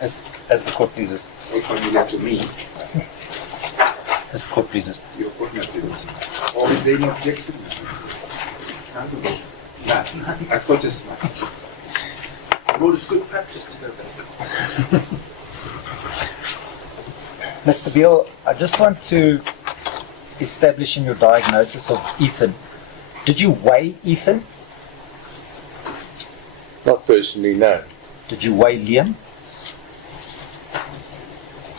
As the court pleases. Which one you to me? As the court pleases. Your court pleases. Or is there any objection? No, I thought just mine. Well, it's good practice to go back. Mr. Beale, I just want to establish in your diagnosis of Ethan. Did you weigh Ethan? Not personally, no. Did you weigh Liam?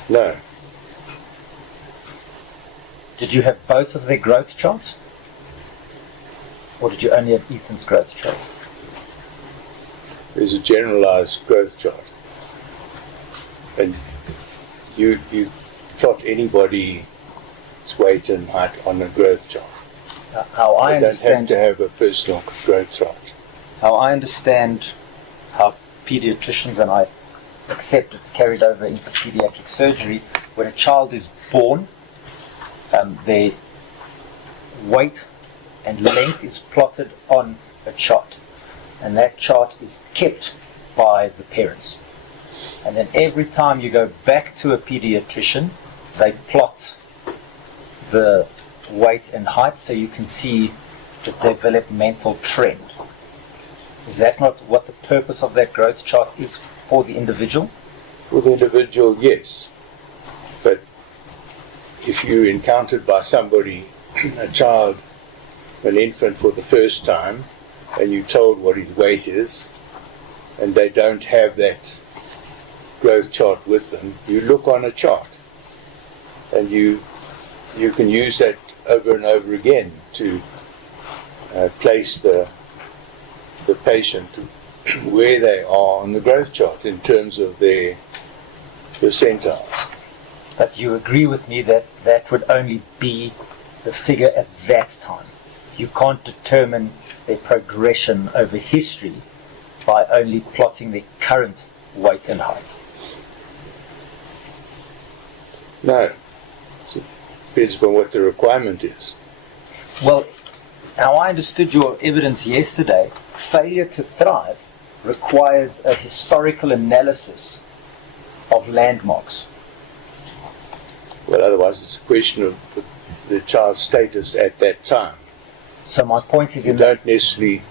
No. Did you have both of their growth charts? Or did you only have Ethan's growth chart? There's a generalized growth chart. And you plot anybody's weight and height on a growth chart. How I understand, don't have to have a personal growth chart. How I understand how pediatricians, and I accept it's carried over into pediatric surgery, when a child is born, their weight and length is plotted on a chart, and that chart is kept by the parents. And then every time you go back to a pediatrician, they plot the weight and height so you can see the developmental trend. Is that not what the purpose of that growth chart is for the individual? For the individual, yes. But if you're encountered by somebody, a child, an infant for the first time, and you're told what his weight is, and they don't have that growth chart with them, you look on a chart. And you can use that over and over again to place the patient where they are on the growth chart in terms of their percentiles. But you agree with me that that would only be the figure at that time. You can't determine their progression over history by only plotting their current weight and height. No. It depends upon what the requirement is. Well, how I understood your evidence yesterday, failure to thrive requires a historical analysis of landmarks. Well, otherwise it's a question of the child's status at that time. So my point is You don't necessarily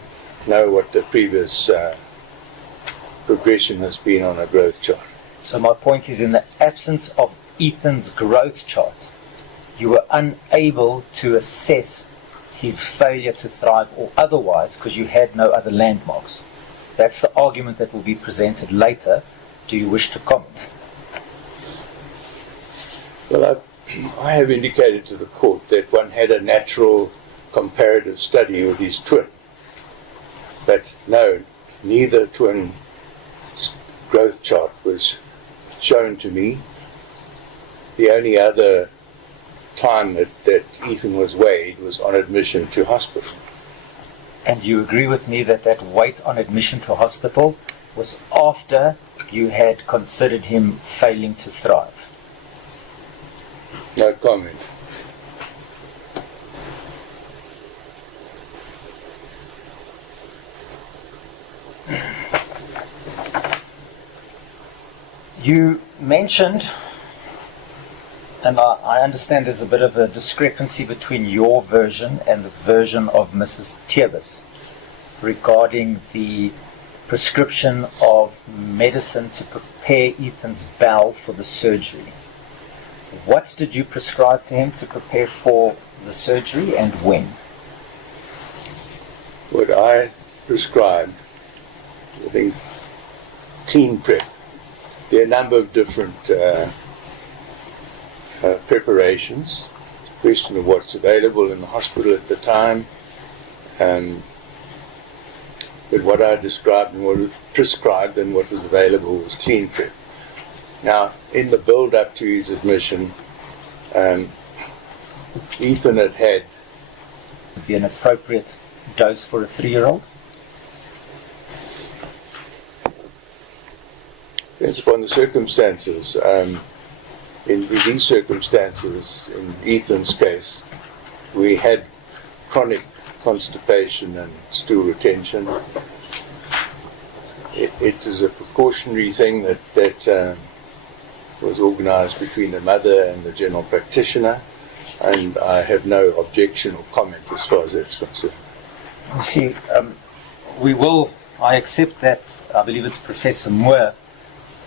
know what the previous progression has been on a growth chart. So my point is, in the absence of Ethan's growth chart, you were unable to assess his failure to thrive or otherwise because you had no other landmarks. That's the argument that will be presented later. Do you wish to comment? Well, I have indicated to the court that one had a natural comparative study with his twin. But no, neither twin's growth chart was shown to me. The only other time that Ethan was weighed was on admission to hospital. And you agree with me that that weight on admission to hospital was after you had considered him failing to thrive? No comment. You mentioned, and I understand there's a bit of a discrepancy between your version and the version of Mrs. Tevis regarding the prescription of medicine to prepare Ethan's bowel for the surgery. What did you prescribe to him to prepare for the surgery and when? What I prescribed, I think, clean prep. There are a number of different preparations. It's a question of what's available in the hospital at the time. But what I described and what was prescribed and what was available was clean prep. Now, in the build-up to his admission, Ethan had Would be an appropriate dose for a 3-year-old? Depends upon the circumstances. In these circumstances, in Ethan's case, we had chronic constipation and stool retention. it is a precautionary thing that was organised between the mother and the general practitioner, and I have no objection or comment as far as that's concerned. You see, I accept that. I believe it's Professor Moore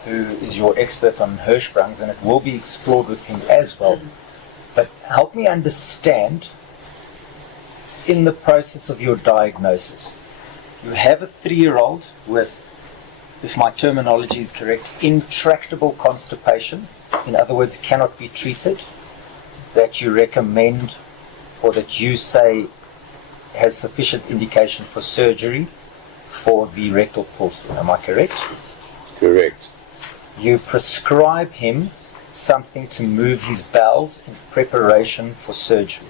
who is your expert on Hirschsprungs, and it will be explored with him as well. But help me understand, in the process of your diagnosis, you have a 3-year-old with, if my terminology is correct, intractable constipation, in other words, cannot be treated, that you recommend or that you say has sufficient indication for surgery for the rectal pull-through. Am I correct? Correct. You prescribe him something to move his bowels in preparation for surgery.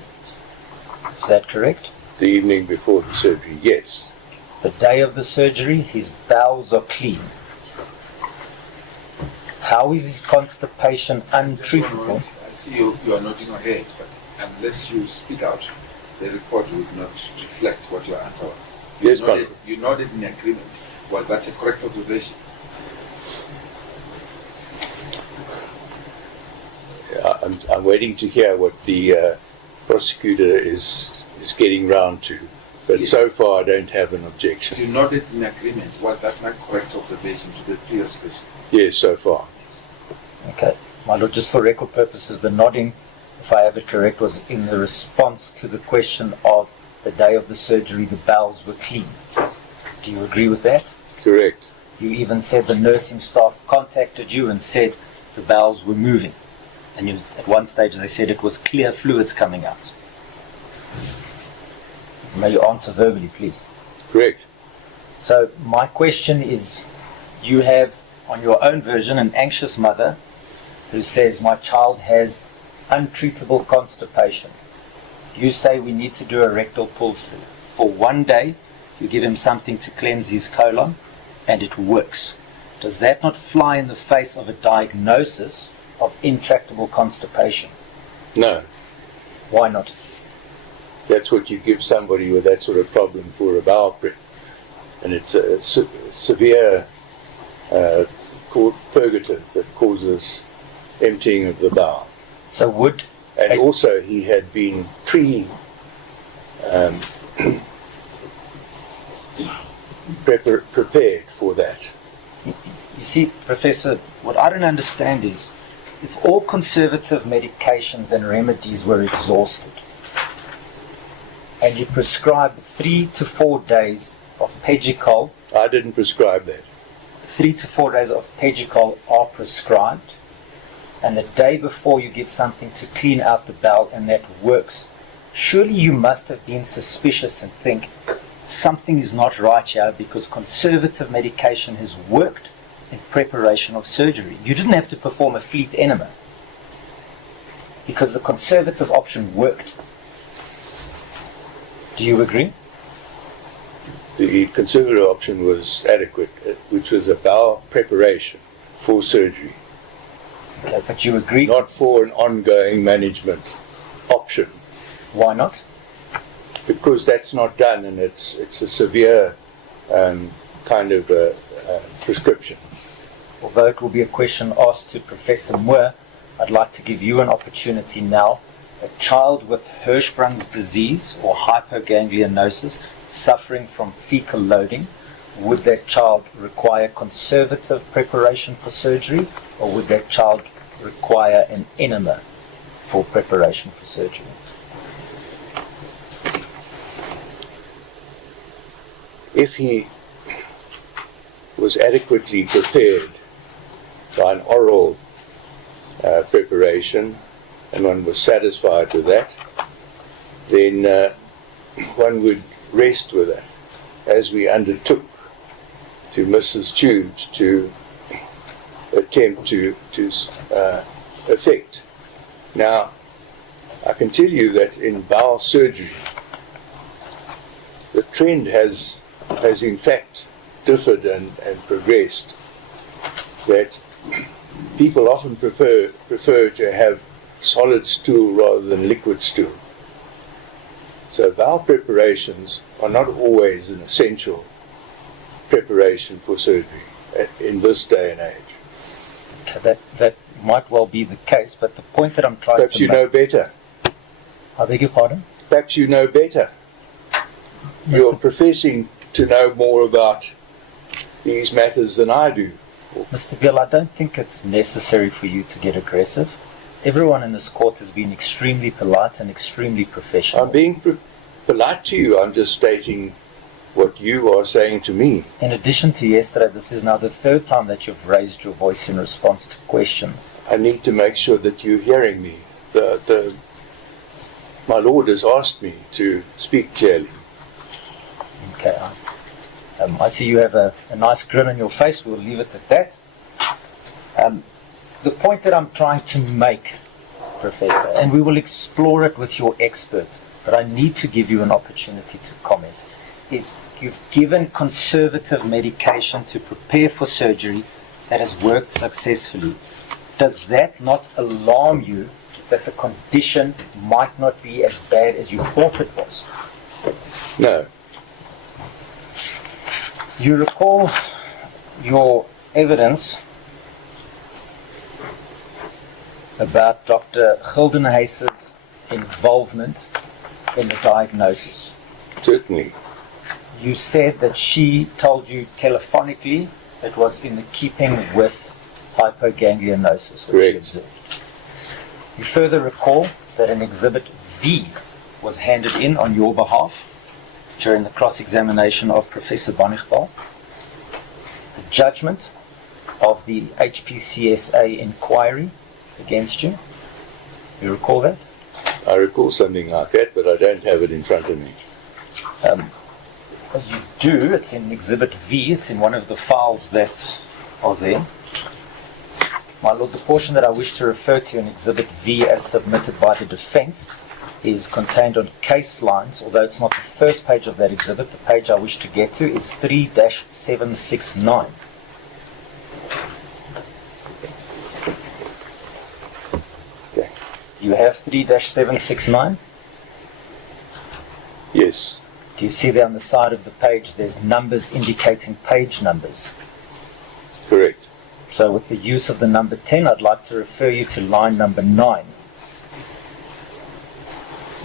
Is that correct? The evening before the surgery, yes. The day of the surgery, his bowels are clean. How is his constipation untreatable? I see you are nodding your head, but unless you speak out, the report would not reflect what your answer was. Yes, you nodded in agreement. Was that a correct observation? I'm waiting to hear what the prosecutor is getting round to, but yes. So far I don't have an objection. You nodded in agreement. Was that my correct observation to the previous question? Yes, so far. Okay. My Lord, just for record purposes, the nodding, if I have it correct, was in the response to the question of the day of the surgery, the bowels were clean. Do you agree with that? Correct. You even said the nursing staff contacted you and said the bowels were moving. And at one stage they said it was clear fluids coming out. May you answer verbally, please? Correct. So my question is, you have on your own version an anxious mother who says my child has untreatable constipation. You say we need to do a rectal pull-through. For one day you give him something to cleanse his colon and it works. Does that not fly in the face of a diagnosis of intractable constipation? No. Why not? That's what you give somebody with that sort of problem for a bowel prep. And it's a severe purgative that causes emptying of the bowel. So would... And also he had been prepared for that. You see, Professor, what I don't understand is, if all conservative medications and remedies were exhausted, and you prescribe 3 to 4 days of Pegicol, I didn't prescribe that. 3 to 4 days of Pegicol are prescribed, and the day before you give something to clean out the bowel and that works, surely you must have been suspicious and think something is not right here because conservative medication has worked in preparation of surgery. You didn't have to perform a fleet enema because the conservative option worked. Do you agree? The conservative option was adequate, which was a bowel preparation for surgery. Okay, but you agree? Not for an ongoing management option. Why not? Because that's not done, and it's a severe kind of prescription. Although it will be a question asked to Professor Moore, I'd like to give you an opportunity now. A child with Hirschsprung's disease or hypoganglionosis suffering from fecal loading, would that child require conservative preparation for surgery, or would that child require an enema for preparation for surgery? If he was adequately prepared by an oral preparation, and one was satisfied with that, then one would rest with that, as we undertook to Mrs. Tubes to attempt to effect. Now, I can tell you that in bowel surgery, the trend has in fact differed and progressed, that people often prefer to have solid stool rather than liquid stool. So bowel preparations are not always an essential preparation for surgery. in this day and age. Okay, that might well be the case, but the point that I'm trying Perhaps to you make... know better. I beg your pardon? Perhaps you know better. You're professing to know more about these matters than I do. Mr. Beale, I don't think it's necessary for you to get aggressive. Everyone in this court has been extremely polite and extremely professional. I'm being polite to you. I'm just stating what you are saying to me. In addition to yesterday, this is now the third time that you've raised your voice in response to questions. I need to make sure that you're hearing me. My Lord has asked me to speak clearly. Okay, I see you have a nice grin on your face. We'll leave it at that. The point that I'm trying to make, Professor, and we will explore it with your expert, but I need to give you an opportunity to comment, is you've given conservative medication to prepare for surgery that has worked successfully. Does that not alarm you that the condition might not be as bad as you thought it was? No. You recall your evidence about Dr. Gildenhuys's involvement in the diagnosis. Certainly. You said that she told you telephonically it was in the keeping with hypoganglionosis, which she observed. You further recall that an Exhibit V was handed in on your behalf during the cross-examination of Professor Bonigbal. The judgment of the HPCSA inquiry against you. You recall that? I recall something like that, but I don't have it in front of me. You do. It's in Exhibit V. It's in one of the files that are there. My Lord, the portion that I wish to refer to in Exhibit V as submitted by the defense is contained on case lines, although it's not the first page of that exhibit. The page I wish to get to is 3-769. Okay. You have 3-769? Yes. Do you see there on the side of the page there's numbers indicating page numbers? Correct. So with the use of the number 10, I'd like to refer you to line number 9.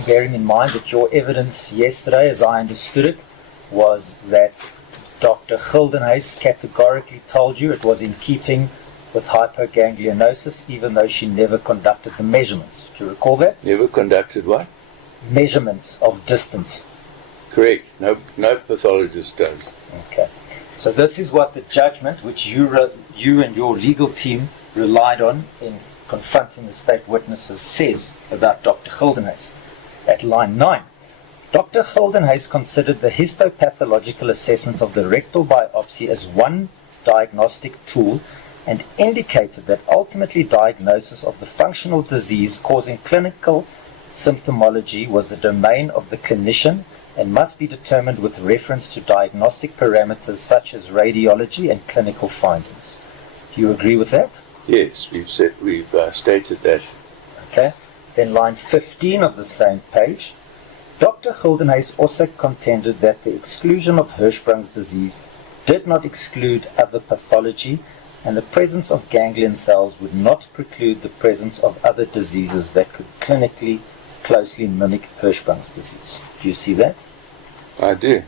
Bearing in mind that your evidence yesterday, as I understood it, was that Dr. Gildenhuys categorically told you it was in keeping with hypoganglionosis, even though she never conducted the measurements. Do you recall that? Never conducted what? Measurements of distance. Correct. No pathologist does. Okay. So this is what the judgment, which you and your legal team relied on in confronting the state witnesses, says about Dr. Gildenhuys. At line 9, Dr. Gildenhuys considered the histopathological assessment of the rectal biopsy as one diagnostic tool and indicated that ultimately diagnosis of the functional disease causing clinical symptomology was the domain of the clinician and must be determined with reference to diagnostic parameters such as radiology and clinical findings. Do you agree with that? Yes, we've stated that. Okay. Then line 15 of the same page, Dr. Gildenhuys also contended that the exclusion of Hirschsprung's disease did not exclude other pathology, and the presence of ganglion cells would not preclude the presence of other diseases that could clinically closely mimic Hirschsprung's disease. Do you see that? I do.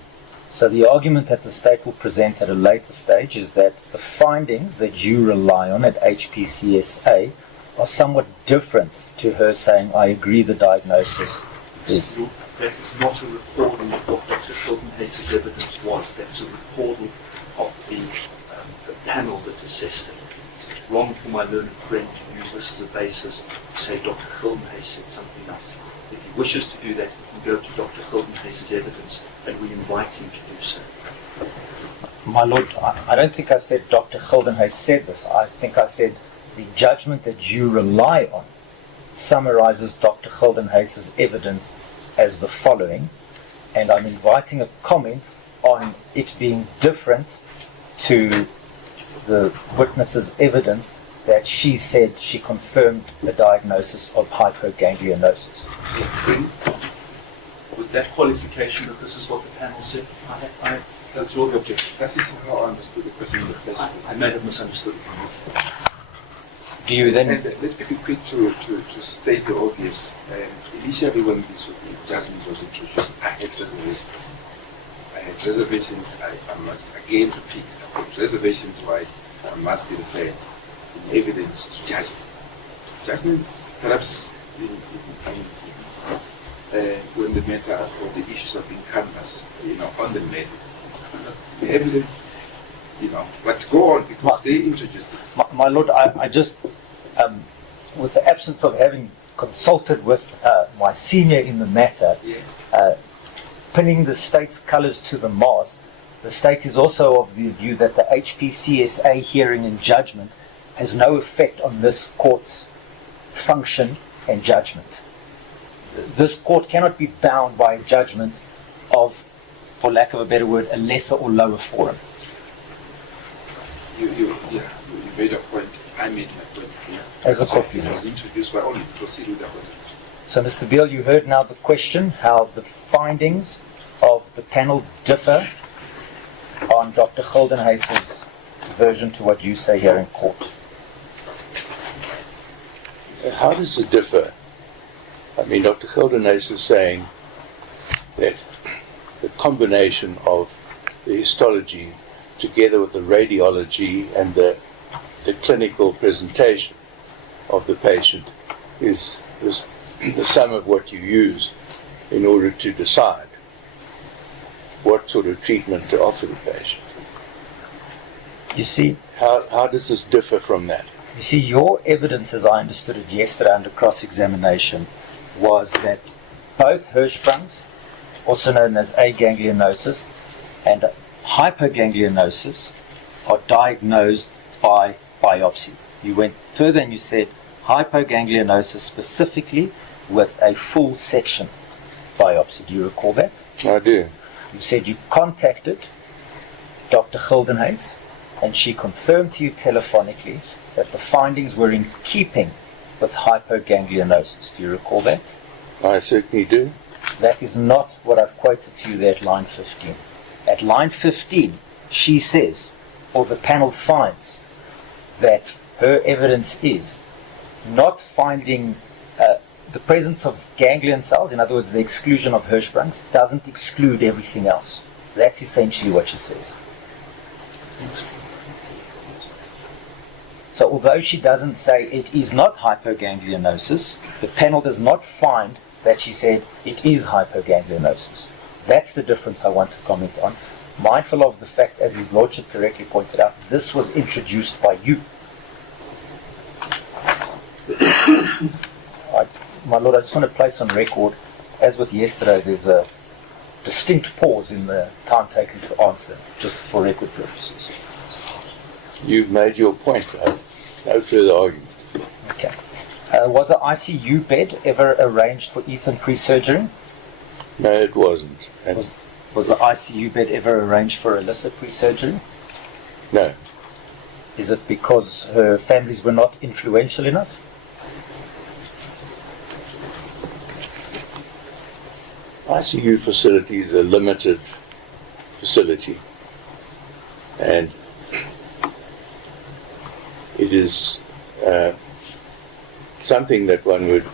So the argument that the state will present at a later stage is that the findings that you rely on at HPCSA are somewhat different to her saying, I agree the diagnosis is. That is not a recording of what Dr. Gildenhuys's evidence was. That's a recording of the panel that assessed it. So it's wrong for my learned friend to use this as a basis to say Dr. Gildenhuys said something else. If he wishes to do that, he can go to Dr. Gildenhuys's evidence, and we invite him to do so. My Lord, I don't think I said Dr. Gildenhuys said this. I think I said the judgment that you rely on summarizes Dr. Gildenhuys's evidence as the following, and I'm inviting a comment on it being different to the witness's evidence that she said she confirmed the diagnosis of hypoganglionosis. With that qualification that this is what the panel said, I That's your objection. That is how I understood the question in the first place. I may have misunderstood it. Do you then? And let's be quick to state the obvious. Initially, when this judgment was introduced, I had reservations. I must again repeat, I had reservations why I must be referred in evidence to judgments. Judgments, perhaps, when the matter or the issues have been canvassed, on the merits. The evidence, but go on because they introduced it. My Lord, I just, with the absence of having consulted with my senior in the matter, pinning the state's colours to the mast, the state is also of the view that the HPCSA hearing and judgment has no effect on this court's function and judgment. This court cannot be bound by a judgment of, for lack of a better word, a lesser or lower forum. You made a point. I made my point clear. As the court It was introduced by only proceed with the opposites. So, Mr. Beale, you heard now the question, how the findings of the panel differ on Dr. Gildenhuys's version to what you say here in court. How does it differ? I mean, Dr. Gildenhuys is saying that the combination of the histology together with the radiology and the clinical presentation of the patient is the sum of what you use in order to decide what sort of treatment to offer the patient. You see, How does this differ from that? You see, your evidence, as I understood it yesterday under cross-examination, was that both Hirschsprungs, also known as aganglionosis, and hypoganglionosis are diagnosed by biopsy. You went further and you said hypoganglionosis specifically with a full section biopsy. Do you recall that? I do. You said you contacted Dr. Gildenhuys and she confirmed to you telephonically that the findings were in keeping with hypoganglionosis. Do you recall that? I certainly do. That is not what I've quoted to you there at line 15. At line 15, she says, or the panel finds, that her evidence is not finding the presence of ganglion cells, in other words, the exclusion of Hirschsprungs, doesn't exclude everything else. That's essentially what she says. So although she doesn't say it is not hypoganglionosis, the panel does not find that she said it is hypoganglionosis. That's the difference I want to comment on. Mindful of the fact, as His Lordship correctly pointed out, this was introduced by you. My Lord, I just want to place on record, as with yesterday, there's a distinct pause in the time taken to answer, just for record purposes. You've made your point. No further argument. Okay. Was an ICU bed ever arranged for Ethan pre-surgery? No, it wasn't. And Was an ICU bed ever arranged for Alyssa pre-surgery? no, Is it because her families were not influential enough? ICU facility is a limited facility, and it is something that one would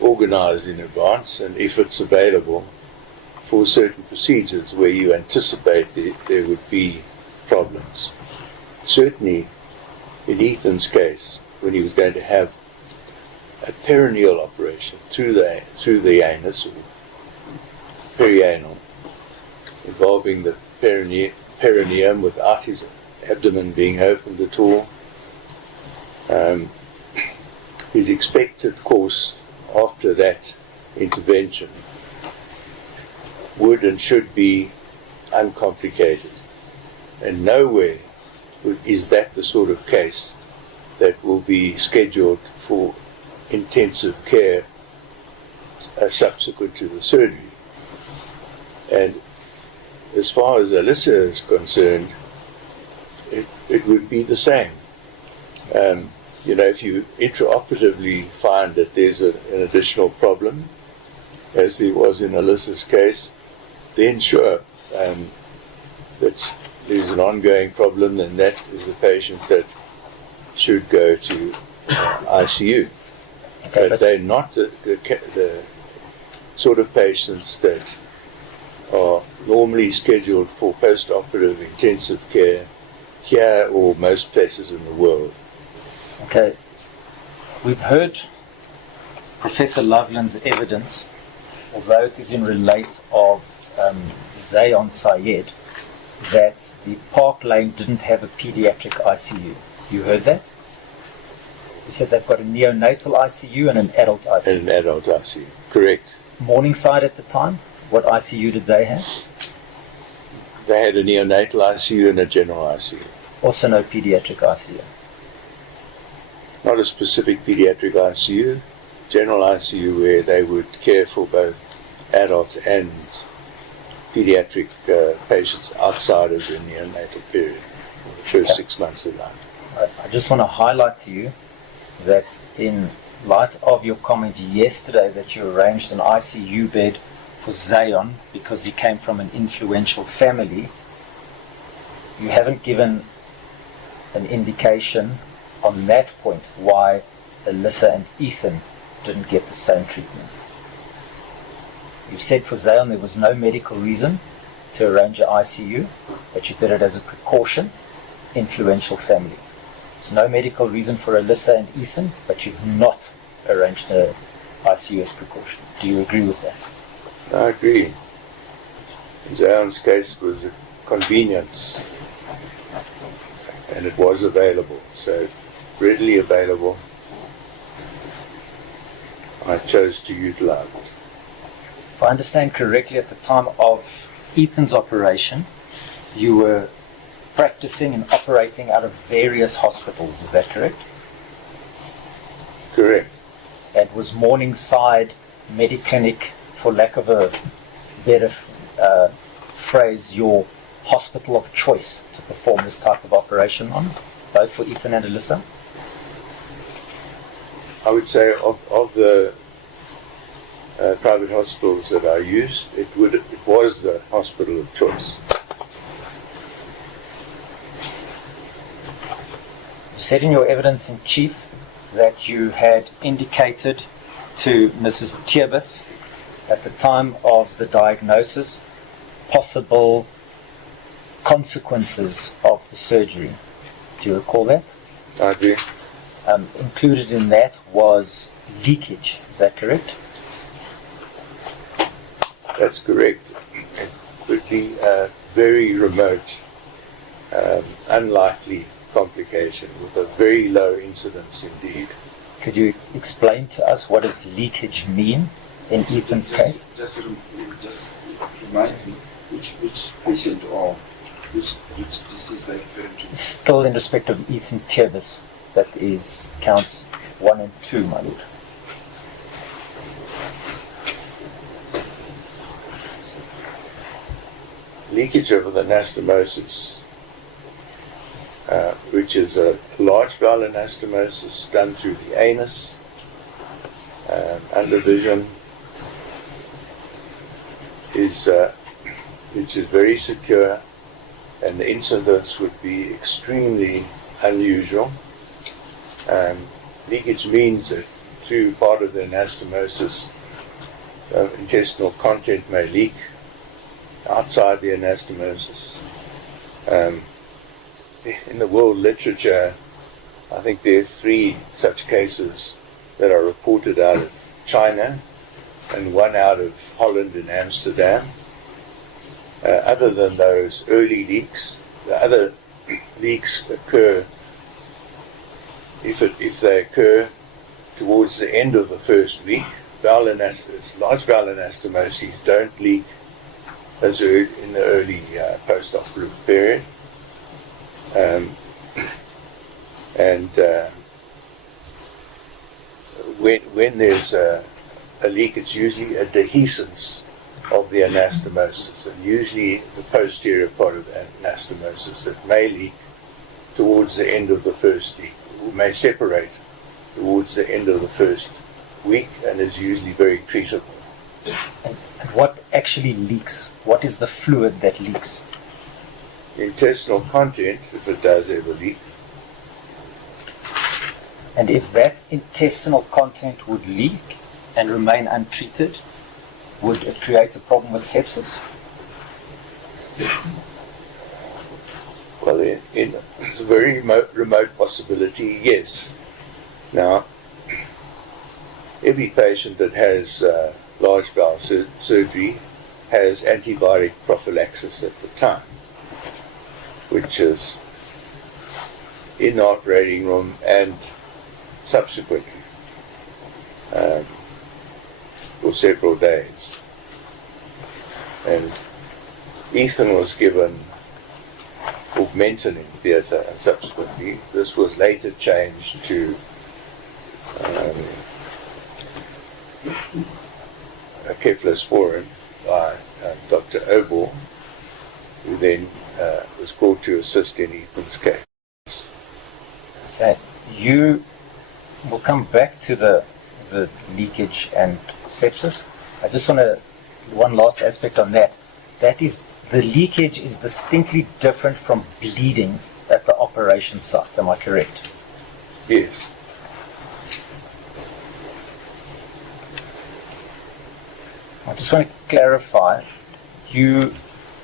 organize in advance, and if it's available for certain procedures where you anticipate there would be problems. Certainly in Ethan's case, when he was going to have a perineal operation through the anus or perianal, involving the perineum without his abdomen being opened at all. His expected course after that intervention would and should be uncomplicated, and nowhere is that the sort of case that will be scheduled for intensive care subsequent to the surgery. And as far as Alyssa is concerned, it would be the same. If you intraoperatively find that there's an additional problem, as there was in Alyssa's case, then sure, that there's an ongoing problem, then that is a patient that should go to ICU. Okay, But they're not the sort of patients that are normally scheduled for post-operative intensive care here or most places in the world. okay. We've heard Professor Loveland's evidence, although it is in relate of Zayon Syed, that the Park Lane didn't have a pediatric ICU. You heard that? He said they've got a neonatal ICU and an adult ICU. And an adult ICU, correct. Morningside at the time, what ICU did they have? They had a neonatal ICU and a general ICU. Also no pediatric ICU. Not a specific pediatric ICU, general ICU where they would care for both adults and pediatric patients outside of the neonatal period, the first 6 months of life. I just want to highlight to you that in light of your comment yesterday that you arranged an ICU bed for Zayon because he came from an influential family, you haven't given an indication on that point why Alyssa and Ethan didn't get the same treatment. You said for Zayon there was no medical reason to arrange an ICU, but you did it as a precaution, influential family. There's no medical reason for Alyssa and Ethan, but you've not arranged an ICU as precaution. Do you agree with that? I agree. Zayon's case was a convenience, and it was available, so readily available. I chose to utilize it. If I understand correctly, at the time of Ethan's operation, you were practicing and operating out of various hospitals, is that correct? Correct. That was Morningside Mediclinic, for lack of a better phrase, your hospital of choice to perform this type of operation on, both for Ethan and Alyssa? I would say of the private hospitals that I used, it was the hospital of choice. You said in your evidence in chief that you had indicated to Mrs. Tiebus at the time of the diagnosis possible consequences of the surgery. Do you recall that? I do. Included in that was leakage, is that correct? That's correct. It would be a very remote, unlikely complication with a very low incidence indeed. Could you explain to us what does leakage mean in Ethan's case? Just remind me which patient or which disease they referring to. Still in respect of Ethan Tiebus, that is counts 1 and 2, my lord. Leakage of the anastomosis, which is a large bowel anastomosis done through the anus, under vision, which is very secure, and the incidence would be extremely unusual. Leakage means that through part of the anastomosis, intestinal content may leak outside the anastomosis. In the world literature, I think there are 3 such cases that are reported out of China and 1 out of Holland and Amsterdam. Other than those early leaks, the other leaks occur if they occur towards the end of the first week. Large bowel anastomoses don't leak as in the early post-operative period. When there's a leak, it's usually a dehiscence of the anastomosis, and usually the posterior part of the anastomosis that may leak towards the end of the first week, or may separate towards the end of the first week, and is usually very treatable. And what actually leaks? What is the fluid that leaks? Intestinal content, if it does ever leak. And if that intestinal content would leak and remain untreated, would it create a problem with sepsis? Well, it's a very remote possibility, yes. Now, every patient that has large bowel surgery has antibiotic prophylaxis at the time, which is in the operating room and subsequently for several days. And Ethan was given augmentin in theatre, and subsequently this was later changed to cephalosporin by Dr. Obor, who then was called to assist in Ethan's case. Okay. You will come back to the leakage and sepsis. I just want to, one last aspect on that. That is, the leakage is distinctly different from bleeding at the operation site. Am I correct? Yes. I just want to clarify. You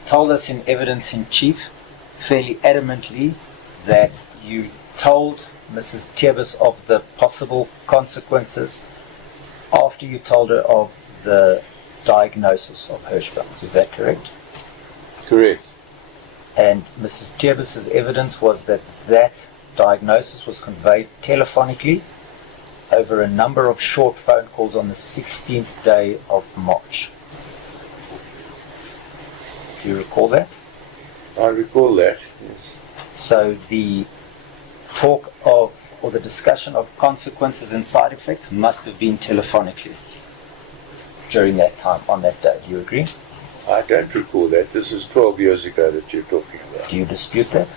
told us in evidence in chief fairly adamantly that you told Mrs. Tiebus of the possible consequences after you told her of the diagnosis of Hirschsprung's. Is that correct? Correct. And Mrs. Tiebus's evidence was that that diagnosis was conveyed telephonically over a number of short phone calls on the 16th day of March. Do you recall that? I recall that, yes. So the talk of, or the discussion of consequences and side effects must have been telephonically during that time, on that day. Do you agree? I don't recall that. This is 12 years ago that you're talking about. Do you dispute that?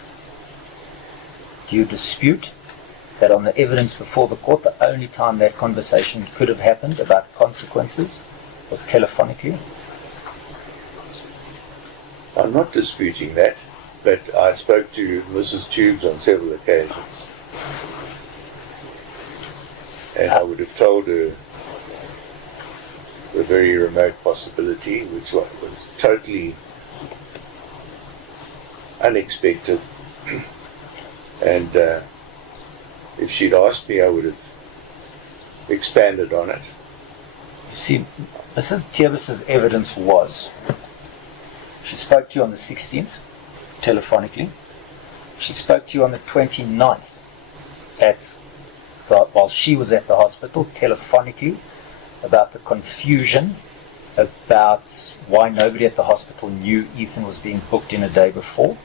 Do you dispute that on the evidence before the court, the only time that conversation could have happened about consequences was telephonically? I'm not disputing that, but I spoke to Mrs. Tubes on several occasions. And I would have told her a very remote possibility, which was totally unexpected. And if she'd asked me, I would have expanded on it. You see, Mrs. Tiebus's evidence was, she spoke to you on the 16th, telephonically. She spoke to you on the 29th, while she was at the hospital, telephonically, about the confusion about why nobody at the hospital knew Ethan was being booked in a day before.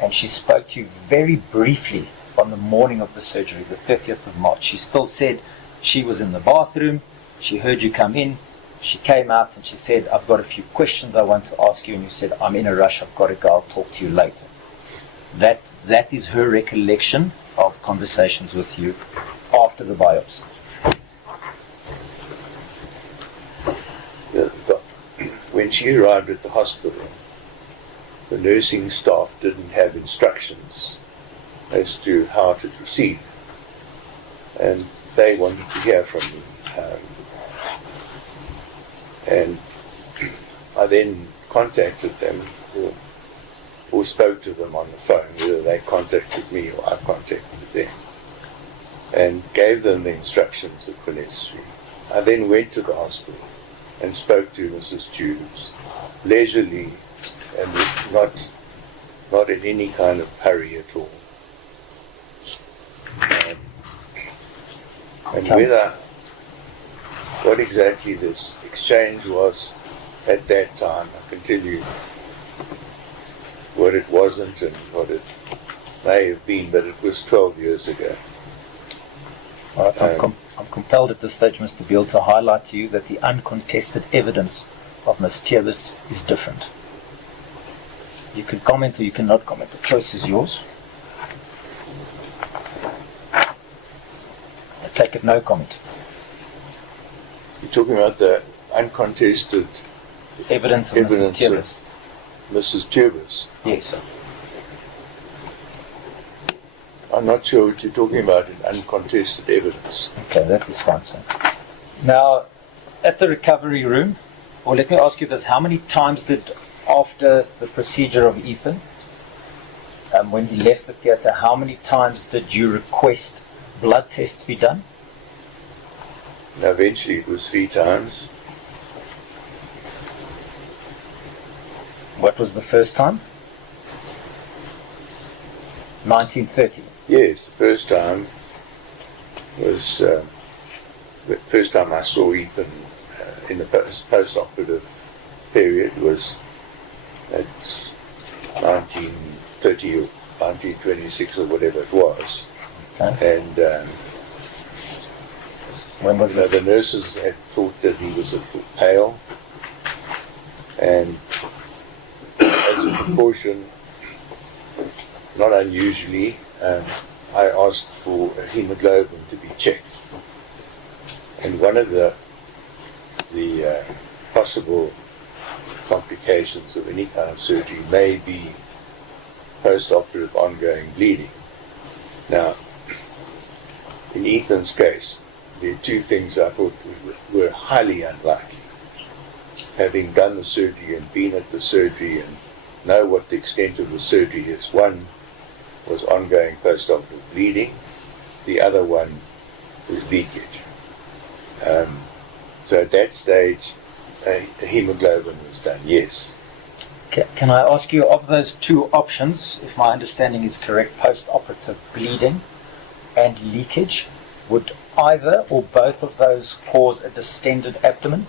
And she spoke to you very briefly on the morning of the surgery, the 30th of March. She still said she was in the bathroom, she heard you come in, she came out and she said, I've got a few questions I want to ask you, and you said, I'm in a rush, I've got to go, I'll talk to you later. That is her recollection of conversations with you after the biopsy. When she arrived at the hospital, the nursing staff didn't have instructions as to how to proceed, and they wanted to hear from me. And I then contacted them, or spoke to them on the phone, whether they contacted me or I contacted them, and gave them the instructions that were necessary. I then went to the hospital and spoke to Mrs. Tubes leisurely and not in any kind of hurry at all. And what exactly this exchange was at that time, I can tell you what it wasn't and what it may have been, but it was 12 years ago. Right, I'm compelled at this stage, Mr. Beale, to highlight to you that the uncontested evidence of Ms. Tiebus is different. You can comment or you cannot comment. The choice is yours. I take it no comment. You're talking about the uncontested Evidence of Mrs. Evidence of- Tibbs. Mrs. Tubers. Yes. I'm not sure what you're talking about in uncontested evidence. Okay, that is fine, sir. Now, at the recovery room, or let me ask you this, how many times did, after the procedure of Ethan, when he left the theatre, how many times did you request blood tests be done? Now, eventually it was 3 times. What was the first time? 1930. Yes, the first time was the first time I saw Ethan in the post-operative period was at 1930 or 1926 or whatever it was. Okay. And When was this? the nurses had thought that he was a little pale, and as a precaution, not unusually, I asked for a hemoglobin to be checked. And one of the possible complications of any kind of surgery may be post-operative ongoing bleeding. Now, in Ethan's case, there are 2 things I thought were highly unlikely. Having done the surgery and been at the surgery and know what the extent of the surgery is. One was ongoing post-operative bleeding. The other one is leakage. So at that stage, a hemoglobin was done, yes. Can I ask you, of those 2 options, if my understanding is correct, post-operative bleeding and leakage, would either or both of those cause a distended abdomen?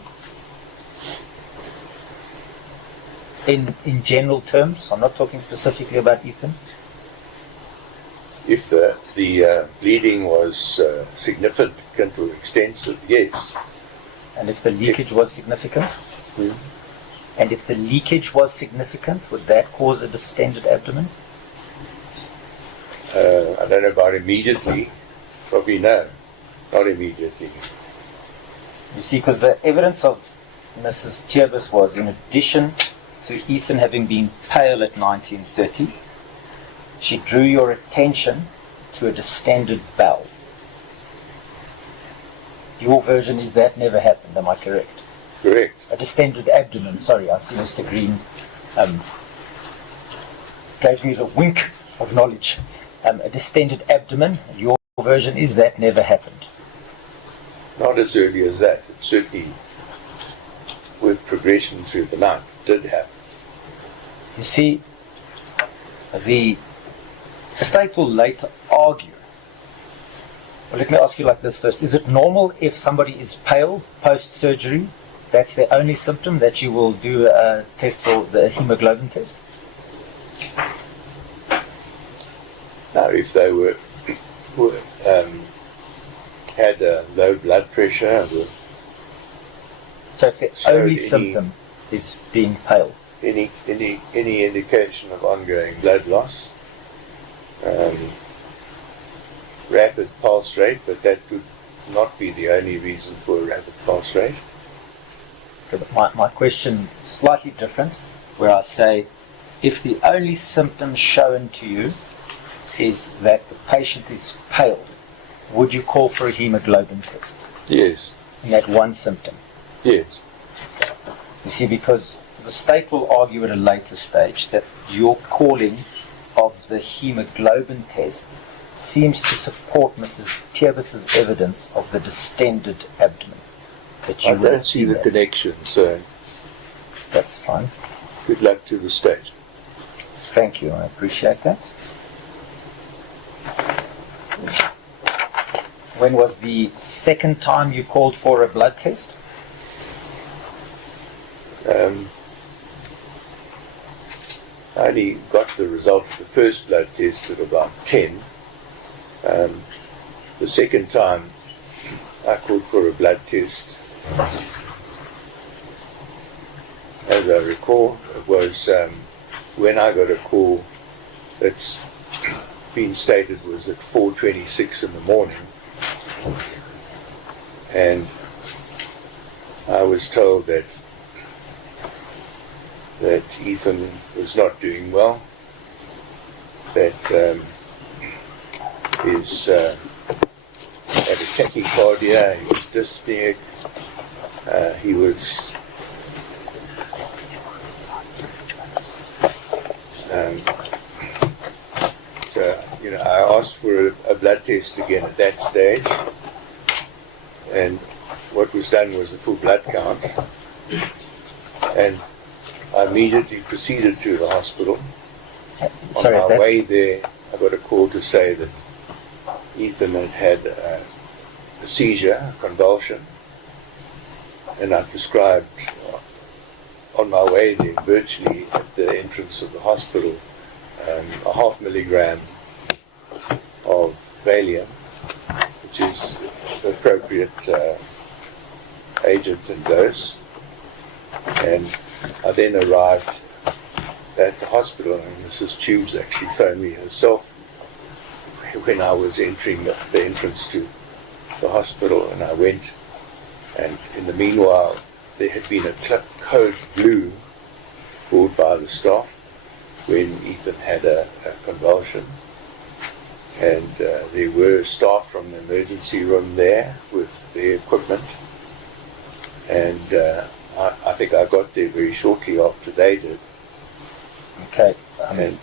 In general terms, I'm not talking specifically about Ethan. If the bleeding was significant or extensive, yes. And if the leakage was significant? And if the leakage was significant, would that cause a distended abdomen? I don't know about immediately. Probably no, not immediately. You see, because the evidence of Mrs. Tibbs was, in addition to Ethan having been pale at 1930, she drew your attention to a distended bowel. Your version is that never happened, am I correct? Correct. A distended abdomen, sorry, I see Mr. Green gave me the wink of knowledge. A distended abdomen, your version is that never happened. Not as early as that. It certainly, with progression through the night, did happen. You see, the state will later argue. Well, let me ask you like this first. Is it normal if somebody is pale post-surgery, that's their only symptom, that you will do a test for the hemoglobin test? Now, if they had a low blood pressure, So if the Showed only any- symptom is being pale, any indication of ongoing blood loss, rapid pulse rate, but that would not be the only reason for a rapid pulse rate. but my question is slightly different, where I say, if the only symptom shown to you is that the patient is pale, would you call for a hemoglobin test Yes, in that one symptom? yes. You see, because the state will argue at a later stage that your calling of the hemoglobin test seems to support Mrs. Tibbs' evidence of the distended abdomen. That you I would don't have see seen the that. connection, so That's fine. good luck to the state. Thank you, I appreciate that. When was the second time you called for a blood test? I only got the result of the first blood test at about 10. The second time I called for a blood test, as I recall, it was when I got a call that's been stated was at 4:26 in the morning, and I was told that Ethan was not doing well, that his had a tachycardia, he was dyspneic, he was so, you know, I asked for a blood test again at that stage, and what was done was a full blood count, and I immediately proceeded to the hospital. Sorry, On my way there, I got a call to say that Ethan had a seizure, a convulsion, and I prescribed on my way there, virtually at the entrance of the hospital, a 0.5 milligram of Baele, which is the appropriate agent and dose. And I then arrived at the hospital, and Mrs. Tubes actually phoned me herself when I was entering the entrance to the hospital, and I went, and in the meanwhile there had been a code blue called by the staff when Ethan had a convulsion, and there were staff from the emergency room there with their equipment, and I think I got there very shortly after they did. Okay. And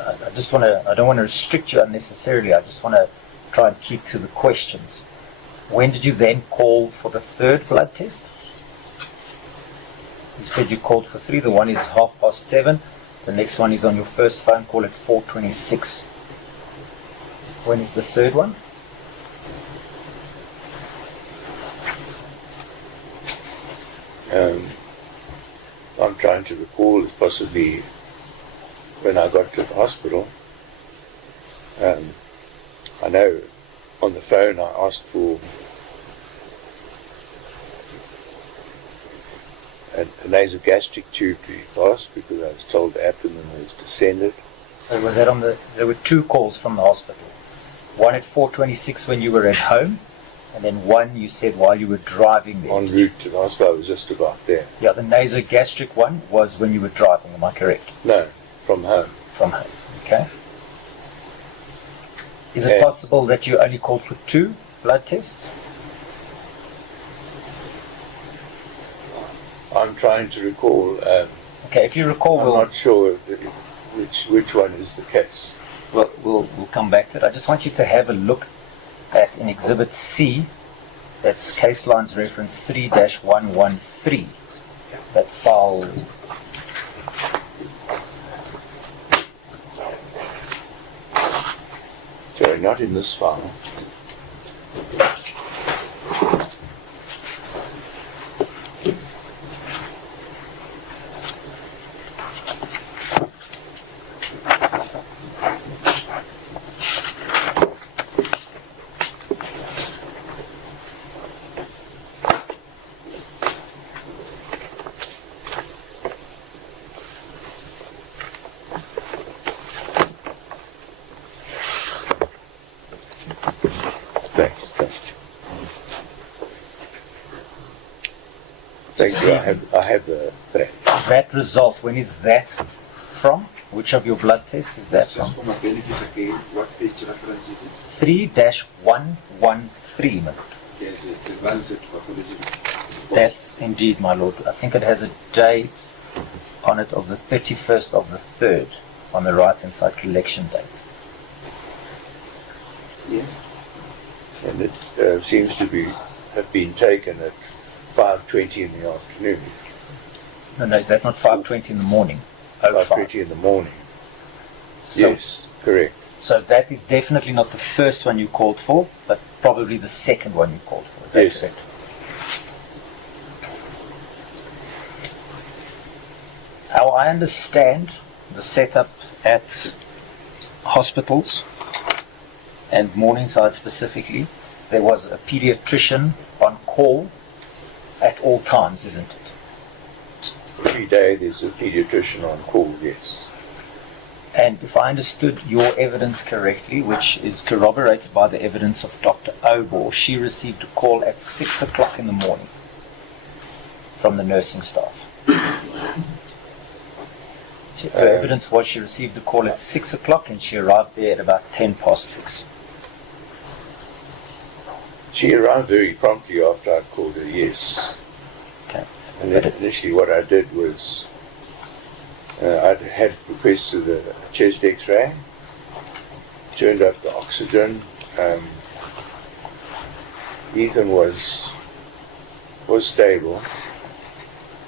I don't want to restrict you unnecessarily. I just want to try and keep to the questions. When did you then call for the third blood test? You said you called for 3. The one is 7:30. The next one is on your first phone call at 4:26. When is the third one? I'm trying to recall, possibly when I got to the hospital. I know on the phone I asked for a nasogastric tube to be passed because I was told the abdomen was distended. So was that there were 2 calls from the hospital. One at 4:26 when you were at home, and then one you said while you were driving there. En route to the hospital, I was just about there. Yeah, the nasogastric one was when you were driving, am I correct? No, from home. From home, okay. Is it possible that you only called for 2 blood tests? I'm trying to recall. Okay, if you recall, I'm not sure which one is the case. We'll come back to it. I just want you to have a look at in Exhibit C, that's case lines reference 3-113, that file. Sorry, not in this file. Thanks. Thank you. I have That result, when is that from? Which of your blood tests is that Just from? for my benefit again, what page reference is it? 3-113, my lord. Yeah, the Lancet pathology. That's indeed, my lord. I think it has a date on it of the 31st of the 3rd, on the right-hand side, collection date. Yes. and it seems to have been taken at 5:20 in the afternoon. No, is that not 5:20 in the morning? 5:20 in the morning. So, Yes, correct. So that is definitely not the first one you called for, but probably the second one you called for. Is that Yes. correct? How I understand the setup at hospitals, and Morningside specifically, there was a pediatrician on call at all times, isn't it? Every day there's a pediatrician on call, yes. And if I understood your evidence correctly, which is corroborated by the evidence of Dr. Obor, she received a call at 6 o'clock in the morning. from the nursing staff? Her evidence was she received the call at 6 o'clock and she arrived there at about 6:10. She arrived very promptly after I called her, yes. Okay. And then initially what I did was I had requested a chest x-ray, turned up the oxygen. Ethan was stable.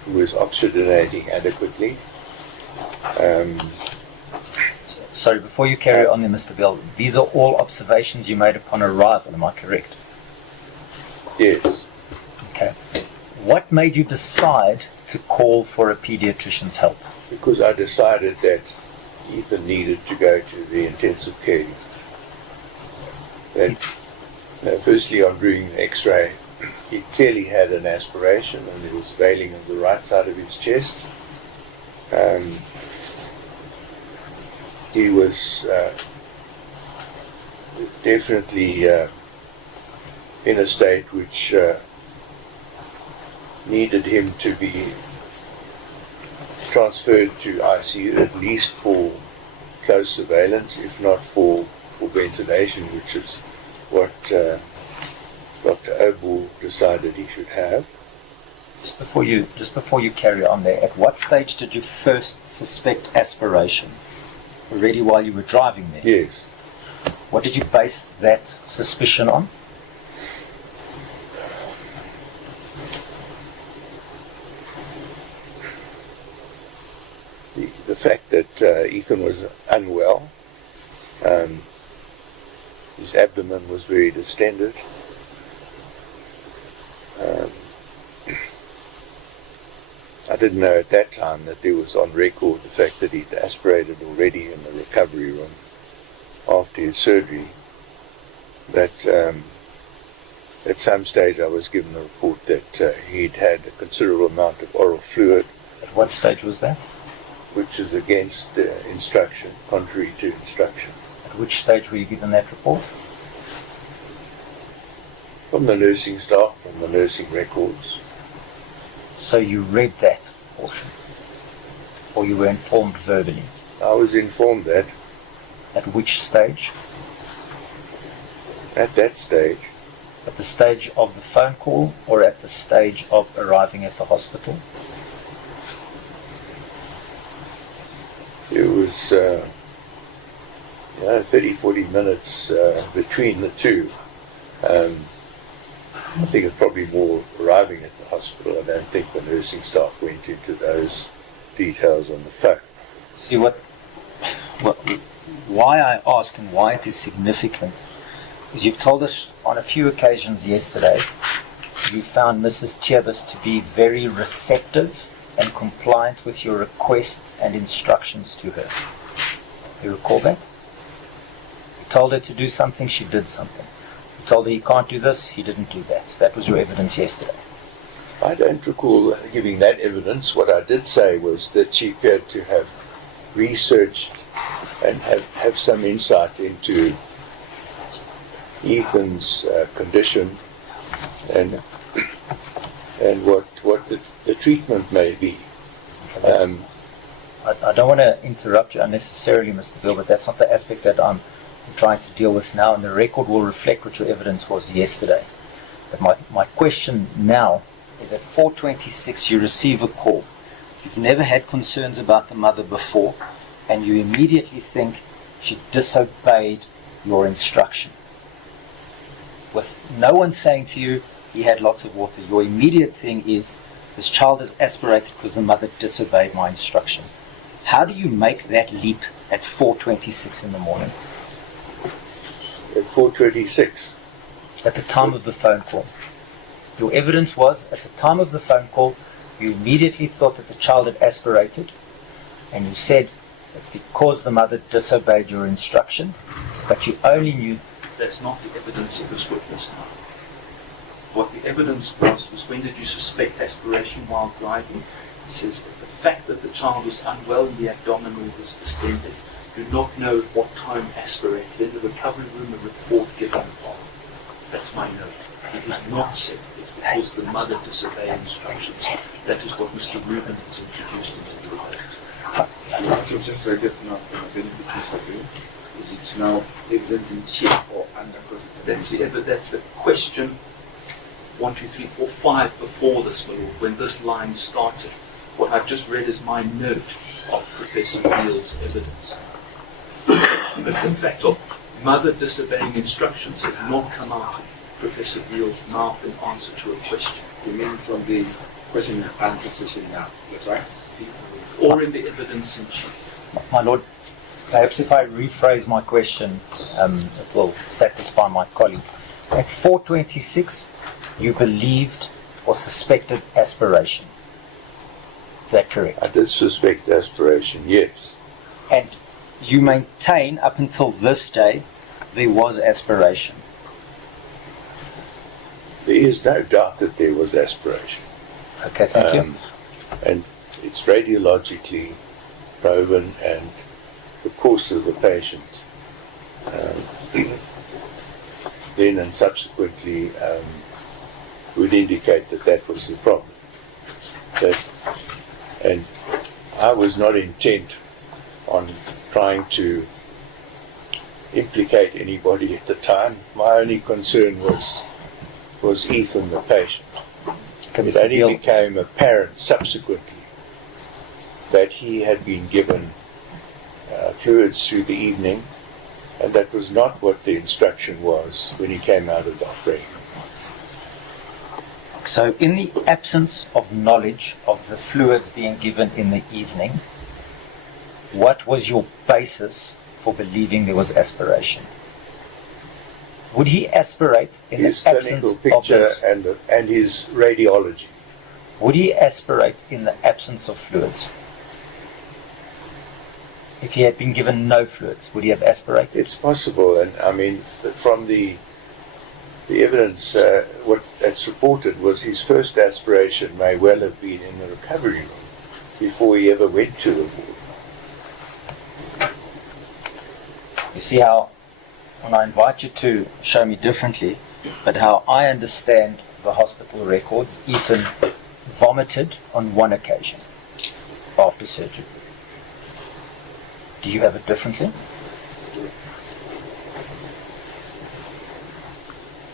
He was oxygenating adequately. Sorry, before you carry on there, Mr. Beale, these are all observations you made upon arrival, am I correct? Yes. Okay. What made you decide to call for a pediatrician's help? Because I decided that Ethan needed to go to the intensive care unit. That, firstly, on doing the x-ray, he clearly had an aspiration and he was veiling on the right side of his chest. He was definitely in a state which needed him to be transferred to ICU, at least for close surveillance, if not for ventilation, which is what Dr. Obel decided he should have. Just before you carry on there, at what stage did you first suspect aspiration? Already while you were driving there? Yes. What did you base that suspicion on? The fact that Ethan was unwell, his abdomen was very distended. I didn't know at that time that there was on record the fact that he'd aspirated already in the recovery room after his surgery. But at some stage I was given a report that he'd had a considerable amount of oral fluid. At what stage was that? Which is against instruction, contrary to instruction. At which stage were you given that report? From the nursing staff, from the nursing records. So you read that portion? Or you were informed verbally? I was informed that. At which stage? At that stage. At the stage of the phone call or at the stage of arriving at the hospital? It was 30-40 minutes between the two. I think it's probably more arriving at the hospital. I don't think the nursing staff went into those details on the phone. See, why I ask and why it is significant is you've told us on a few occasions yesterday you found Mrs. Tiebus to be very receptive and compliant with your requests and instructions to her. You recall that? You told her to do something, she did something. You told her he can't do this, he didn't do that. That was your evidence yesterday. I don't recall giving that evidence. What I did say was that she appeared to have researched and have some insight into Ethan's condition and what the treatment may be. I don't want to interrupt you unnecessarily, Mr. Beale, but that's not the aspect that I'm trying to deal with now, and the record will reflect what your evidence was yesterday. But my question now is at 4:26 you receive a call. You've never had concerns about the mother before, and you immediately think she disobeyed your instruction. With no one saying to you, he had lots of water, your immediate thing is, this child is aspirated because the mother disobeyed my instruction. How do you make that leap at 4:26 in the morning? At 4:26? At the time of the phone call. Your evidence was, at the time of the phone call, you immediately thought that the child had aspirated, and you said it's because the mother disobeyed your instruction, but you only knew. That's not the evidence of this witness now. What the evidence was when did you suspect aspiration while driving? It says that the fact that the child was unwell in the abdominal was distended. Do not know at what time aspirated. In the recovery room, a report given on. That's my note. It is not said. was the mother disobeying instructions. That is what Mr. Rubin has introduced into the debate. What you've just read it now from the benefit of Mr. Beale, is it now evidence in chief or under cross-examination? That's the question 1, 2, 3, 4, 5 before this, my lord, when this line started. What I've just read is my note of Professor Beale's evidence. But the fact of mother disobeying instructions has not come out of Professor Beale's mouth in answer to a question. You mean from the question and answer session now, is that right? Or in the evidence in chief. My Lord, perhaps if I rephrase my question, it will satisfy my colleague. At 426, you believed or suspected aspiration. Is that correct? I did suspect aspiration, yes. And you maintain up until this day there was aspiration. There is no doubt that there was aspiration. Okay, thank you. And it's radiologically proven, and the course of the patient then and subsequently would indicate that that was the problem. And I was not intent on trying to implicate anybody at the time. My only concern was Ethan, the patient. It only became apparent subsequently that he had been given fluids through the evening, and that was not what the instruction was when he came out of the operating room. So in the absence of knowledge of the fluids being given in the evening, what was your basis for believing there was aspiration? Would he aspirate in His the absence clinical of picture this? and his radiology. Would he aspirate in the absence of fluids? If he had been given no fluids, would he have aspirated? It's possible, and I mean, from the evidence, what that's reported was his first aspiration may well have been in the recovery room before he ever went to the ward. You see how, when I invite you to show me differently, but how I understand the hospital records, Ethan vomited on one occasion after surgery. Do you have it differently?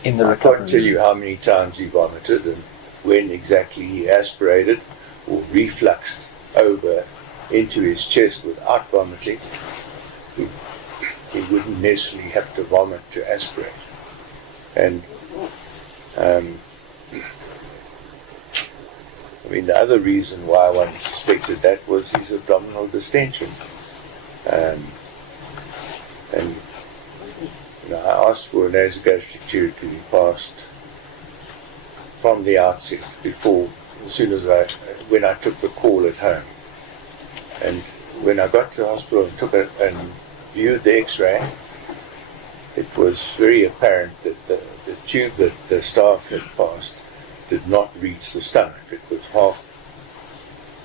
In the I recovery can't tell room? you how many times he vomited and when exactly he aspirated or refluxed over into his chest without vomiting. He wouldn't necessarily have to vomit to aspirate. And I mean, the other reason why one suspected that was his abdominal distension. And you know, I asked for a nasogastric tube to be passed from the outset, before, as soon as when I took the call at home. And when I got to the hospital and took it and viewed the X-ray, it was very apparent that the tube that the staff had passed did not reach the stomach. It was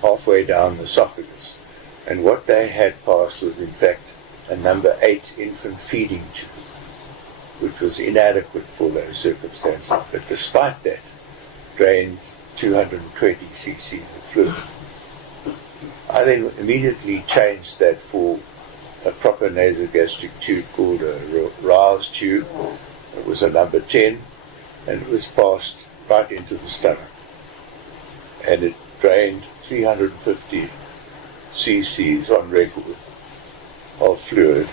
halfway down the esophagus. And what they had passed was in fact a number 8 infant feeding tube, which was inadequate for those circumstances, but despite that, drained 220 cc's of fluid. I then immediately changed that for a proper nasogastric tube called a Roux tube. It was a number 10, and it was passed right into the stomach. And it drained 350 cc's on record of fluid.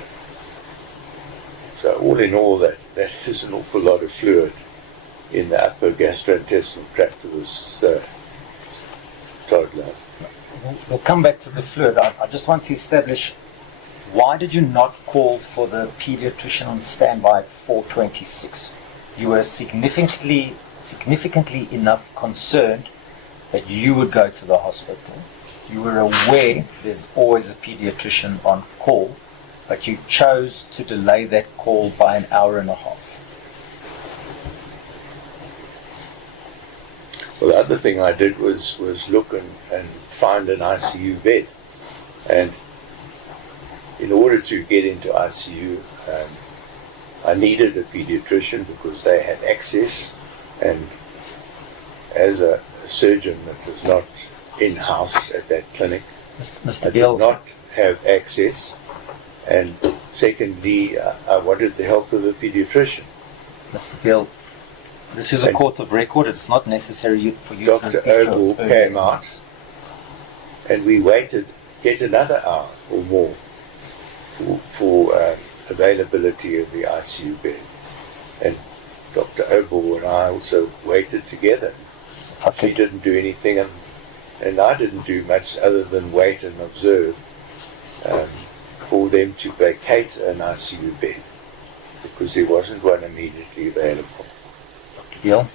So all in all, that is an awful lot of fluid in the upper gastrointestinal tract of this toddler. We'll come back to the fluid. I just want to establish, why did you not call for the pediatrician on standby at 426? You were significantly enough concerned that you would go to the hospital. You were aware there's always a pediatrician on call, but you chose to delay that call by an hour and a half. Well, the other thing I did was look and find an ICU bed. And in order to get into ICU, I needed a pediatrician because they had access, and as a surgeon that was not in-house at that clinic, I Mr. did Beale, not have access. And secondly, I wanted the help of a pediatrician. Mr. Beale, this is a And court of record. It's not necessary for you Dr. to repeat your Ogle earlier came out, evidence. and we waited yet another hour or more for availability of the ICU bed. And Dr. Ogle and I also waited together. She didn't do anything, and I didn't do much other than wait and observe for them to vacate an ICU bed, because there wasn't one immediately available. Dr. Beale,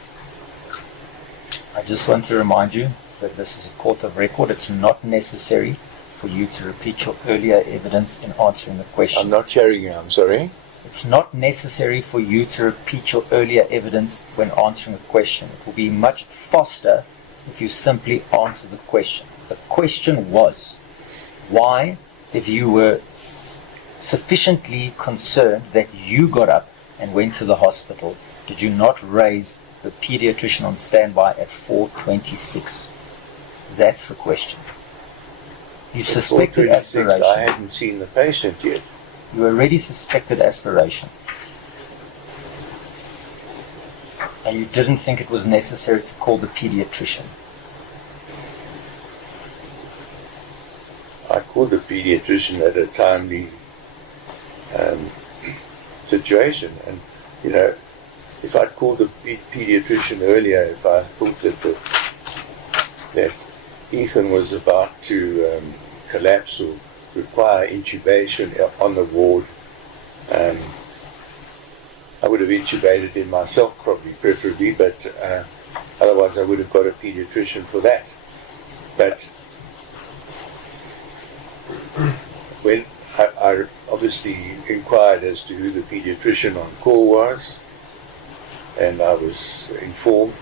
I just want to remind you that this is a court of record. It's not necessary for you to repeat your earlier evidence in answering the question. I'm not hearing you, I'm sorry. It's not necessary for you to repeat your earlier evidence when answering a question. It will be much faster if you simply answer the question. The question was, why, if you were sufficiently concerned that you got up and went to the hospital, did you not raise the pediatrician on standby at 4:26? That's the question. You At suspected 4:26, aspiration. I hadn't seen the patient yet. You already suspected aspiration. And you didn't think it was necessary to call the pediatrician. I called the pediatrician at a timely situation, and you know, if I'd called the pediatrician earlier, if I thought that Ethan was about to collapse or require intubation on the ward, I would have intubated him myself, probably, preferably, but otherwise I would have got a pediatrician for that. But when I obviously inquired as to who the pediatrician on call was, and I was informed,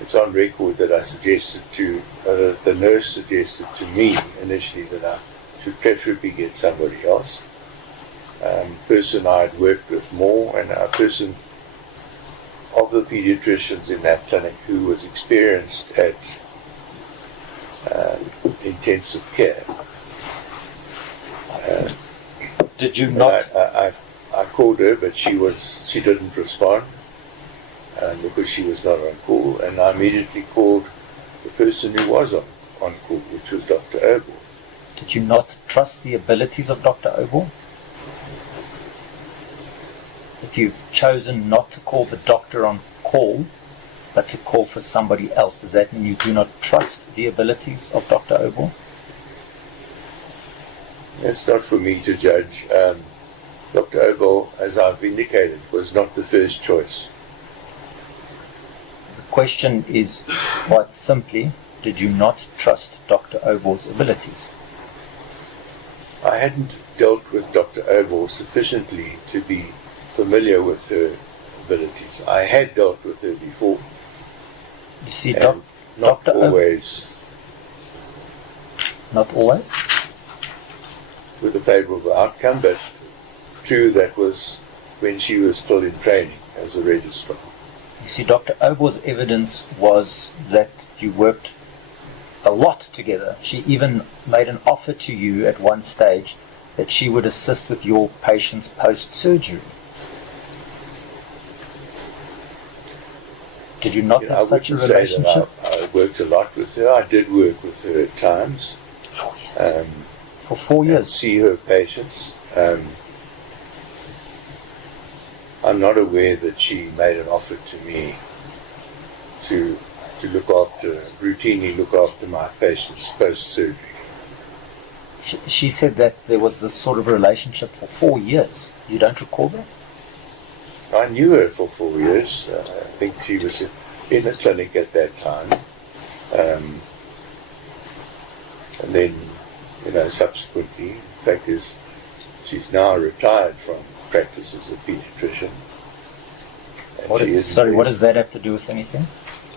it's on record that I suggested to, the nurse suggested to me initially that I should preferably get somebody else. Person I had worked with more, and a person of the pediatricians in that clinic who was experienced at intensive care. Did you not? I called her, but she didn't respond because she was not on call, and I immediately called the person who was on call, which was Dr. Ogle. Did you not trust the abilities of Dr. Ogle? If you've chosen not to call the doctor on call, but to call for somebody else, does that mean you do not trust the abilities of Dr. Ogle? It's not for me to judge. Dr. Ogle, as I've indicated, was not the first choice. The question is, quite simply, did you not trust Dr. Ogle's abilities? I hadn't dealt with Dr. Ogle sufficiently to be familiar with her abilities. I had dealt with her before. You see, and not Dr. always Not always? with a favorable outcome, but true, that was when she was still in training as a registrar. You see, Dr. Ogle's evidence was that you worked a lot together. She even made an offer to you at one stage that she would assist with your patients post-surgery. Did you not have such a relationship? I worked a lot with her. I did work with her at times. For 4 And years. see her patients. I'm not aware that she made an offer to me to routinely look after my patients post-surgery. She said that there was this sort of relationship for 4 years. You don't recall that? I knew her for 4 years. I think she was in the clinic at that time. And then, subsequently, the fact is, she's now retired from practice as a pediatrician. And What she does that have to do with anything?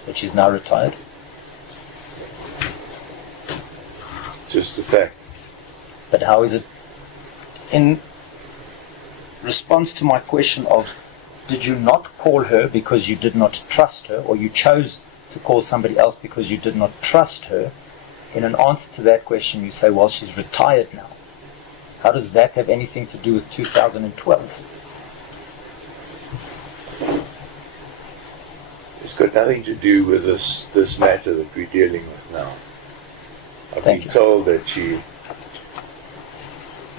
That she's now retired? just a fact. But how is it, in response to my question of Did you not call her because you did not trust her, or you chose to call somebody else because you did not trust her? In an answer to that question, you say, well, she's retired now. How does that have anything to do with 2012? It's got nothing to do with this matter that we're dealing with now. I've Thank been you. told that she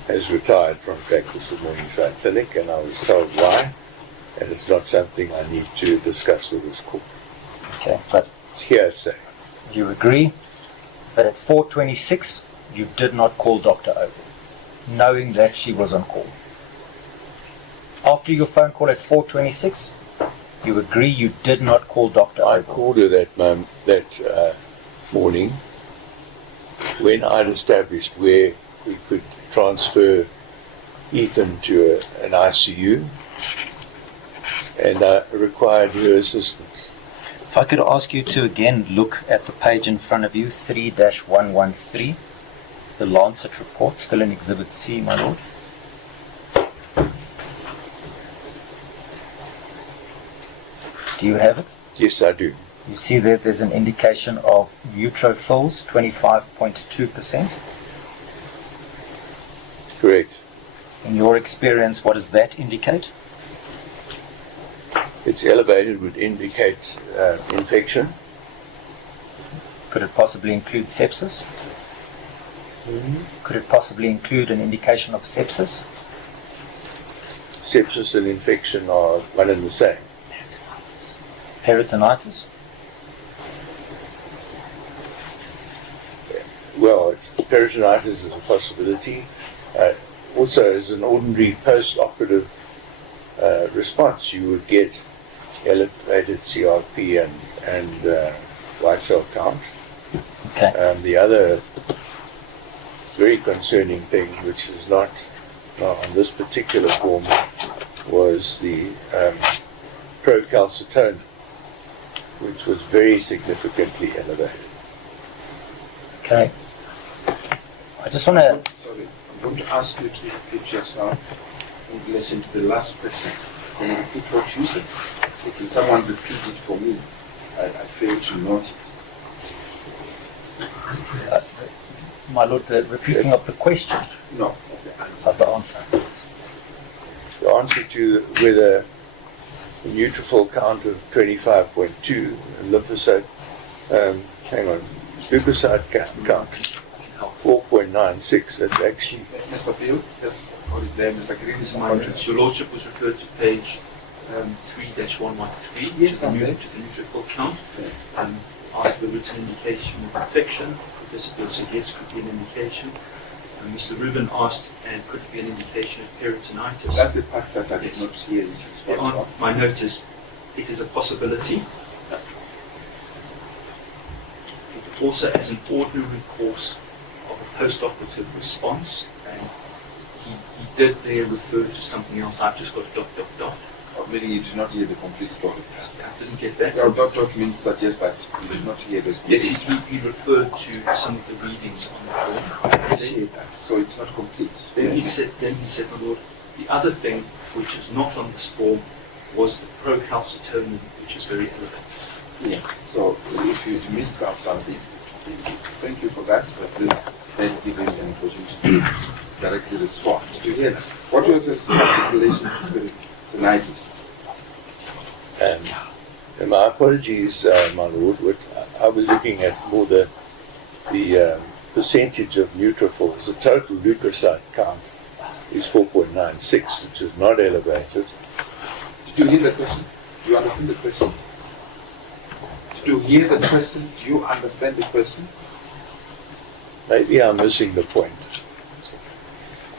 has retired from practice at Morningside Clinic, and I was told why, and it's not something I need to discuss with this court. Okay, but It's hearsay. you agree that at 4:26 you did not call Dr. Ogle, knowing that she was on call. After your phone call at 4:26, you agree you did not call Dr. I Ogle. called her that morning when I'd established where we could transfer Ethan to an ICU, and I required her assistance. If I could ask you to again look at the page in front of you, 3-113, the Lancet report, still in Exhibit C, my lord. Do you have it? Yes, I do. You see that there's an indication of neutrophils, 25.2%. Correct. In your experience, what does that indicate? It's elevated would indicate infection. Could it possibly include sepsis? Could it possibly include an indication of sepsis? Sepsis and infection are one and the same. Peritonitis? Well, peritonitis is a possibility. Also, as an ordinary post-operative response, you would get elevated CRP and white cell count. Okay. The other very concerning thing, which is not on this particular form, was the procalcitonin, which was very significantly elevated. Okay. I just want to... Sorry, I'm going to ask you to repeat yourself in relation to the last question. Can you repeat what you said? Can someone repeat it for me? I failed to note it. my lord, the repeating of the question, No. of the answer. The answer to whether a neutrophil count of 25.2 and lymphocyte, leukocyte count 4.96, that's actually Mr. Beale, yes, hold it there. Mr. Green is My notes, your lordship was referred to page 3-113, which is I'm new there. to the neutrophil count. Asked the written indication of infection. Professor Beale said yes, could be an indication. Mr. Rubin asked, and could it be an indication of peritonitis? That's the part that I did not hear. My note is, it is a possibility. It also as an ordinary course of a post-operative response, and he did there refer to something else. I've just got ... Or maybe you did not hear the complete story. I didn't get that. Dot means suggest that you did not hear the Yes, he referred to some of the readings on the form. I appreciate that. So it's not complete. Then he said, my lord, the other thing which is not on this form was the procalcitonin, which is very elevated. Yeah. So if you missed out something, thank you for that. But please then give him the opportunity to directly respond. Did you hear that? What was the articulation to peritonitis? And my apologies, my lord, I was looking at more the percentage of neutrophils. The total leukocyte count is 4.96, which is not elevated. Did you hear the question? Do you understand the question? Did you hear the question? Do you understand the question? Maybe I'm missing the point.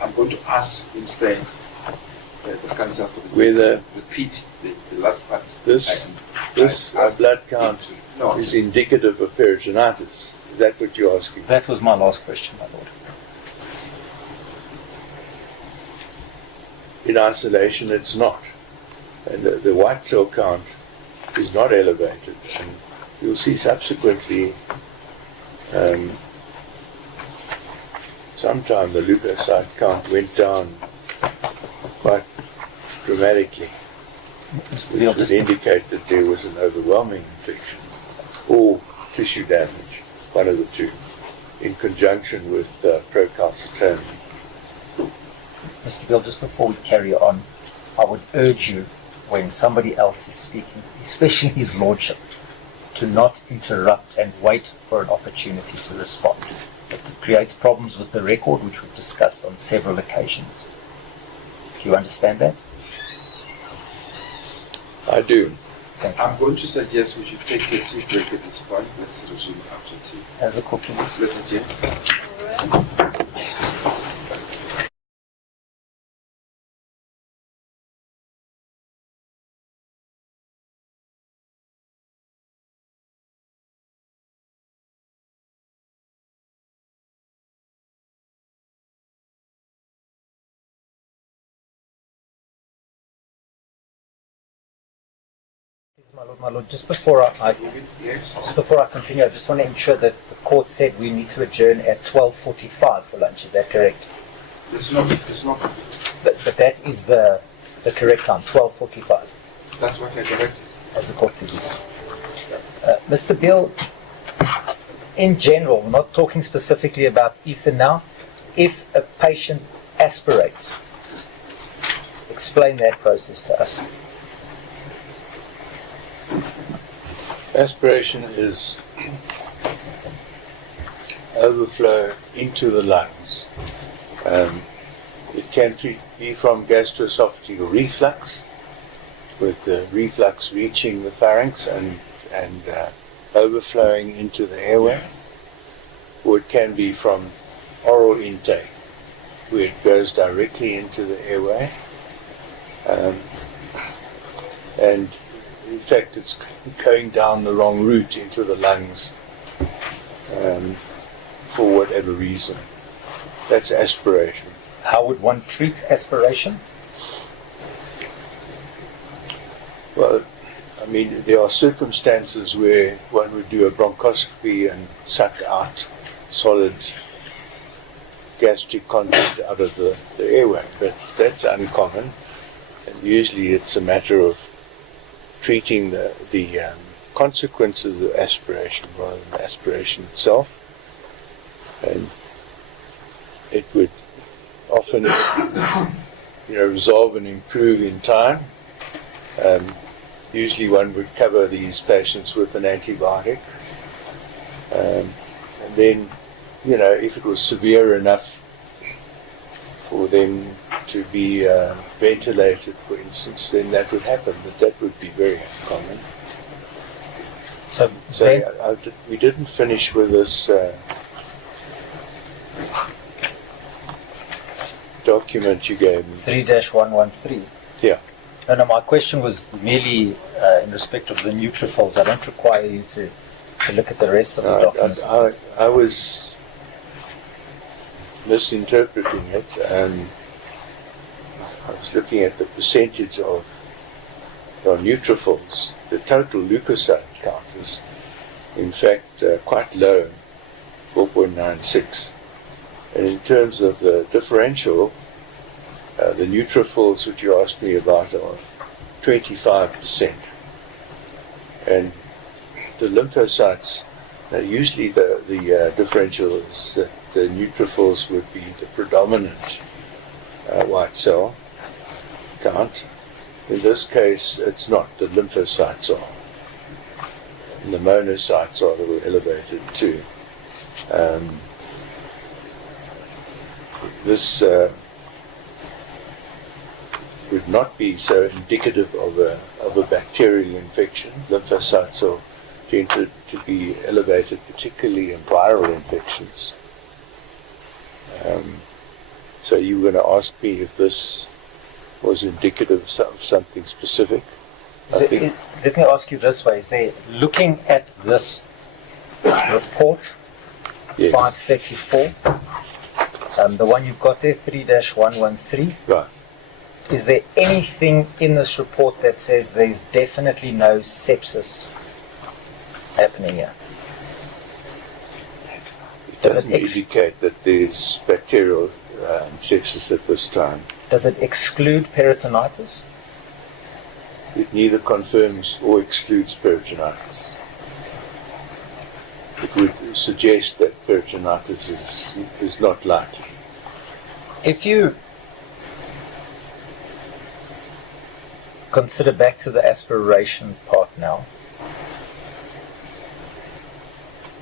I'm going to ask instead the cancer for this. Whether repeat the last part. this I asked blood count No, is indicative of peritonitis. Is that what you're asking? That was my last question, my lord. In isolation, it's not. And the white cell count is not elevated. And you'll see subsequently, sometime the leukocyte count went down quite dramatically. Mr. which Beale, would just indicate that there was an overwhelming infection or tissue damage, one of the two, in conjunction with procalcitonin. Mr. Beale, just before we carry on, I would urge you, when somebody else is speaking, especially His Lordship, to not interrupt and wait for an opportunity to respond. It creates problems with the record, which we've discussed on several occasions. Do you understand that? I do. Thank you. I'm going to suggest we should take a tea break at this point. Let's resume after tea. As the court pleases. Let's adjourn. My Lord, just before I Yes. continue, I just want to ensure that the court said we need to adjourn at 12:45 for lunch. Is that correct? It's not. But that is the correct time, 12:45, That's what I corrected. as the court pleases. Mr. Beale, in general, we're not talking specifically about ether now. If a patient aspirates, explain that process to us. Aspiration is overflow into the lungs. It can be from gastroesophageal reflux, with the reflux reaching the pharynx and overflowing into the airway, or it can be from oral intake, where it goes directly into the airway, and in fact it's going down the wrong route into the lungs for whatever reason. That's aspiration. How would one treat aspiration? Well, I mean, there are circumstances where one would do a bronchoscopy and suck out solid gastric content out of the airway, but that's uncommon, and usually it's a matter of treating the consequences of aspiration rather than aspiration itself, and it would often resolve and improve in time. Usually one would cover these patients with an antibiotic, and then if it was severe enough for them to be ventilated, for instance, then that would happen, but that would be very uncommon. So we didn't finish with this document you gave me. 3-113. Yeah. No, my question was merely in respect of the neutrophils. I don't require you to look at the rest of the document. I was misinterpreting it, and I was looking at the percentage of neutrophils. The total leukocyte count is, in fact, quite low, 4.96. And in terms of the differential, the neutrophils which you asked me about are 25%. And the lymphocytes, usually the differential is that the neutrophils would be the predominant white cell count. In this case, it's not. The lymphocytes are. And the monocytes are a little elevated too. This would not be so indicative of a bacterial infection. Lymphocytes are tend to be elevated, particularly in viral infections. So you were going to ask me if this was indicative of something specific? Let me ask you this way. Is there, looking at this report, Yes. 534, the one you've got there, 3-113, Right. is there anything in this report that says there's definitely no sepsis happening here? It Does doesn't it indicate that there's bacterial sepsis at this time. Does it exclude peritonitis? it neither confirms or excludes peritonitis. It would suggest that peritonitis is not likely. If you consider back to the aspiration part now,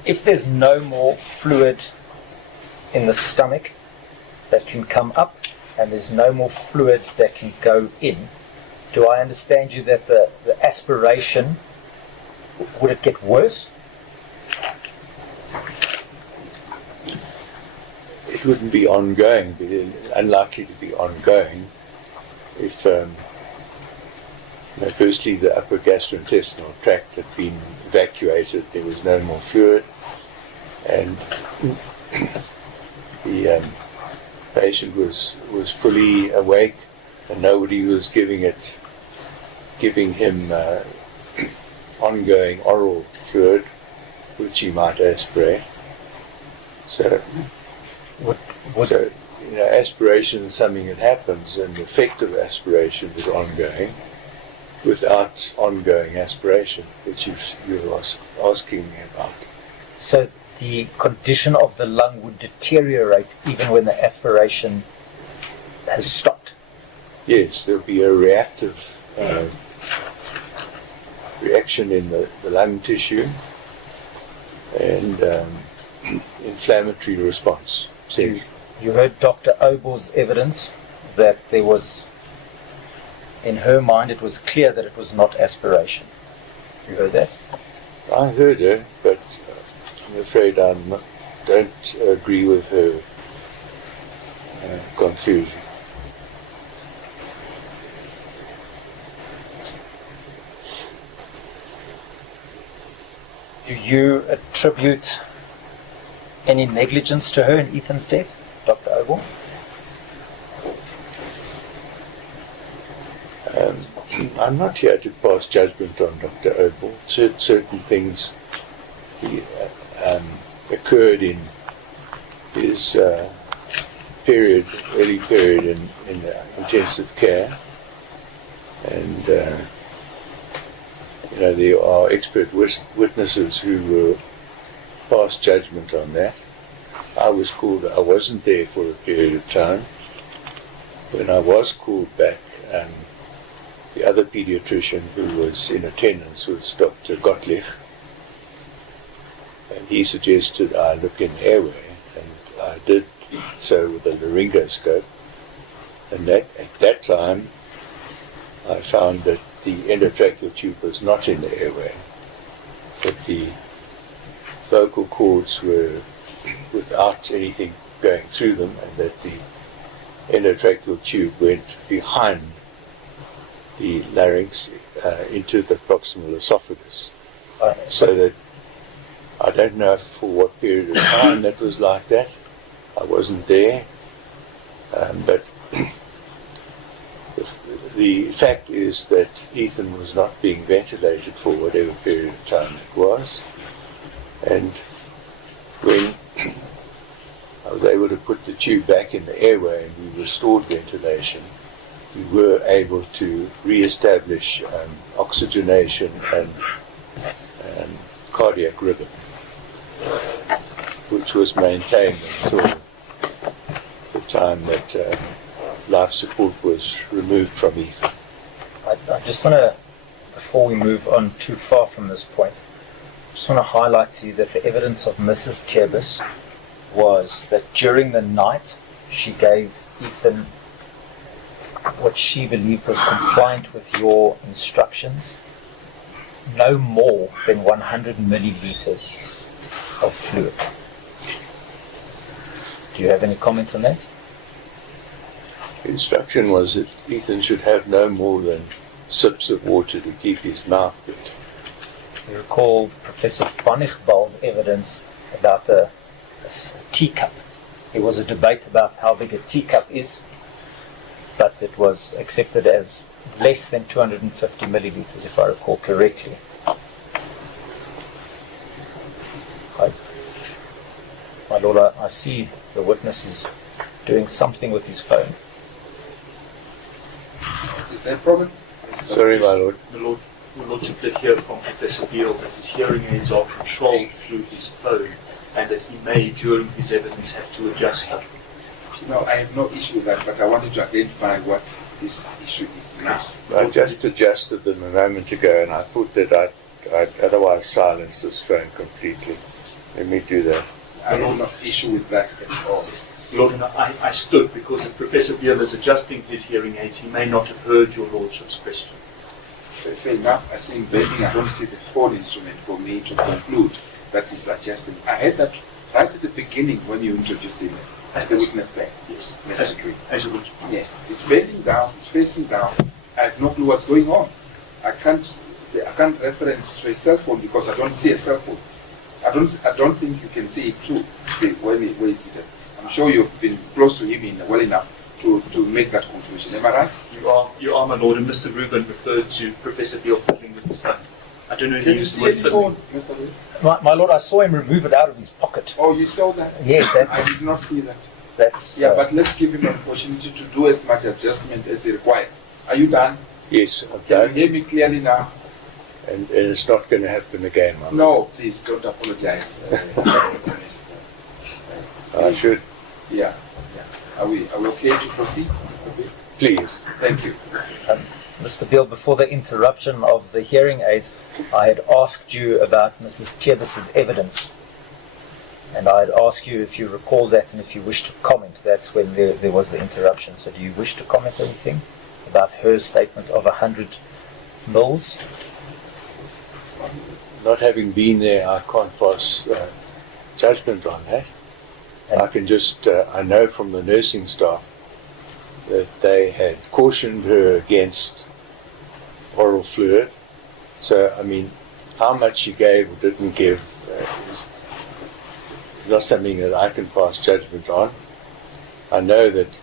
if there's no more fluid in the stomach that can come up and there's no more fluid that can go in, do I understand you that the aspiration, would it get worse? It wouldn't be ongoing, be unlikely to be ongoing if, firstly, the upper gastrointestinal tract had been evacuated, there was no more fluid, and the patient was fully awake, and nobody was giving him ongoing oral fluid, which he might aspirate. So, aspiration is something that happens, and the effect of aspiration is ongoing, without ongoing aspiration, which you're asking me about. So the condition of the lung would deteriorate even when the aspiration has stopped? Yes, there'll be a reactive reaction in the lung tissue and inflammatory response. You heard Dr. Obel's evidence that there was, in her mind, it was clear that it was not aspiration. You heard that? I heard her, but I'm afraid I don't agree with her conclusion. Do you attribute any negligence to her in Ethan's death, Dr. Obel? I'm not here to pass judgment on Dr. Obel. Certain things occurred in his early period in intensive care, and there are expert witnesses who will pass judgment on that. I wasn't there for a period of time. When I was called back, the other pediatrician who was in attendance was Dr. Gottlieb, and he suggested I look in airway, and I did so with a laryngoscope, and at that time I found that the endotracheal tube was not in the airway, that the vocal cords were without anything going through them, and that the endotracheal tube went behind the larynx into the proximal esophagus. So that I don't know for what period of time that was like that. I wasn't there. But the fact is that Ethan was not being ventilated for whatever period of time it was. And when I was able to put the tube back in the airway and we restored ventilation, we were able to re-establish oxygenation and cardiac rhythm, which was maintained until the time that life support was removed from Ethan. I just want to, before we move on too far from this point, I just want to highlight to you that the evidence of Mrs. Tirbus was that during the night she gave Ethan what she believed was compliant with your instructions, no more than 100 milliliters of fluid. Do you have any comment on that? The instruction was that Ethan should have no more than sips of water to keep his mouth good. You recall Professor Panichbal's evidence about a teacup. There was a debate about how big a teacup is, but it was accepted as less than 250 milliliters, if I recall correctly. My Lord, I see the witness is doing something with his phone. Is there a problem? Mr. Sorry, my lord. Your Lordship did hear from Professor Beale that his hearing aids are controlled through his phone and that he may, during his evidence, have to adjust them. No, I have no issue with that, but I wanted to identify what this issue is now. I just adjusted them a moment ago, and I thought that I'd otherwise silence this phone completely. Let me do that. I have no issue with that at all. Lord, and I stood because if Professor Beale is adjusting his hearing aids, he may not have heard your Lordship's question. So fair enough, I see bending, I don't see the whole instrument for me to conclude that is adjusting. I had that right at the beginning when you introduced him at the witness stand. Yes. Mr. Green. As your Lordship. Yes, it's bending down, it's facing down. I have no clue what's going on. I can't reference to a cell phone because I don't see a cell phone. I don't think you can see it through where he's seated. I'm sure you've been close to him well enough to make that conclusion. Am I right? You are, my Lord, and Mr. Rubin referred to Professor Beale fiddling with his phone. I don't know if Can he you used the see word his fiddling. phone, Mr. Lee? My lord, I saw him remove it out of his pocket. Oh, you saw that? Yes, I did not see that. that's Yeah, but let's give him an opportunity to do as much adjustment as he requires. Are you done? Yes, I've Can done, you hear me clearly now? and it's not going to happen again, my lord. No, please don't apologize. I should. Yeah. Are we okay to proceed? Please. Thank you. Mr. Beale, before the interruption of the hearing aids, I had asked you about Mrs. Tiebus's evidence. And I had asked you if you recall that and if you wish to comment. That's when there was the interruption. So do you wish to comment anything about her statement of 100 mils? Not having been there, I can't pass judgment on that. And I can just, I know from the nursing staff that they had cautioned her against oral fluid. So, I mean, how much she gave or didn't give is not something that I can pass judgment on. I know that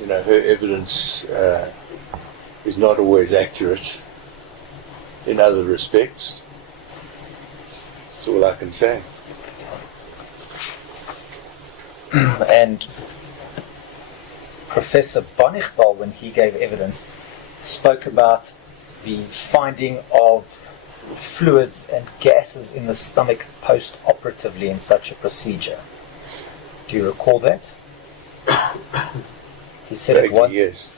you know, her evidence is not always accurate in other respects. That's all I can say. And Professor Bonigbal, when he gave evidence, spoke about the finding of fluids and gases in the stomach post-operatively in such a procedure. Do you recall that? He said Vaguely, yes.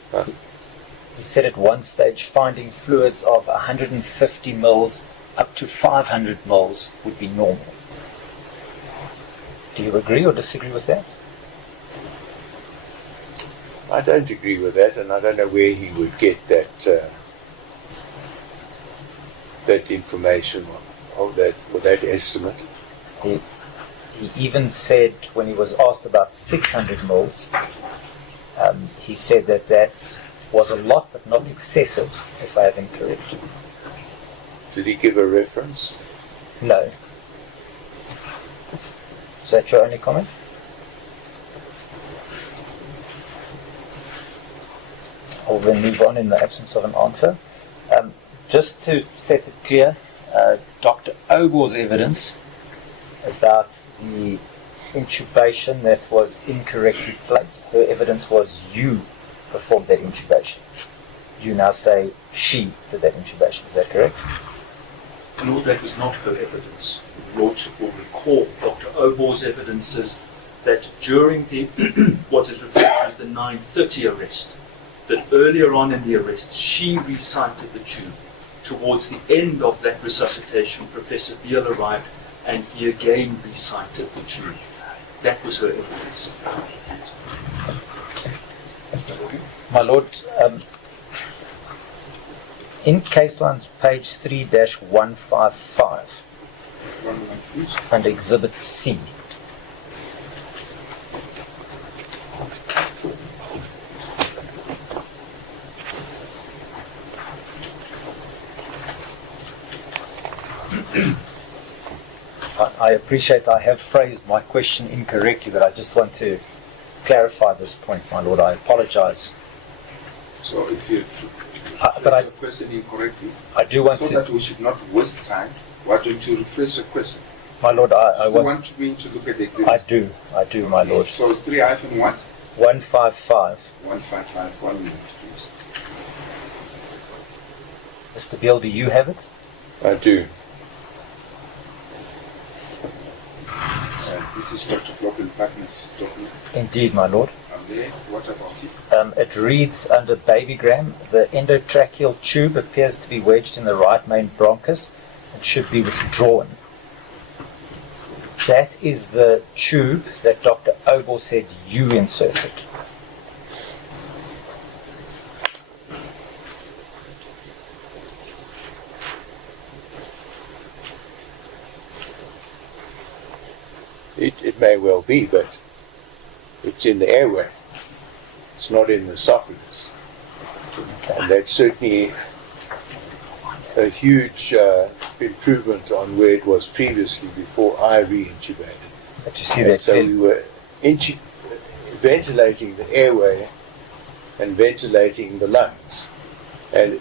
he said at one stage finding fluids of 150 mils up to 500 mils would be normal. Do you agree or disagree with that? I don't agree with that, and I don't know where he would get that that information of that or that estimate. He even said, when he was asked about 600 mils, he said that was a lot but not excessive, if I have him correct. Did he give a reference? No. Is that your only comment? I'll then move on in the absence of an answer. Just to set it clear, Dr. Obor's evidence about the intubation that was incorrectly placed, her evidence was you performed that intubation. You now say she did that intubation, is that correct? Lord, that was not her evidence. Your Lordship will recall Dr. Obor's evidence is that during the what is referred to as the 9:30 arrest, that earlier on in the arrest she recited the tube. Towards the end of that resuscitation, Professor Beale arrived and he again recited the tube. That was her evidence. My Lord, in case lines page 3-155, and Exhibit C, I appreciate I have phrased my question incorrectly, but I just want to clarify this point, my Lord. I apologize. So if you But I- the question incorrectly, I do want so to, that we should not waste time, why don't you rephrase your question? my Lord, I You want, want me to look at the exhibit? I do, my Lord. So it's 3-1? 155. 155, 1 minute, please. Mr. Beale, do you have it? I do. This is Dr. Floppin Patton's document. Indeed, my lord. And there, what about it? It reads under babygram, the endotracheal tube appears to be wedged in the right main bronchus and should be withdrawn. That is the tube that Dr. Obor said you inserted. It may well be, but it's in the airway. It's not in the esophagus. And that's certainly a huge improvement on where it was previously before I re-intubated. But you see And that so clearly. we were ventilating the airway and ventilating the lungs. And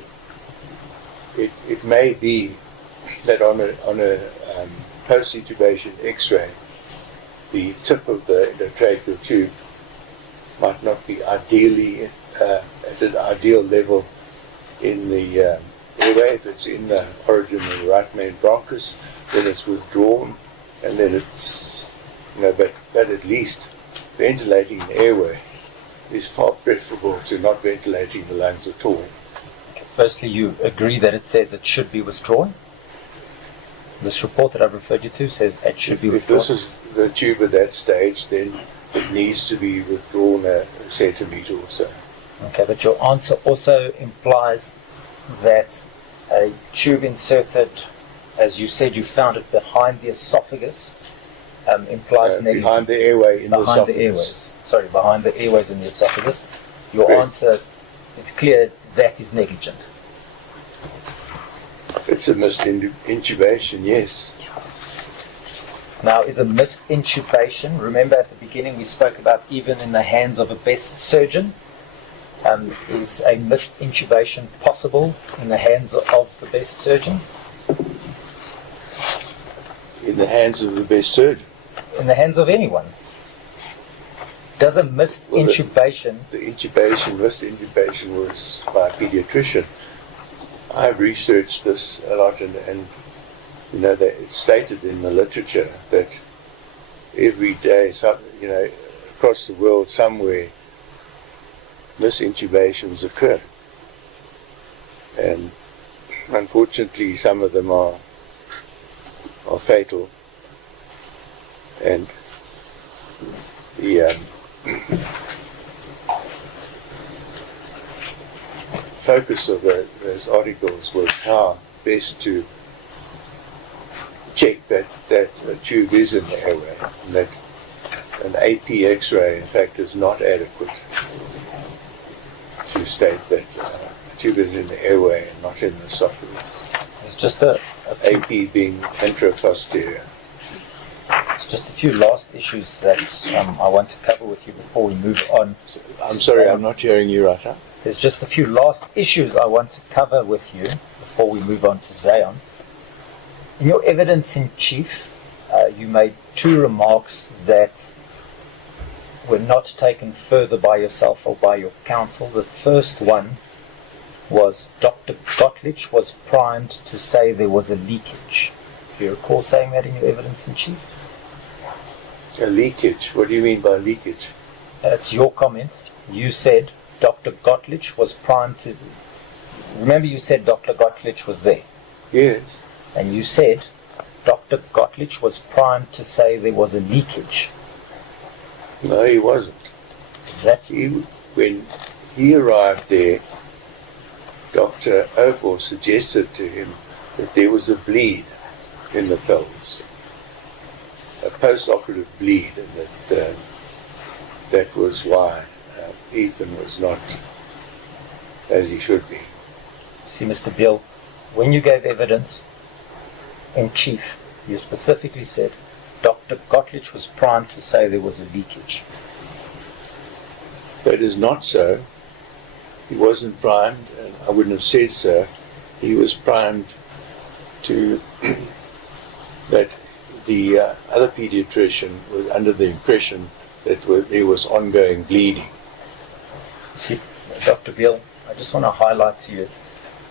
it may be that on a post-intubation X-ray, the tip of the endotracheal tube might not be ideally at an ideal level in the airway. If it's in the origin of the right main bronchus, then it's withdrawn, and then it's, but at least ventilating the airway is far preferable to not ventilating the lungs at all. Firstly, you agree that it says it should be withdrawn? This report that I've referred you to says it should be If withdrawn. this is the tube at that stage, then it needs to be withdrawn a centimetre or so. Okay, but your answer also implies that a tube inserted, as you said, you found it behind the esophagus, implies negligence. Behind the airway in the Behind esophagus. the airways. Sorry, behind the airways in the esophagus. Your Correct. answer, it's clear that is negligent. It's a missed intubation, yes. Now, is a missed intubation, remember at the beginning we spoke about even in the hands of a best surgeon, is a missed intubation possible in the hands of the best surgeon? In the hands of the best surgeon. In the hands of anyone? Does a missed Well, intubation... The missed intubation was by a pediatrician. I've researched this a lot, and that it's stated in the literature that every day, across the world somewhere, misintubations occur. And unfortunately, some of them are fatal. And the focus of those articles was how best to check that a tube is in the airway, and that an AP X-ray, in fact, is not adequate to state that a tube is in the airway and not in the esophagus. It's just a few, AP being intraposterior. it's just a few last issues that I want to cover with you before we move on. I'm sorry, I'm not hearing you right now. There's just a few last issues I want to cover with you before we move on to Zion. In your evidence in chief, you made two remarks that were not taken further by yourself or by your counsel. The first one was Dr. Gottlich was primed to say there was a leakage. Do you recall saying that in your evidence in chief? A leakage? What do you mean by leakage? It's your comment. You said Dr. Gottlich was primed to... Remember you said Dr. Gottlich was there. Yes. And you said Dr. Gottlich was primed to say there was a leakage. No, he wasn't. That When he arrived there, Dr. Obor suggested to him that there was a bleed in the pelvis, a post-operative bleed, and that was why Ethan was not as he should be. See, Mr. Beale, when you gave evidence in chief, you specifically said Dr. Gottlich was primed to say there was a leakage. That is not so. He wasn't primed, and I wouldn't have said so. He was primed to that the other pediatrician was under the impression there was ongoing bleeding. See, Dr. Beale, I just want to highlight to you,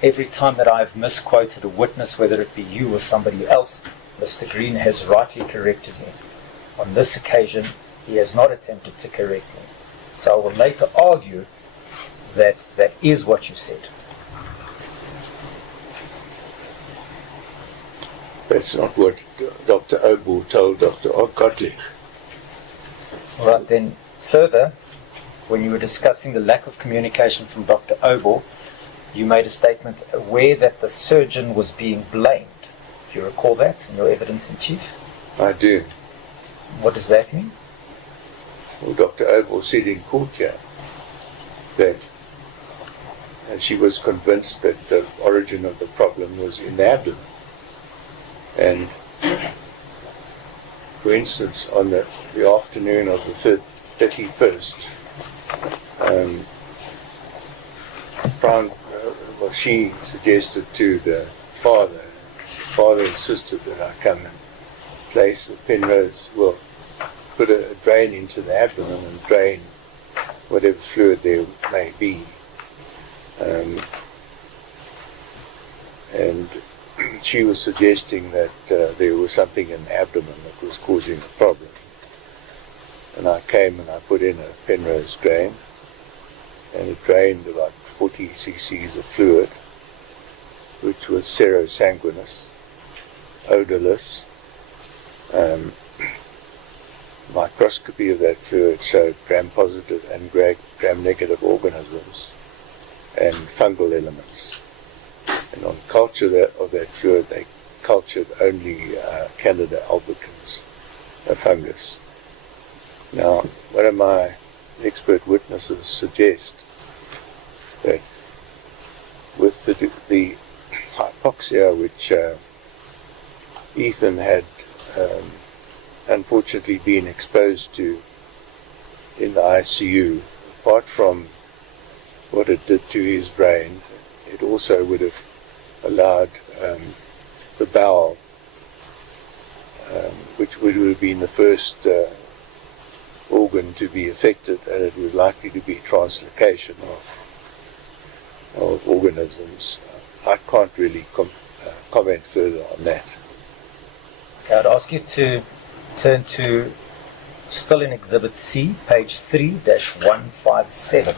every time that I've misquoted a witness, whether it be you or somebody else, Mr. Green has rightly corrected me. On this occasion, he has not attempted to correct me. So I will later argue that that is what you said. That's not what Dr. Obo told Dr. Gottlieb. All right, then further, when you were discussing the lack of communication from Dr. Obo, you made a statement aware that the surgeon was being blamed. Do you recall that in your evidence in chief? I do. What does that mean? Well, Dr. Obo said in court here that she was convinced that the origin of the problem was in the abdomen. And for instance, on the afternoon of the 31st, she suggested to the father insisted that I come and place a Penrose, put a drain into the abdomen and drain whatever fluid there may be. And she was suggesting that there was something in the abdomen that was causing the problem. And I came and I put in a Penrose drain, and it drained about 40 cc's of fluid, which was serosanguinous, odorless. Microscopy of that fluid showed gram-positive and gram-negative organisms and fungal elements. And on culture of that fluid, they cultured only Candida albicans, a fungus. Now, one of my expert witnesses suggests that with the hypoxia which Ethan had unfortunately been exposed to in the ICU, apart from what it did to his brain, it also would have allowed the bowel, which would have been the first organ to be affected, and it was likely to be translocation of organisms. I can't really comment further on that. Okay, I'd ask you to turn to, still in Exhibit C, page 3-157.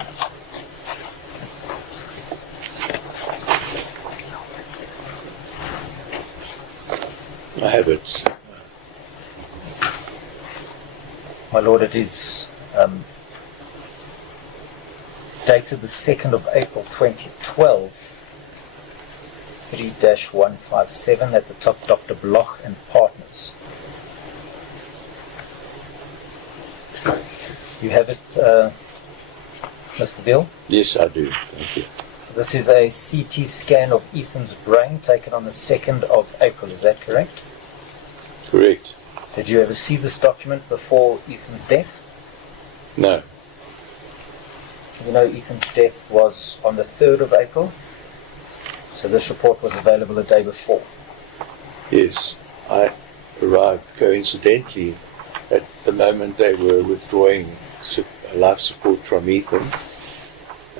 I have it. My Lord, it is dated the 2nd of April 2012, 3-157, at the top, Dr. Bloch and Partners. You have it, Mr. Beale? Yes, I do. Thank you. This is a CT scan of Ethan's brain taken on the 2nd of April, is that correct? Correct. Did you ever see this document before Ethan's death? No. You know Ethan's death was on the 3rd of April, so this report was available a day before. Yes, I arrived coincidentally at the moment they were withdrawing life support from Ethan.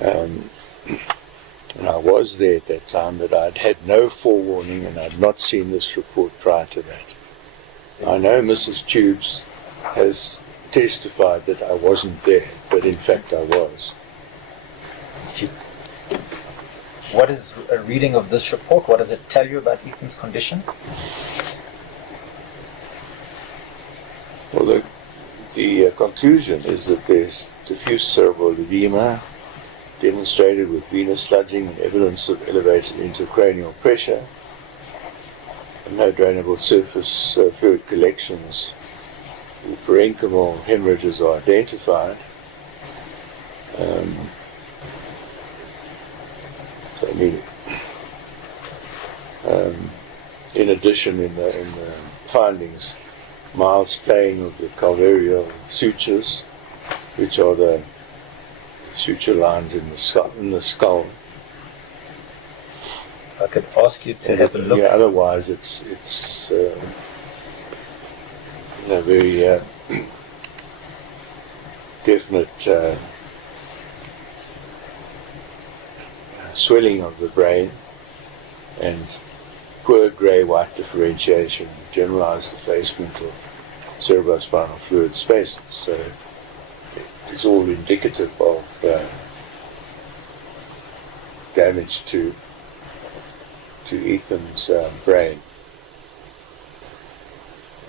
And I was there at that time, but I'd had no forewarning and I'd not seen this report prior to that. I know Mrs. Tubes has testified that I wasn't there, but in fact I was. What is a reading of this report? What does it tell you about Ethan's condition? Well, the conclusion is that there's diffuse cerebral edema demonstrated with venous sludging and evidence of elevated intracranial pressure, and no drainable surface fluid collections or parenchymal hemorrhages are identified. In addition, in the findings, mild splaying of the calvarial sutures, which are the suture lines in the skull. I could ask you to have a look. Yeah, otherwise it's very definite swelling of the brain and poor grey-white differentiation, generalized effacement of cerebrospinal fluid spaces. So it's all indicative of damage to Ethan's brain.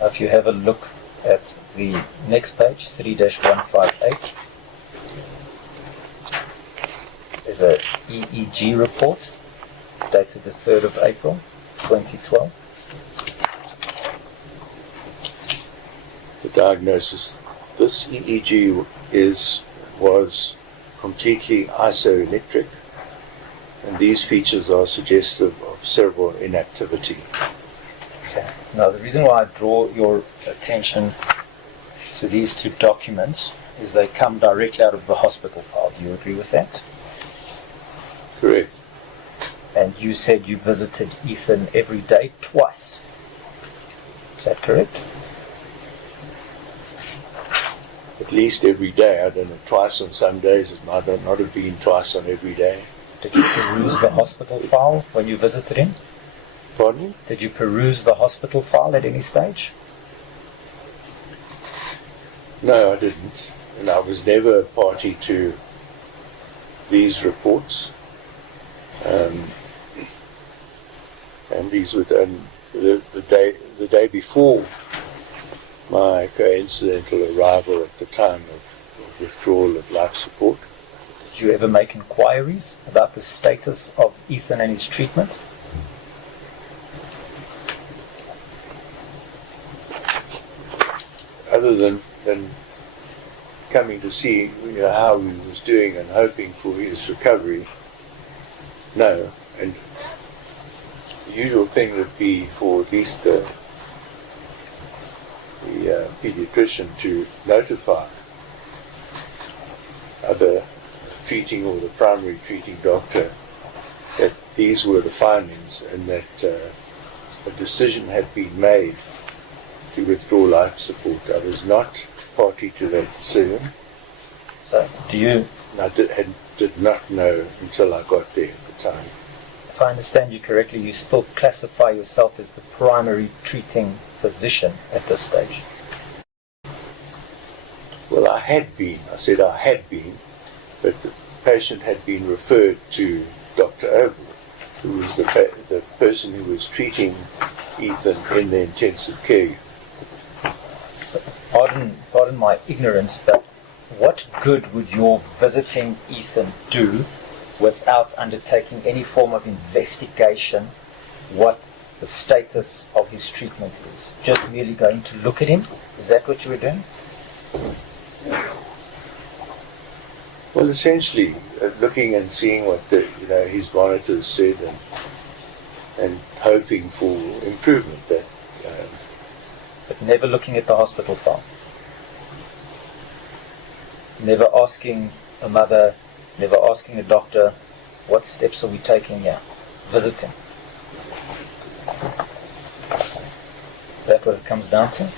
If you have a look at the next page, 3-158, is a EEG report dated the 3rd of April 2012. The diagnosis: this EEG was completely isoelectric, and these features are suggestive of cerebral inactivity. Okay. Now, the reason why I draw your attention to these two documents is they come directly out of the hospital file. Do you agree with that? Correct. And you said you visited Ethan every day, twice. Is that correct? At least every day. I don't know, twice on some days. It might not have been twice on every day. Did you peruse the hospital file when you visited him? Pardon? Did you peruse the hospital file at any stage? No, I didn't. And I was never a party to these reports. And these were done the day before my coincidental arrival at the time of withdrawal of life support. Did you ever make inquiries about the status of Ethan and his treatment? Other than coming to see how he was doing and hoping for his recovery, no. And the usual thing would be for at least the pediatrician to notify either treating or the primary treating doctor that these were the findings and that a decision had been made to withdraw life support. I was not party to that decision. So, do you... I did not know until I got there at the time. If I understand you correctly, you still classify yourself as the primary treating physician at this stage? Well, I said I had been, but the patient had been referred to Dr. Oval, who was the person who was treating Ethan in the intensive care unit. Pardon my ignorance, but what good would your visiting Ethan do without undertaking any form of investigation what the status of his treatment is? Just merely going to look at him? Is that what you were doing? Well, essentially, looking and seeing what his monitors said and hoping for improvement. But never looking at the hospital file. Never asking a mother, never asking a doctor, what steps are we taking here? Visiting. Is that what it comes down to?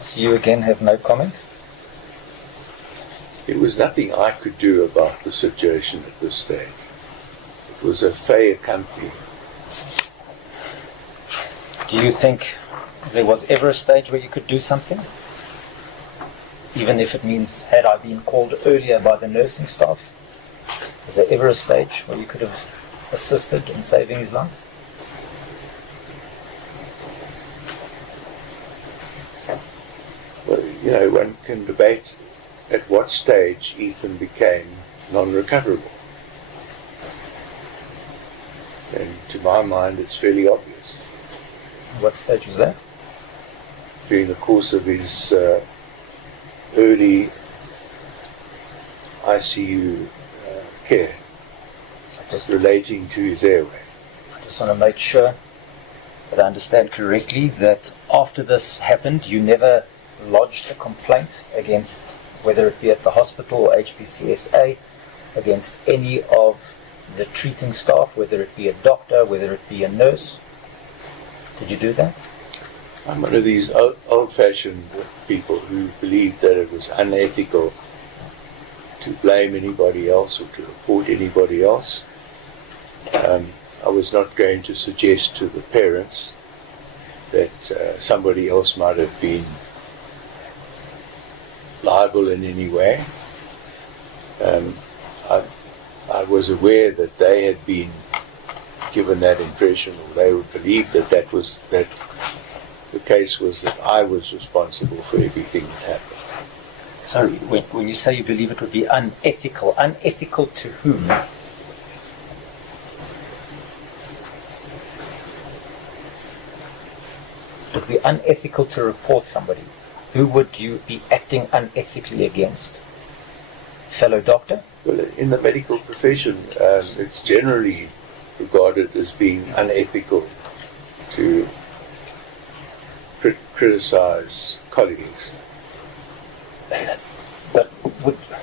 So you again have no comment? It was nothing I could do about the situation at this stage. It was a fait accompli. Do you think there was ever a stage where you could do something? Even if it means, had I been called earlier by the nursing staff, was there ever a stage where you could have assisted in saving his life? Well, one can debate at what stage Ethan became non-recoverable. And to my mind, it's fairly obvious. What stage was that? During the course of his early ICU care, just relating to his airway. I just want to make sure that I understand correctly that after this happened, you never lodged a complaint against, whether it be at the hospital or HPCSA, against any of the treating staff, whether it be a doctor, whether it be a nurse. Did you do that? I'm one of these old-fashioned people who believed that it was unethical to blame anybody else or to report anybody else. I was not going to suggest to the parents that somebody else might have been liable in any way. I was aware that they had been given that impression, or they would believe that the case was that I was responsible for everything that happened. Sorry, when you say you believe it would be unethical to whom? It would be unethical to report somebody. Who would you be acting unethically against? Fellow doctor? Well, in the medical profession, it's generally regarded as being unethical to criticize colleagues. But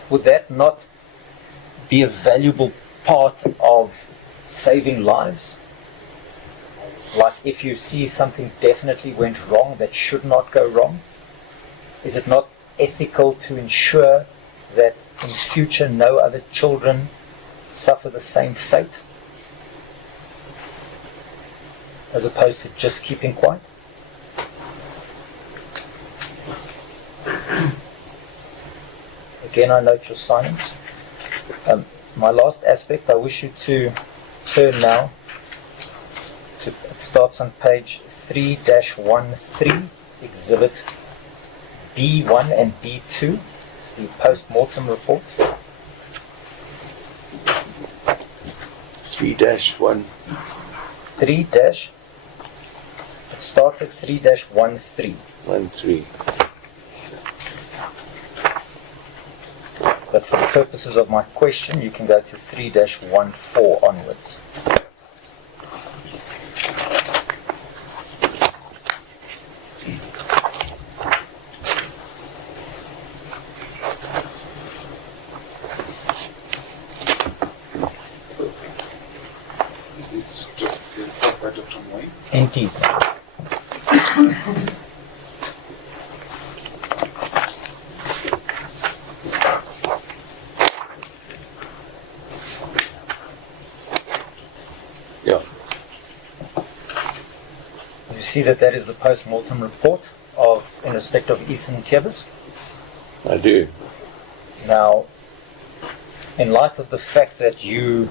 would that not be a valuable part of saving lives? Like if you see something definitely went wrong that should not go wrong, is it not ethical to ensure that in future no other children suffer the same fate, as opposed to just keeping quiet? Again, I note your silence. My last aspect, I wish you to turn now to, it starts on page 3-13, exhibit B1 and B2, the Postmortem report. 3-1. 3- it starts at 3-13. 1-3. But for the purposes of my question, you can go to 3-14 onwards. Is this just taught by Dr. Moy? Indeed. Yeah. You see that is the post-mortem report in respect of Ethan Tiebers. I do. Now, in light of the fact that you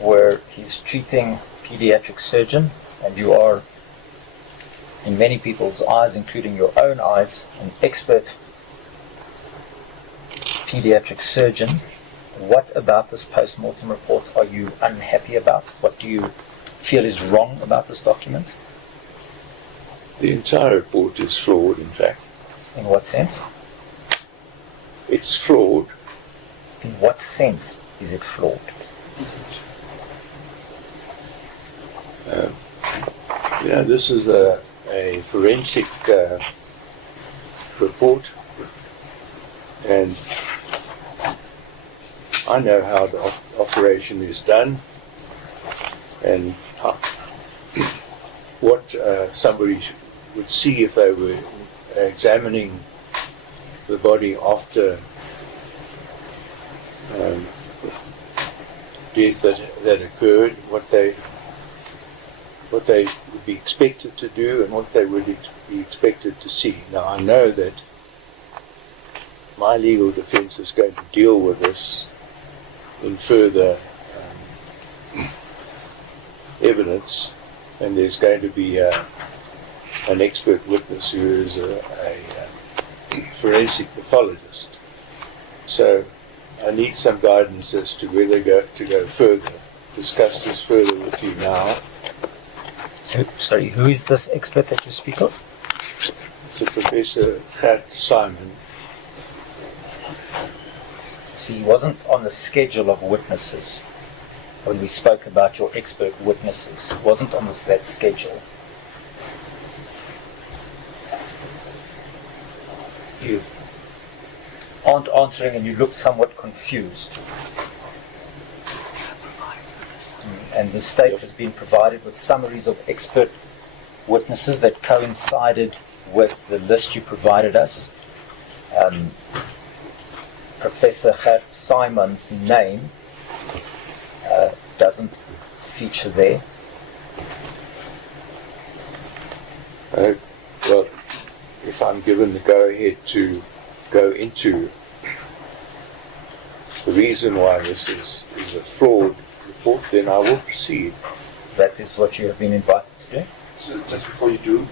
were his treating pediatric surgeon, and you are, in many people's eyes, including your own eyes, an expert pediatric surgeon, what about this post-mortem report are you unhappy about? What do you feel is wrong about this document? The entire report is flawed, in fact. In what sense? It's flawed. In what sense is it flawed? This is a forensic report, and I know how the operation is done, and what somebody would see if they were examining the body after death that occurred, what they would be expected to do and what they would be expected to see. Now, I know that my legal defense is going to deal with this in further evidence, and there's going to be an expert witness who is a forensic pathologist. So I need some guidance as to whether to go further, discuss this further with you now. Sorry, who is this expert that you speak of? It's Professor Gert Simon. See, he wasn't on the schedule of witnesses when we spoke about your expert witnesses. He wasn't on that schedule. You aren't answering and you look somewhat confused. And the state has been provided with summaries of expert witnesses that coincided with the list you provided us. Professor Gert Simon's name doesn't feature there. Well, if I'm given the go-ahead to go into the reason why this is a flawed report, then I will proceed. That is what you have been invited to do. So just before you do,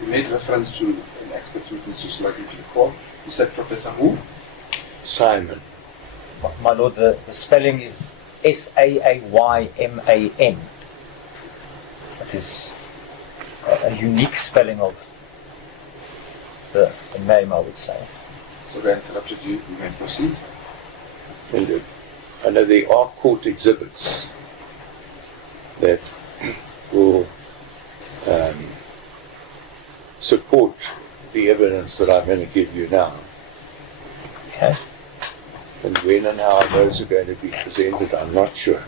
you made reference to an expert witness who's likely to recall. You said Professor who? Simon. My lord, the spelling is Saayman. That is a unique spelling of the name, I would say. So I interrupted you. You may proceed. And I know there are court exhibits that will support the evidence that I'm going to give you now. Okay. And when and how those are going to be presented, I'm not sure.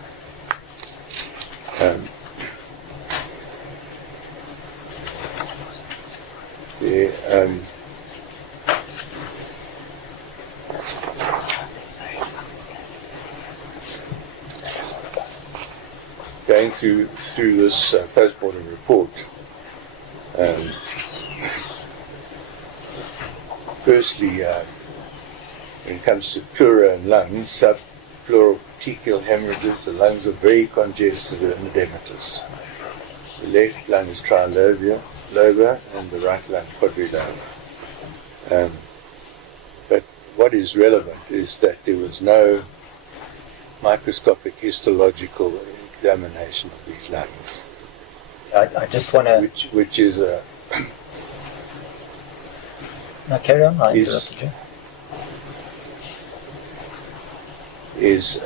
Going through this postmortem report, firstly, when it comes to pleura and lungs, subpleural petechial hemorrhages, the lungs are very congested and edematous. The left lung is trilobar and the right lung quadrilobar. But what is relevant is that there was no microscopic histological examination of these lungs. I just want to... Which is a... No, carry on. I interrupted you. Is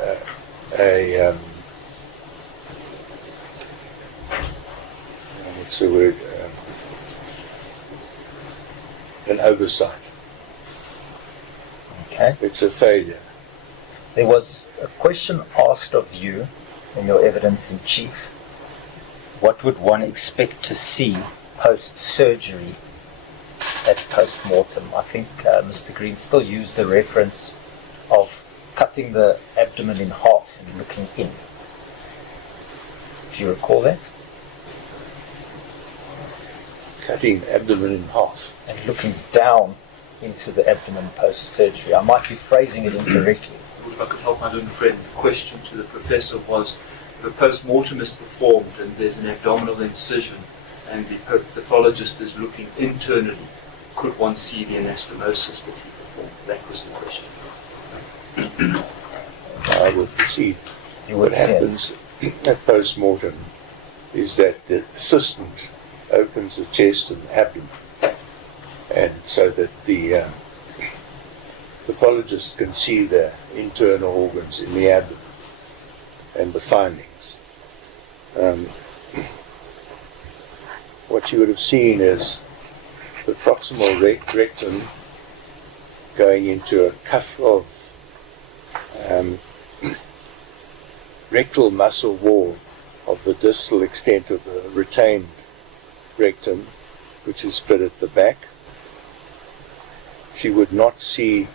what's the word? An oversight. Okay. It's a failure. There was a question asked of you in your evidence in chief. What would one expect to see post-surgery at post-mortem? I think Mr. Green still used the reference of cutting the abdomen in half and looking in. Do you recall that? Cutting the abdomen in half. And looking down into the abdomen post-surgery. I might be phrasing it incorrectly. If I could help my learned friend, the question to the professor was, if a post-mortem is performed and there's an abdominal incision and the pathologist is looking internally, could one see the anastomosis that he performed? That was the question. I will proceed. You would What happens at post-mortem is that the assistant opens the chest and abdomen, and so that the pathologist can see the internal organs in the abdomen and the findings. What you would have seen is the proximal rectum going into a cuff of rectal muscle wall of the distal extent of the retained rectum, which is split at the back. She would not see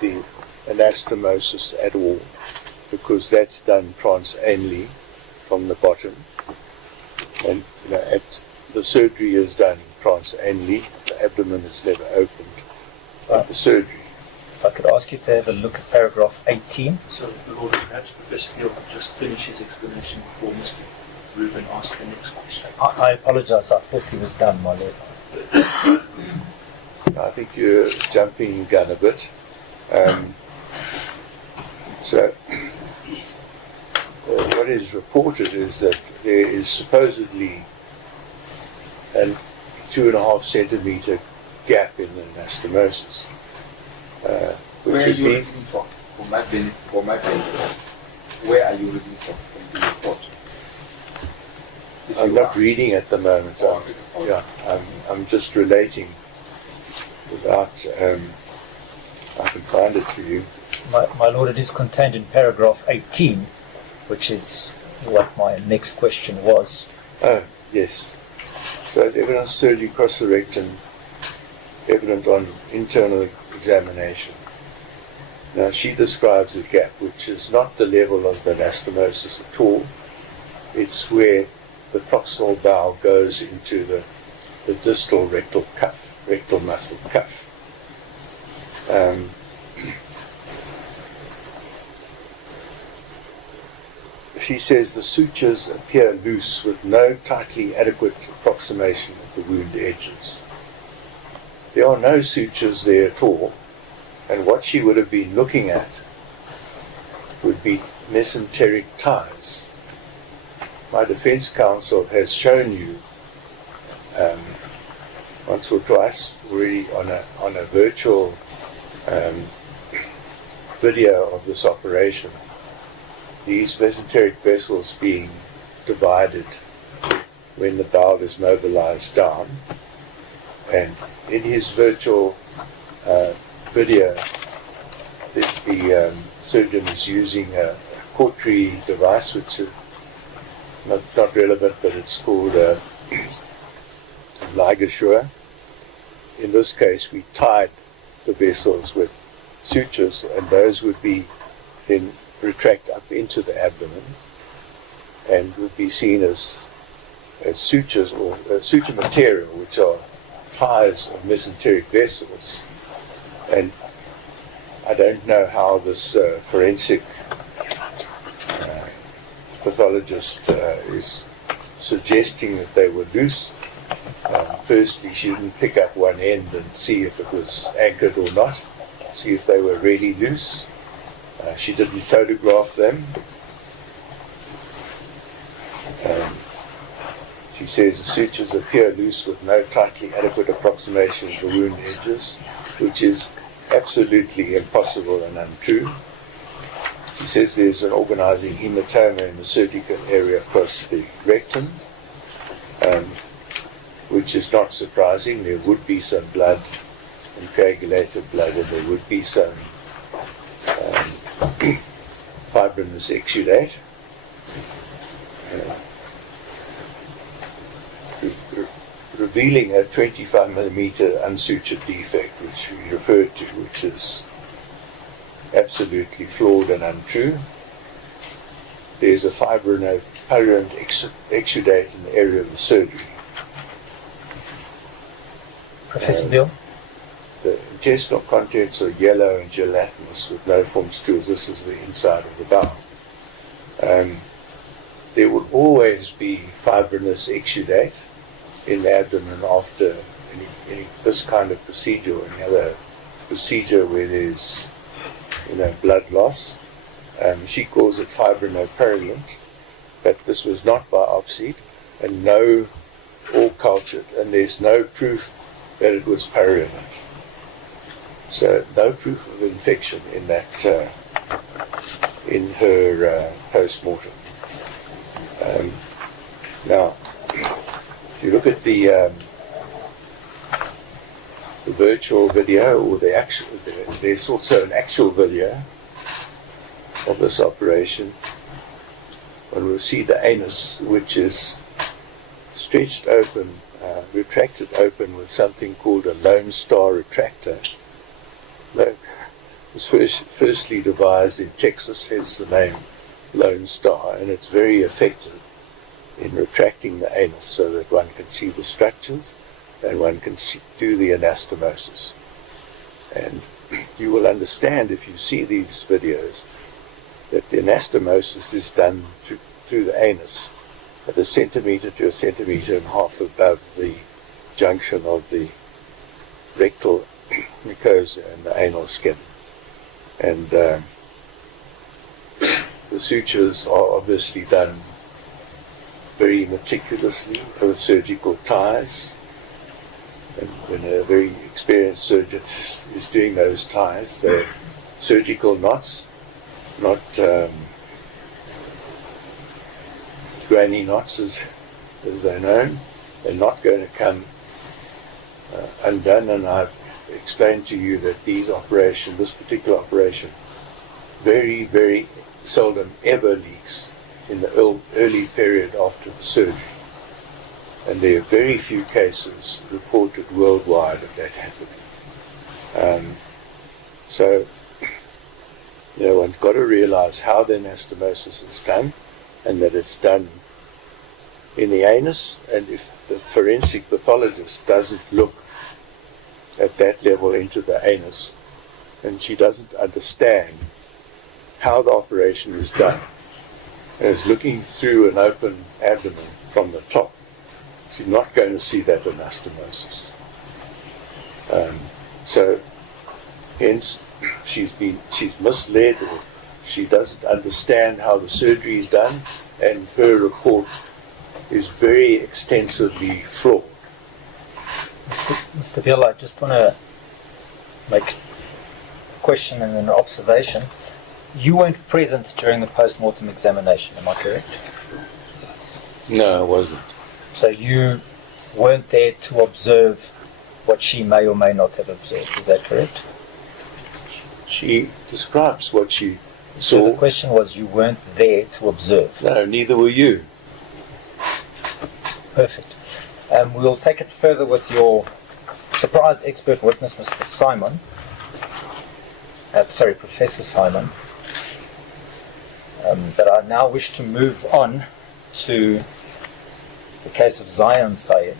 the anastomosis at all, because that's done transanally from the bottom, and at the surgery is done transanally. The abdomen is never opened at the surgery. If I could ask you to have a look at paragraph 18. So, Lord, perhaps Professor Beale could just finish his explanation before Mr. Rubin asks the next question. I apologize, I thought he was done, my lord. I think you're jumping the gun a bit. What is reported is that there is supposedly a 2.5 centimeter gap in the anastomosis. Where are you reading from? For my benefit. Where are you reading from the report? I'm not reading at the moment. I'm just relating without. I can find it for you. My lord, it is contained in paragraph 18, which is what my next question was. Oh, yes. So it's evidence surgery across the rectum, evident on internal examination. Now she describes a gap which is not the level of the anastomosis at all. It's where the proximal bowel goes into the distal rectal cuff, rectal muscle cuff. She says the sutures appear loose with no tightly adequate approximation of the wound edges. There are no sutures there at all, and what she would have been looking at would be mesenteric ties. My defense counsel has shown you once or twice already on a virtual video of this operation, these mesenteric vessels being divided when the bowel is mobilized down. And in his virtual video, the surgeon is using a cautery device, which is not relevant, but it's called a ligashore. In this case, we tied the vessels with sutures, and those would be then retract up into the abdomen and would be seen as sutures or suture material, which are ties of mesenteric vessels. And I don't know how this forensic pathologist is suggesting that they were loose. Firstly, she didn't pick up one end and see if it was anchored or not, see if they were really loose. She didn't photograph them. She says the sutures appear loose with no tightly adequate approximation of the wound edges, which is absolutely impossible and untrue. She says there's an organizing hematoma in the surgical area across the rectum, which is not surprising. There would be some blood and coagulated blood, and there would be some fibrinous exudate. Revealing a 25mm unsutured defect, which we referred to, which is absolutely flawed and untrue. There's a fibrinopurulent exudate in the area of the surgery. Professor Beale? The intestinal contents are yellow and gelatinous with no form stools. This is the inside of the bowel. There will always be fibrinous exudate in the abdomen after any this kind of procedure or any other procedure where there's blood loss. She calls it fibrinopurulent, but this was not biopsied and all cultured, and there's no proof that it was purulent. So no proof of infection in that in her post-mortem. Now, if you look at the virtual video, or there's also an actual video of this operation. One will see the anus, which is stretched open, retracted open with something called a Lone Star retractor. It was firstly devised in Texas, hence the name Lone Star, and it's very effective in retracting the anus so that one can see the structures and one can do the anastomosis. And you will understand if you see these videos that the anastomosis is done through the anus at 1 centimeter to 1.5 centimeters above the junction of the rectal mucosa and the anal skin. And the sutures are obviously done very meticulously with surgical ties. And when a very experienced surgeon is doing those ties, they're surgical knots, not granny knots as they're known. They're not going to come undone, and I've explained to you that this particular operation, very, very seldom ever leaks in the early period after the surgery. And there are very few cases reported worldwide of that happening. So, one's got to realize how the anastomosis is done, and that it's done in the anus, and if the forensic pathologist doesn't look at that level into the anus, and she doesn't understand how the operation is done, and is looking through an open abdomen from the top, she's not going to see that anastomosis. So, hence, she's misled, or she doesn't understand how the surgery is done, and her report is very extensively flawed. Mr. Beale, I just want to make a question and an observation. You weren't present during the post-mortem examination, am I correct? No, it wasn't. So you weren't there to observe what she may or may not have observed, is that correct? She describes what she So saw. the question was, you weren't there to observe. No, neither were you. Perfect. We'll take it further with your surprise expert witness, Mr. Simon. Professor Simon. But I now wish to move on to the case of Zion Syed.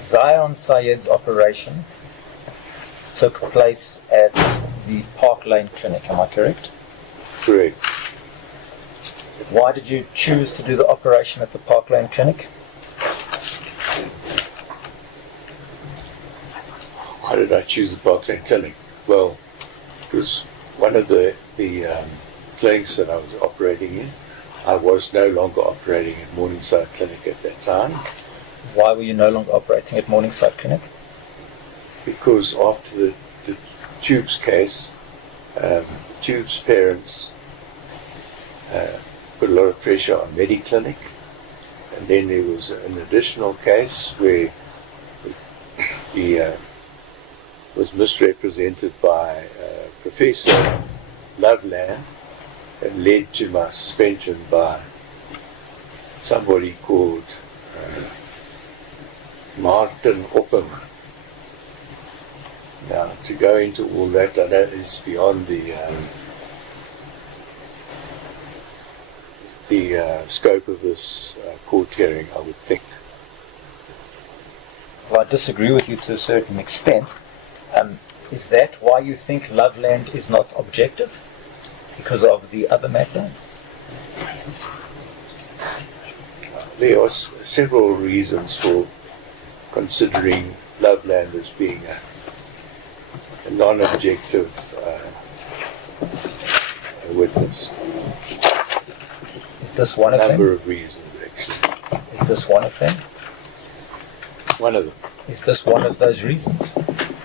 Zion Syed's operation took place at the Park Lane Clinic, am I correct? Correct. Why did you choose to do the operation at the Park Lane Clinic? Why did I choose the Park Lane Clinic? Well, it was one of the clinics that I was operating in. I was no longer operating at Morningside Clinic at that time, Why were you no longer operating at Morningside Clinic? because after the Tube's case, Tube's parents put a lot of pressure on Mediclinic, and then there was an additional case where he was misrepresented by Professor Loveland and led to my suspension by somebody called Martin Opperman. Now, to go into all that, I know is beyond the scope of this court hearing, I would think. Well, I disagree with you to a certain extent. Is that why you think Loveland is not objective? Because of the other matter? There are several reasons for considering Loveland as being a non-objective witness. Is this one of A number them? of reasons, actually. Is this one of them? One of them. Is this one of those reasons?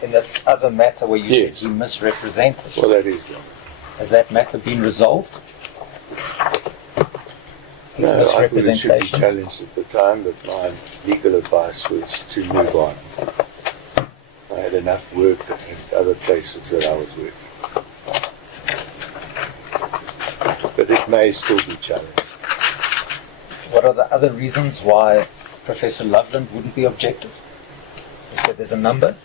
In this other matter where you Yes. said he misrepresented, Well, that is one. has that matter been resolved? His No, I thought it should be misrepresentation? challenged at the time, but my legal advice was to move on. I had enough work at other places that I was working. But it may still be challenged. What are the other reasons why Professor Loveland wouldn't be objective? You said there's a number.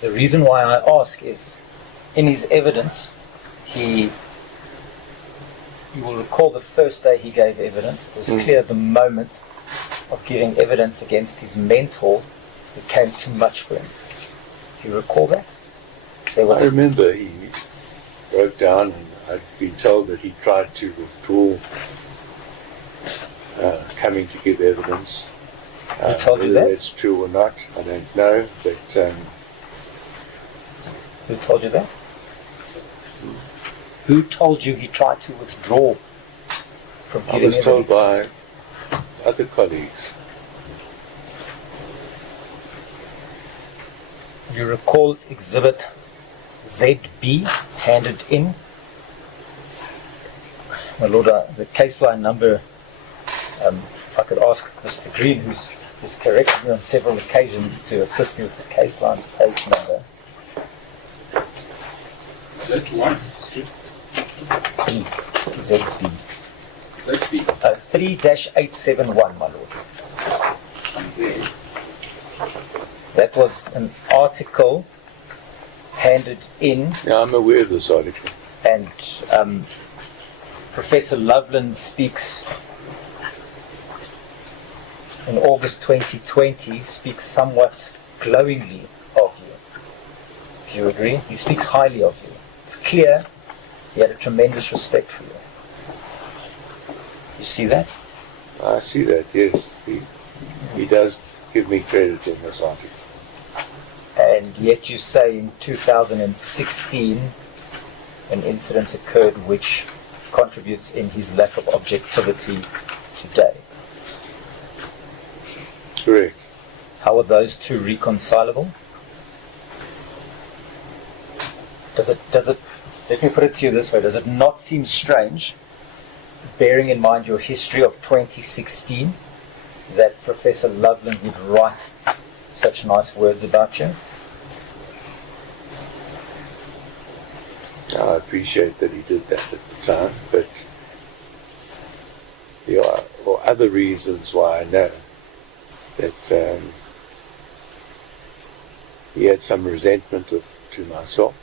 The reason why I ask is, in his evidence, you will recall the first day he gave evidence, it was clear the moment of giving evidence against his mentor became too much for him. Do you recall that? There was I remember he broke down, and I'd been told that he tried to withdraw coming to give evidence. He told you Whether that? that's true or not, I don't know, but Who told you that? Who told you he tried to withdraw from I giving was told evidence? by other colleagues. You recall Exhibit ZB handed in? My Lord, the case line number, if I could ask Mr. Green, who's corrected me on several occasions to assist me with the case line page number. Z1. ZB. ZB. 3-871, my lord. And then, That was an article handed in, Yeah, I'm aware of this article. and Professor Loveland speaks in August 2020, speaks somewhat glowingly of you. Do you agree? He speaks highly of you. It's clear he had a tremendous respect for you. You see that? I see that, yes. He does give me credit in this article. And yet you say in 2016 an incident occurred which contributes in his lack of objectivity today. Correct. How are those two reconcilable? Does it, let me put it to you this way, does it not seem strange, bearing in mind your history of 2016, that Professor Loveland would write such nice words about you? I appreciate that he did that at the time, but there are other reasons why I know that he had some resentment to myself.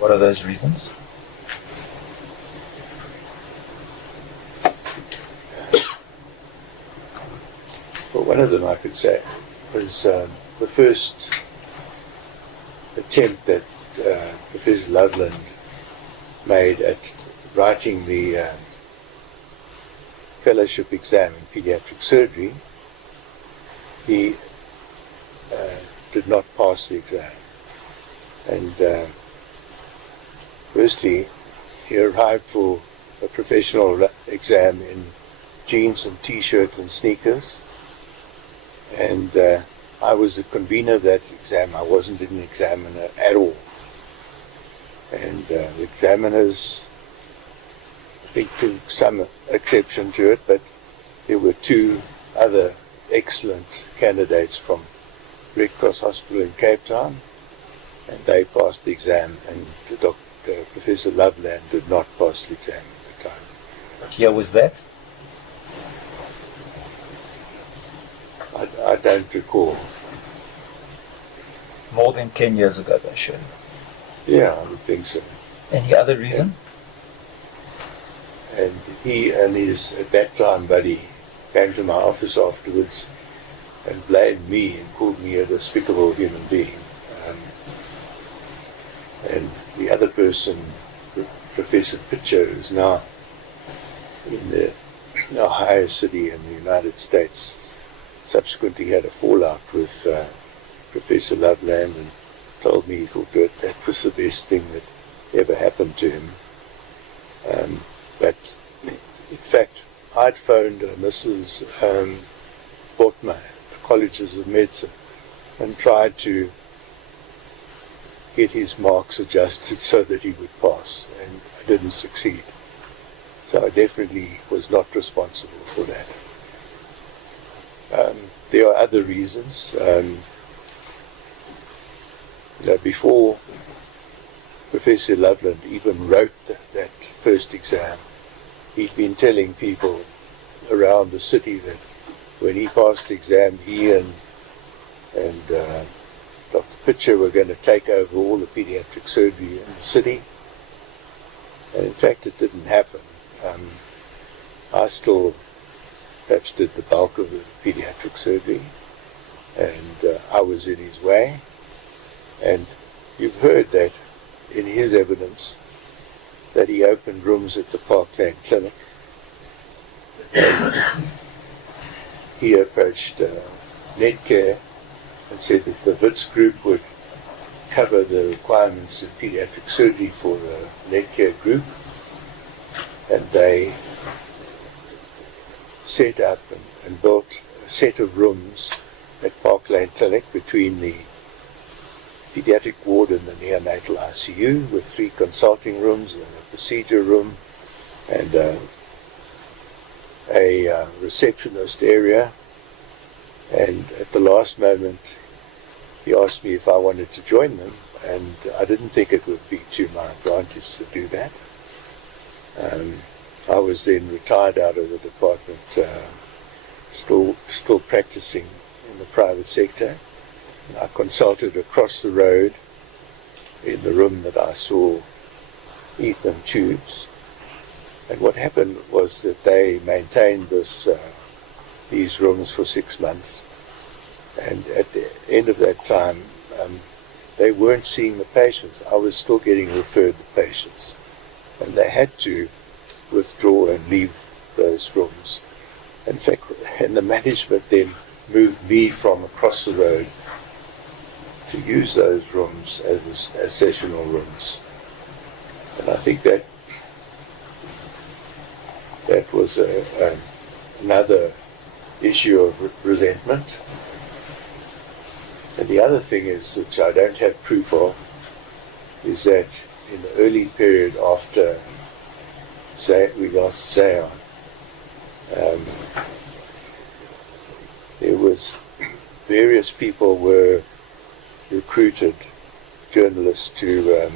What are those reasons? Well, one of them I could say was the first attempt that Professor Loveland made at writing the fellowship exam in pediatric surgery. He did not pass the exam. And firstly, he arrived for a professional exam in jeans and t-shirt and sneakers. And I was the convener of that exam. I wasn't an examiner at all. And the examiners, I think, took some exception to it, but there were two other excellent candidates from Red Cross Hospital in Cape Town, and they passed the exam, and Professor Loveland did not pass the exam at the time. What year was that? I don't recall. More than 10 years ago, they should. Yeah, I would think so. Any other reason? And he and his, at that time, buddy, came to my office afterwards and blamed me and called me a despicable human being. And the other person, Professor Pitcher, is now in the Ohio city in the United States, subsequently had a fallout with Professor Loveland and told me he thought that was the best thing that ever happened to him. But in fact, I'd phoned Mrs. Portman, the Colleges of Medicine, and tried to get his marks adjusted so that he would pass, and I didn't succeed. So I definitely was not responsible for that. There are other reasons. Before Professor Loveland even wrote that first exam, he'd been telling people around the city that when he passed the exam, he and Dr. Pitcher were going to take over all the pediatric surgery in the city. And in fact, it didn't happen. I still perhaps did the bulk of the pediatric surgery, and I was in his way. And you've heard that in his evidence that he opened rooms at the Parkland Clinic. And he approached Netcare and said that the Wits group would cover the requirements of pediatric surgery for the Netcare group. And they set up and built a set of rooms at Parkland Clinic between the pediatric ward and the neonatal ICU, with 3 consulting rooms and a procedure room and a receptionist area. And at the last moment, he asked me if I wanted to join them, and I didn't think it would be to my advantage to do that. I was then retired out of the department, still practicing in the private sector. And I consulted across the road in the room that I saw Ethan tubes. And what happened was that they maintained these rooms for 6 months. And at the end of that time, they weren't seeing the patients. I was still getting referred the patients. And they had to withdraw and leave those rooms. In fact, and the management then moved me from across the road to use those rooms as sessional rooms. And I think that was another issue of resentment. And the other thing is, which I don't have proof of, is that in the early period after we lost Zion, there was various people were recruited, journalists, to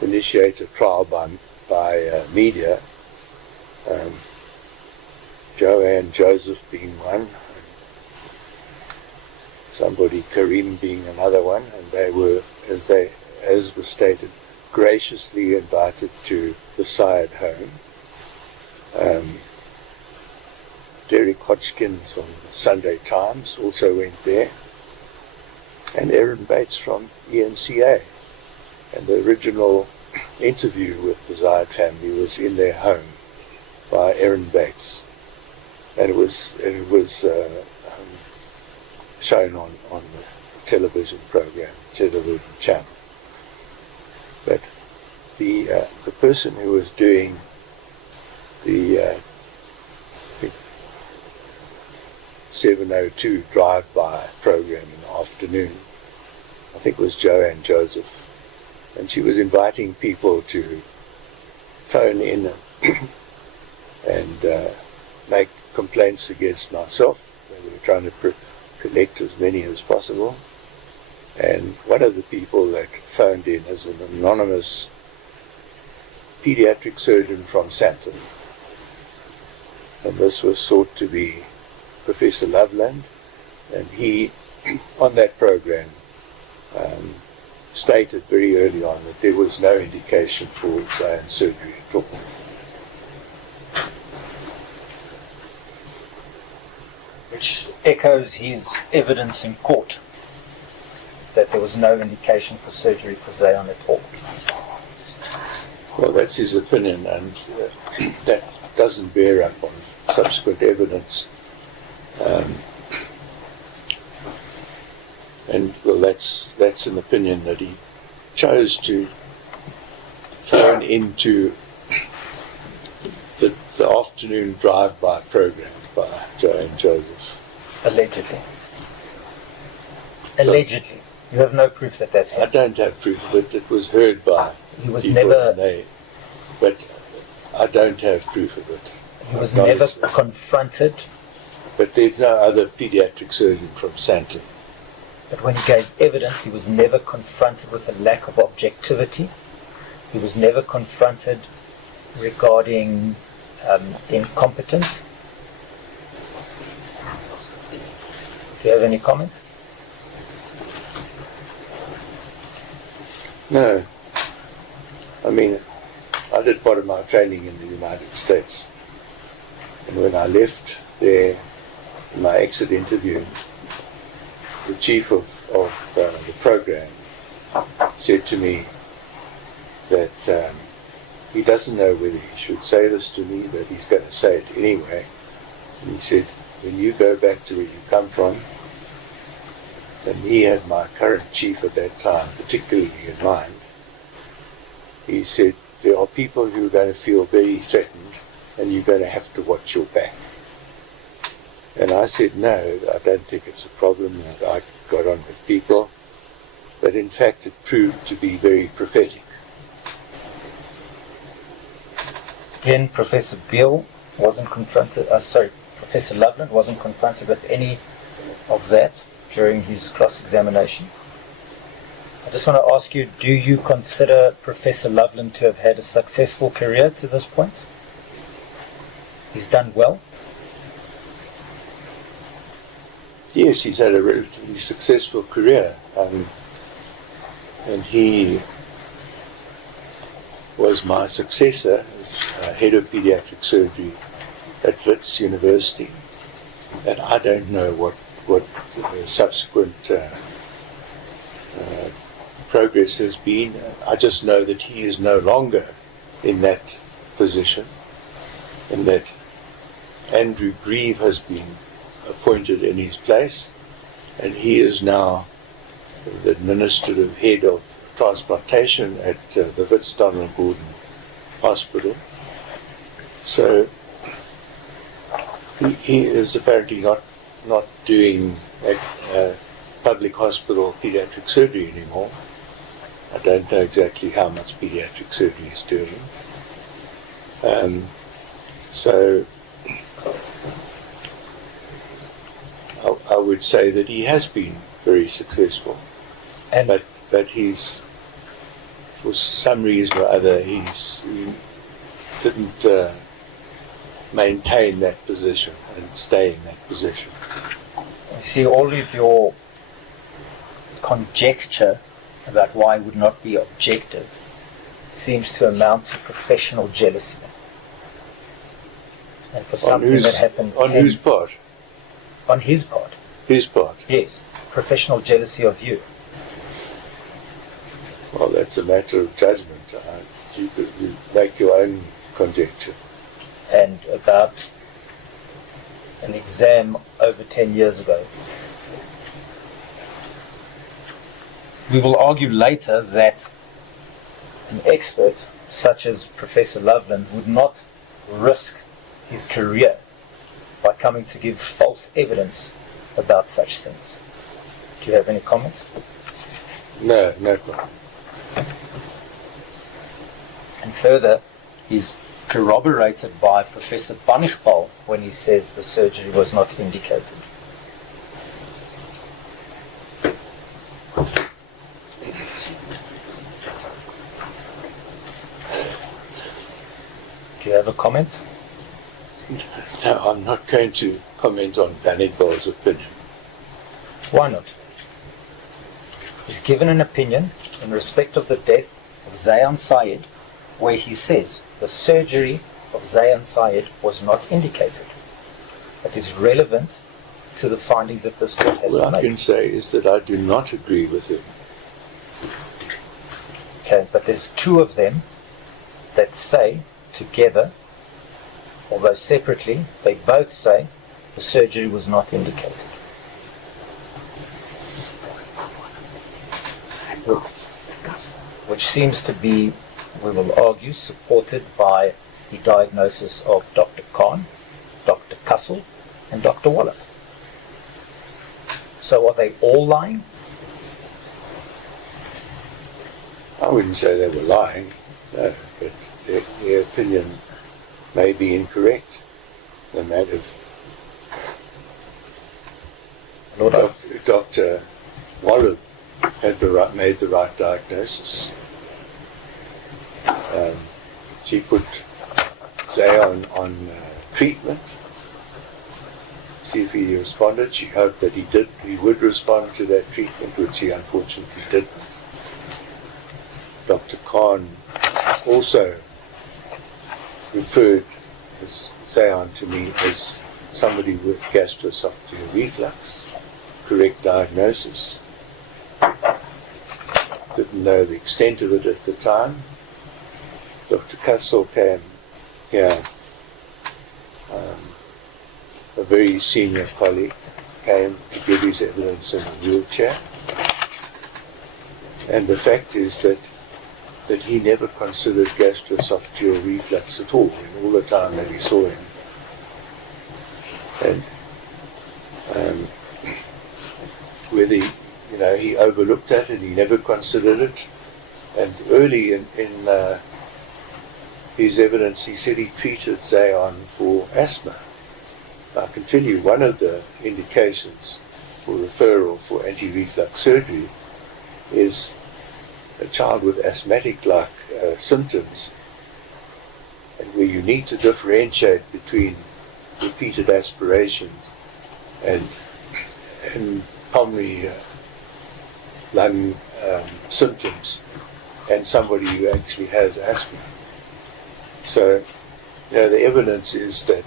initiate a trial by media, Joanne Joseph being one, somebody, Karim, being another one, and they were, as was stated, graciously invited to the Syed home. Derek Hodgkins from the Sunday Times also went there, and Aaron Bates from ENCA. And the original interview with the Zayed family was in their home by Aaron Bates, and it was shown on the television channel. But the person who was doing the 702 drive-by program in the afternoon, I think it was Joanne Joseph, and she was inviting people to phone in and make complaints against myself. They were trying to collect as many as possible. And one of the people that phoned in is an anonymous pediatric surgeon from Santon. And this was thought to be Professor Loveland. And he, on that program, stated very early on that there was no indication for Zion surgery at all. Which echoes his evidence in court that there was no indication for surgery for Zion at all. Well, that's his opinion, and that doesn't bear up on subsequent evidence. And well, that's an opinion that he chose to phone into the afternoon drive-by program by Joanne Joseph. Allegedly. Allegedly. You have no proof that that's him. I don't have proof of it. It was heard by He was people, never. but I don't have proof of it. He was never confronted. But there's no other pediatric surgeon from Santon. But when he gave evidence, he was never confronted with a lack of objectivity. He was never confronted regarding incompetence. Do you have any comments? No. I mean, I did part of my training in the United States. And when I left there, in my exit interview, the chief of the program said to me that he doesn't know whether he should say this to me, but he's going to say it anyway. And he said, when you go back to where you come from, and he had my current chief at that time particularly in mind, he said, there are people who are going to feel very threatened and you're going to have to watch your back. And I said, no, I don't think it's a problem. And I got on with people. But in fact, it proved to be very prophetic. Again, Professor Beale wasn't confronted, Professor Loveland wasn't confronted with any of that during his cross-examination. I just want to ask you, do you consider Professor Loveland to have had a successful career to this point? He's done well? Yes, he's had a relatively successful career, and he was my successor as head of pediatric surgery at Wits University. And I don't know what subsequent progress has been. I just know that he is no longer in that position, and that Andrew Grieve has been appointed in his place, and he is now the administrative head of transplantation at the Wits Gordon Hospital. So he is apparently not doing public hospital pediatric surgery anymore. I don't know exactly how much pediatric surgery he's doing. So I would say that he has been very successful, but he's, for some reason or other, he didn't maintain that position and stay in that position. You see, all of your conjecture about why it would not be objective seems to amount to professional jealousy. And for something that happened... On whose part? On his part. His part? Yes. Professional jealousy of you. Well, that's a matter of judgment. You make your own conjecture. And about an exam over 10 years ago. We will argue later that an expert such as Professor Loveland would not risk his career by coming to give false evidence about such things. Do you have any comments? No comment. And further, he's corroborated by Professor Banichbal when he says the surgery was not indicated. Do you have a comment? No, I'm not going to comment on Banichbal's opinion. Why not? He's given an opinion in respect of the death of Zayan Syed, where he says the surgery of Zayan Syed was not indicated. That is relevant to the findings that this court has made. What I can say is that I do not agree with him. Okay, but there's two of them that say together, although separately, they both say the surgery was not indicated. Which seems to be, we will argue, supported by the diagnosis of Dr. Khan, Dr. Kassel, and Dr. Wallach. So are they all lying? I wouldn't say they were lying, no, but their opinion may be incorrect. No matter. Dr. Wallach had made the right diagnosis. She put Zayan on treatment. See if he responded. She hoped that he would respond to that treatment, which he unfortunately didn't. Dr. Khan also referred Zayan to me as somebody with gastroesophageal reflux. Correct diagnosis. Didn't know the extent of it at the time. Dr. Kassel came here, a very senior colleague, came to give his evidence in a wheelchair. And the fact is that he never considered gastroesophageal reflux at all in all the time that he saw him. And whether he overlooked that and he never considered it. And early in his evidence, he said he treated Zayan for asthma. I can tell you one of the indications for referral for anti-reflux surgery is a child with asthmatic-like symptoms, and where you need to differentiate between repeated aspirations and pulmonary lung symptoms, and somebody who actually has asthma. So, the evidence is that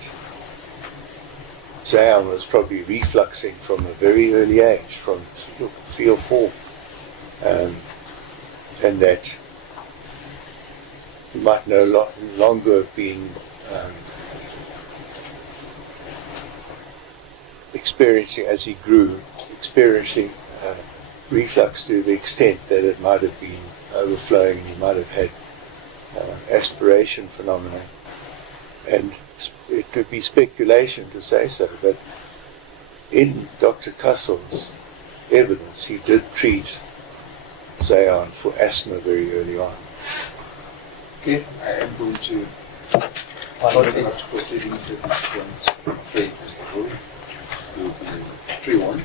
Zion was probably refluxing from a very early age, from 3 or 4, and that he might no longer have been experiencing, as he grew, experiencing reflux to the extent that it might have been overflowing, and he might have had aspiration phenomena. And it could be speculation to say so, but in Dr. Cussel's evidence, he did treat Zion for asthma very early on. Okay, I am going to proceedings at this point. Okay, Mr. Roux will be 3-1.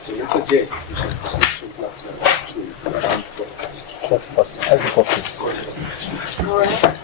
So let's adjourn. We shall proceed shortly after to around 12:30. As a copy. All right.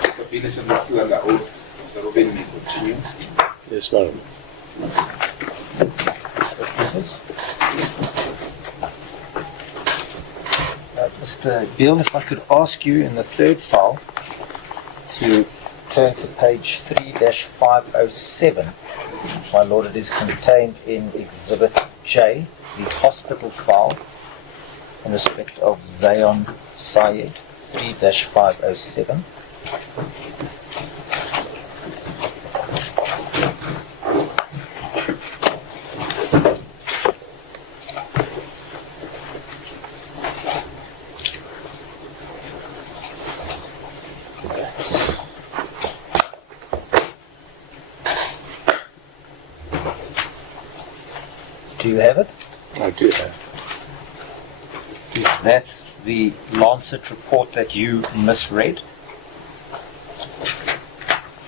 Mr. Beale is still under oath. Mr. Robin may continue. Yes, madam. Mr. Beale, if I could ask you in the third file to turn to page 3-507. My Lord, it is contained in Exhibit J, the hospital file, in respect of Zion Syed, 3-507. Do you have it? I do have. Is that the Lancet report that you misread?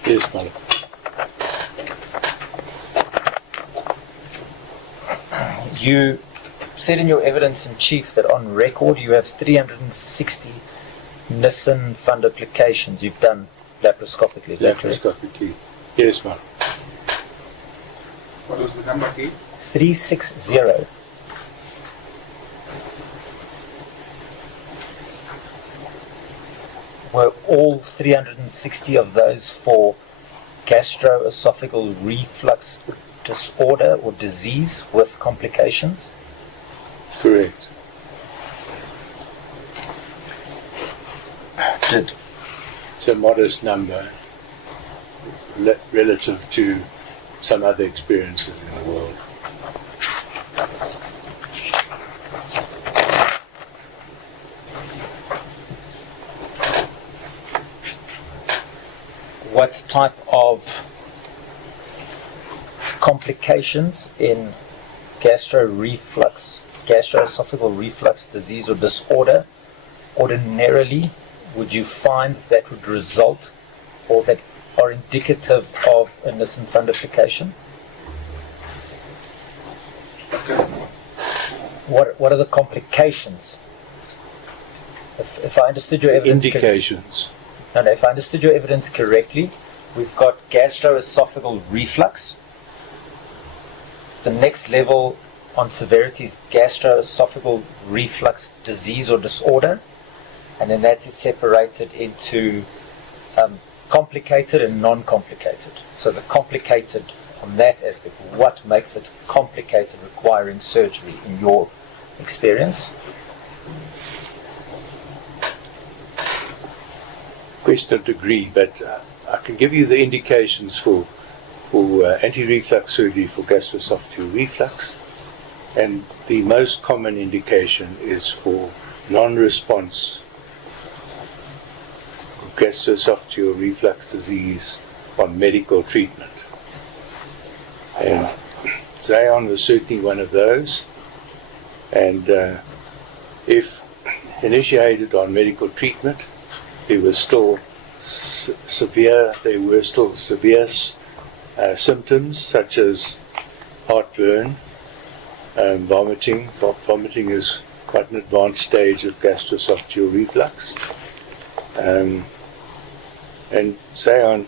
Yes, madam. You said in your evidence in chief that on record you have 360 Nissen fundoplications you've done laparoscopically. Is that correct? Laparoscopically. Yes, madam. What was the number again? 360. Were all 360 of those for gastroesophageal reflux disorder or disease with complications? Correct. Did It's a modest number relative to some other experiences in the world. what type of complications in gastroesophageal reflux disease or disorder ordinarily would you find that would result or that are indicative of a Nissen fundification? What are the complications? If I understood your evidence Indications. if I understood your evidence correctly, we've got gastroesophageal reflux. The next level on severity is gastroesophageal reflux disease or disorder, and then that is separated into complicated and non-complicated. So the complicated on that aspect, what makes it complicated requiring surgery in your experience? question degree, but I can give you the indications for anti-reflux surgery for gastroesophageal reflux, and the most common indication is for non-response of gastroesophageal reflux disease on medical treatment. And Zion was certainly one of those, and if initiated on medical treatment, there were still severe symptoms such as heartburn, vomiting. Vomiting is quite an advanced stage of gastroesophageal reflux. And Zion,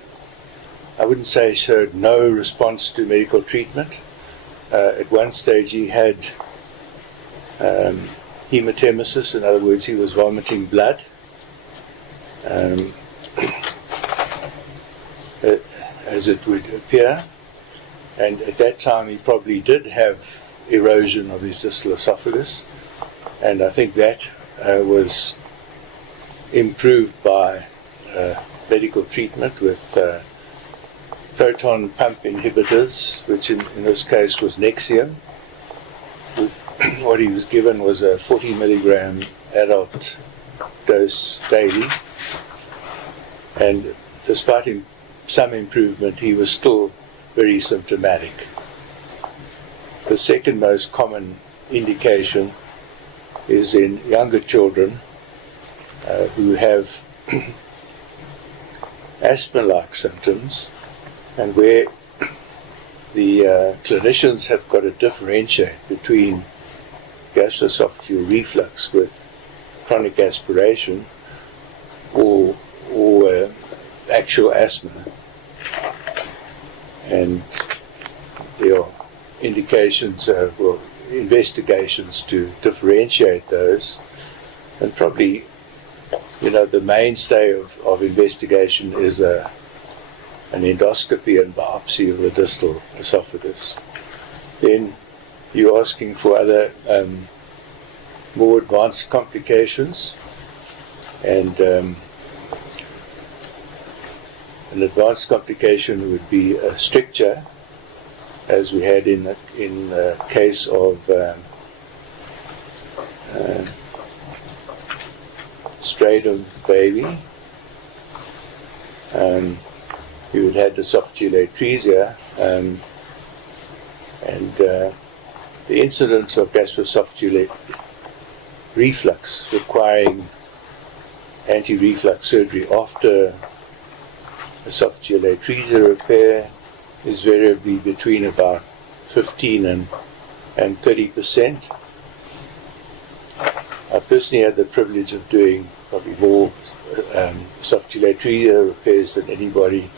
I wouldn't say showed no response to medical treatment. At one stage he had hematemesis, in other words he was vomiting blood. As it would appear, and at that time he probably did have erosion of his distal esophagus, and I think that was improved by medical treatment with proton pump inhibitors, which in this case was Nexium. What he was given was a 40 milligram adult dose daily, and despite some improvement, he was still very symptomatic. The second most common indication is in younger children who have asthma-like symptoms, and where the clinicians have got to differentiate between gastroesophageal reflux with chronic aspiration or actual asthma. And there are indications, investigations to differentiate those. And probably, the mainstay of investigation is an endoscopy and biopsy of the distal esophagus. Then you're asking for other more advanced complications, and an advanced complication would be a stricture, as we had in the case of stratum baby. You would have esophageal atresia, and the incidence of gastroesophageal reflux requiring anti-reflux surgery after esophageal atresia repair is variably between about 15 and 30%. I personally had the privilege of doing probably more esophageal atresia repairs than anybody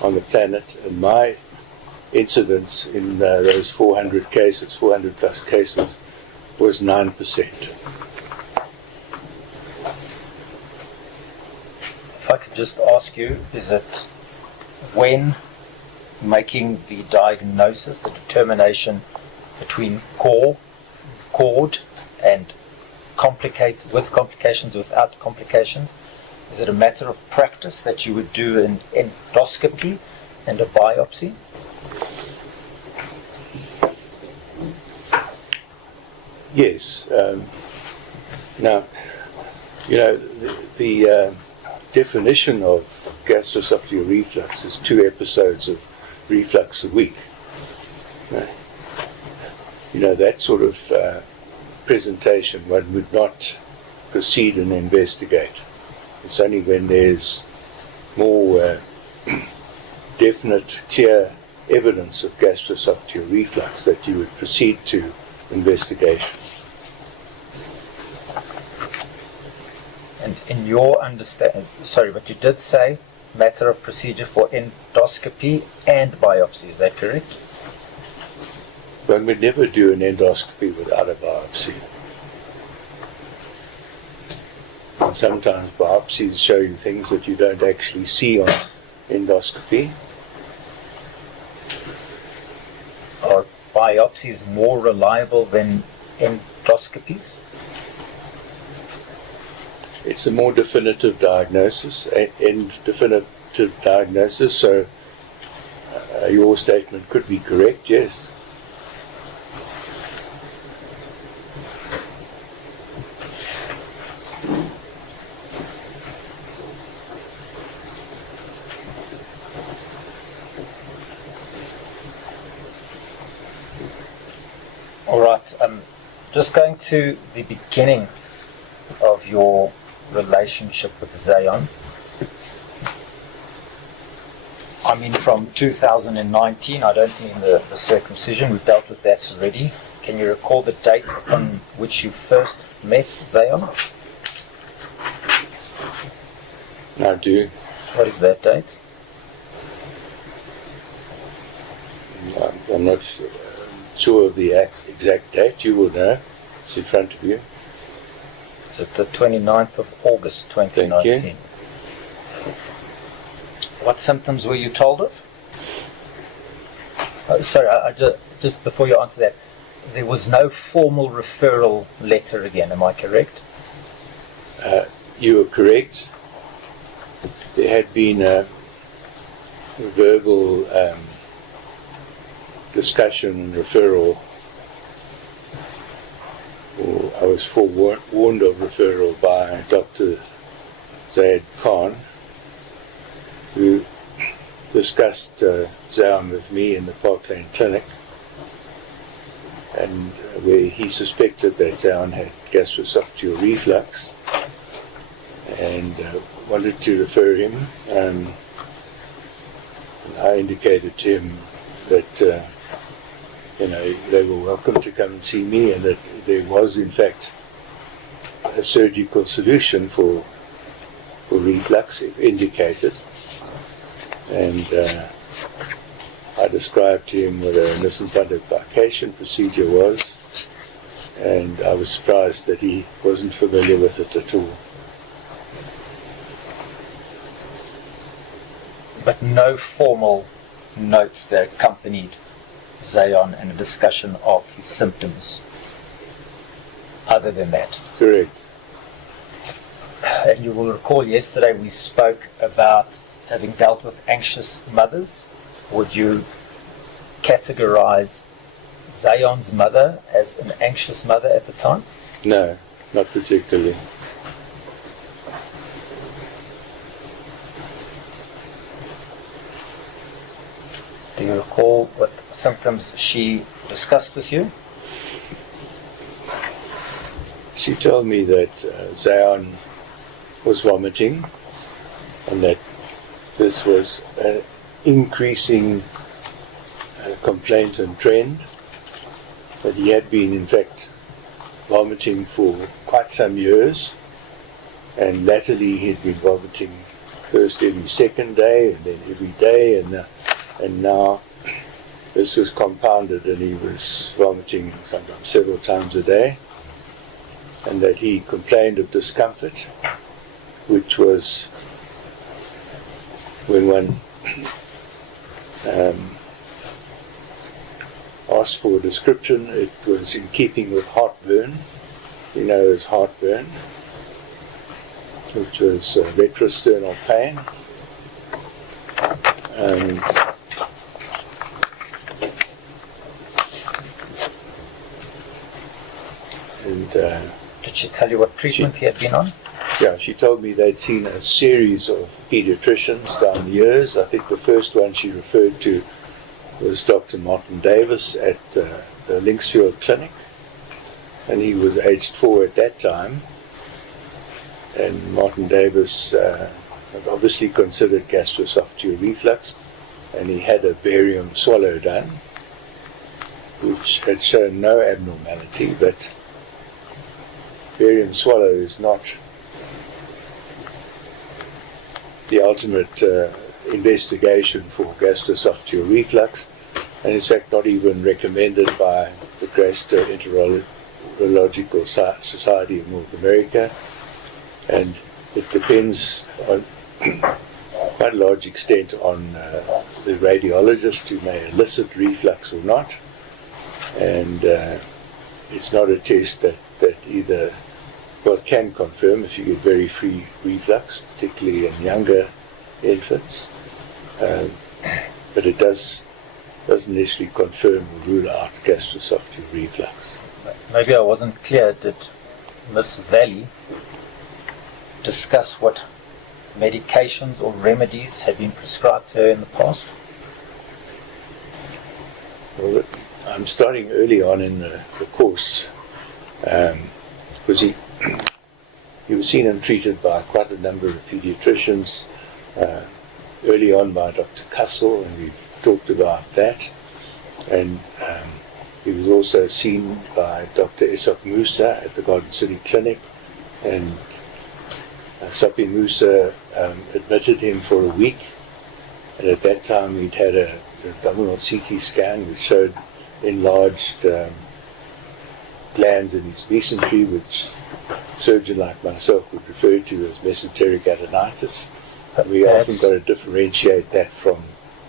on the planet, and my incidence in those 400 plus cases, was 9%. If I could just ask you, is it when making the diagnosis, the determination between cord and with complications, without complications, is it a matter of practice that you would do an endoscopy and a biopsy? Yes. Now, the definition of gastroesophageal reflux is 2 episodes of reflux a week. That sort of presentation one would not proceed and investigate. It's only when there's more definite, clear evidence of gastroesophageal reflux that you would proceed to investigation. And in your understanding, but you did say matter of procedure for endoscopy and biopsy, is that correct? One would never do an endoscopy without a biopsy. And sometimes biopsies show you things that you don't actually see on endoscopy. Are biopsies more reliable than endoscopies? It's a more definitive diagnosis, definitive diagnosis, so your statement could be correct, yes. All right. Just going to the beginning of your relationship with Zion. I mean, from 2019. I don't mean the circumcision. We've dealt with that already. Can you recall the date on which you first met Zion? I do. What is that date? I'm not sure of the exact date. You will know. It's in front of you. Is it the 29th of August 2019? Thank you. What symptoms were you told of? Sorry, I just before you answer that, there was no formal referral letter again, am I correct? You are correct. There had been a verbal discussion and referral, or I was forewarned of referral by Dr. Zaid Khan, who discussed Zion with me in the Park Lane Clinic, and where he suspected that Zion had gastroesophageal reflux and wanted to refer him. I indicated to him that they were welcome to come and see me, and that there was in fact a surgical solution for reflux if indicated. And I described to him what a mesenteric bifurcation procedure was, and I was surprised that he wasn't familiar with it at all. But no formal note that accompanied Zion and a discussion of his symptoms other than that. Correct. And you will recall yesterday we spoke about having dealt with anxious mothers. Would you categorize Zion's mother as an anxious mother at the time? No, not particularly. Do you recall what symptoms she discussed with you? She told me that Zion was vomiting, and that this was an increasing complaint and trend, that he had been in fact vomiting for quite some years, and latterly he had been vomiting first every second day and then every day, and now this was compounded, and he was vomiting sometimes several times a day, and that he complained of discomfort, which was when one asked for a description, it was in keeping with heartburn, as heartburn, which was retrosternal pain. Did she tell you what treatment he had been on? Yeah, she told me they'd seen a series of pediatricians down the years. I think the first one she referred to was Dr. Martin Davis at the Linksfield Clinic, and he was aged 4 at that time. And Martin Davis had obviously considered gastroesophageal reflux, and he had a barium swallow done, which had shown no abnormality, but barium swallow is not the ultimate investigation for gastroesophageal reflux, and in fact not even recommended by the Gastroenterological Society of North America, and it depends on quite a large extent on the radiologist who may elicit reflux or not, and it's not a test that either well, it can confirm if you get very free reflux, particularly in younger infants. But it doesn't necessarily confirm or rule out gastroesophageal reflux. Maybe I wasn't clear. Did Miss Valley discuss what medications or remedies had been prescribed to her in the past? Well, I'm starting early on in the course, because he was seen and treated by quite a number of pediatricians, early on by Dr. Kassel, and we talked about that. And he was also seen by Dr. Esop Musa at the Garden City Clinic, and Sopi Musa admitted him for a week, and at that time he'd had an abdominal CT scan which showed enlarged glands in his mesentery, which a surgeon like myself would refer to as mesenteric adenitis. We often got to differentiate that from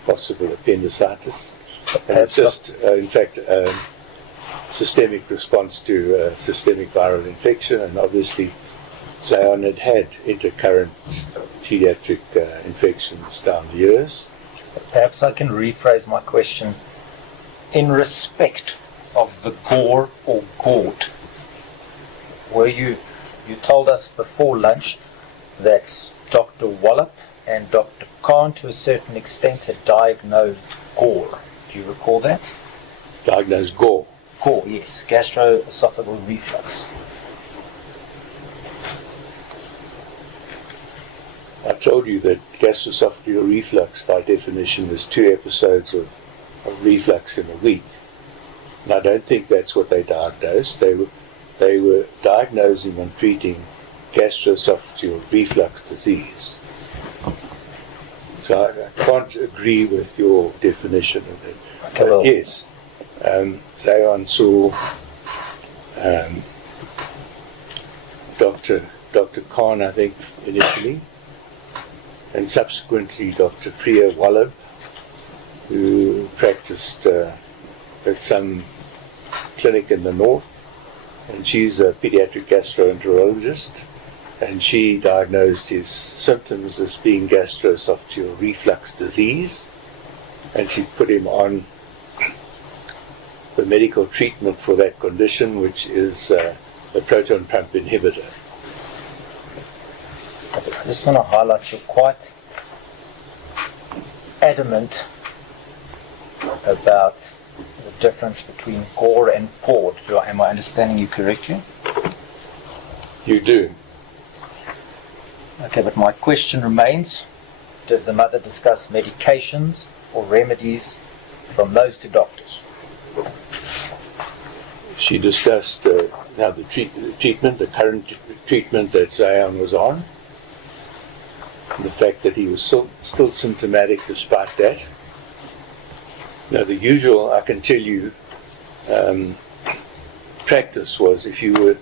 possible appendicitis. And it's just, in fact, systemic response to systemic viral infection, and obviously Zion had intercurrent pediatric infections down the years. Perhaps I can rephrase my question. In respect of the gore or gourd, you told us before lunch that Dr. Wallop and Dr. Khan to a certain extent had diagnosed gore. Do you recall that? Diagnosed gore? Gore, yes. Gastroesophageal reflux. I told you that gastroesophageal reflux, by definition, is 2 episodes of reflux in a week. And I don't think that's what they diagnosed. They were diagnosing and treating gastroesophageal reflux disease. So I can't agree with your definition of it. Okay, well, yes, Zion saw Dr. Khan, I think, initially, and subsequently Dr. Priya Wallab, who practiced at some clinic in the north, and she's a pediatric gastroenterologist, and she diagnosed his symptoms as being gastroesophageal reflux disease, and she put him on the medical treatment for that condition, which is a proton pump inhibitor. I just want to highlight you're quite adamant about the difference between gore and pord. Am I understanding you correctly? You do. Okay, but my question remains, did the mother discuss medications or remedies from those two doctors? She discussed now the treatment, the current treatment that Zion was on, and the fact that he was still symptomatic despite that. Now, the usual, I can tell you, practice was if you were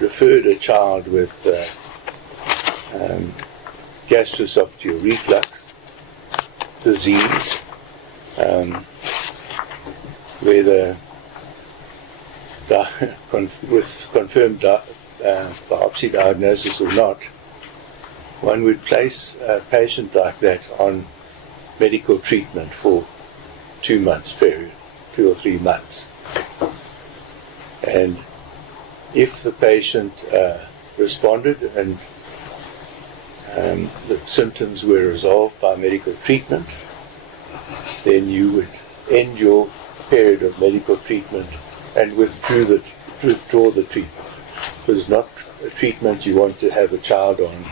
referred a child with gastroesophageal reflux disease, whether with confirmed biopsy diagnosis or not, one would place a patient like that on medical treatment for 2 months period, 2 or 3 months. And if the patient responded and the symptoms were resolved by medical treatment, then you would end your period of medical treatment and withdraw the treatment. It was not a treatment you want to have a child on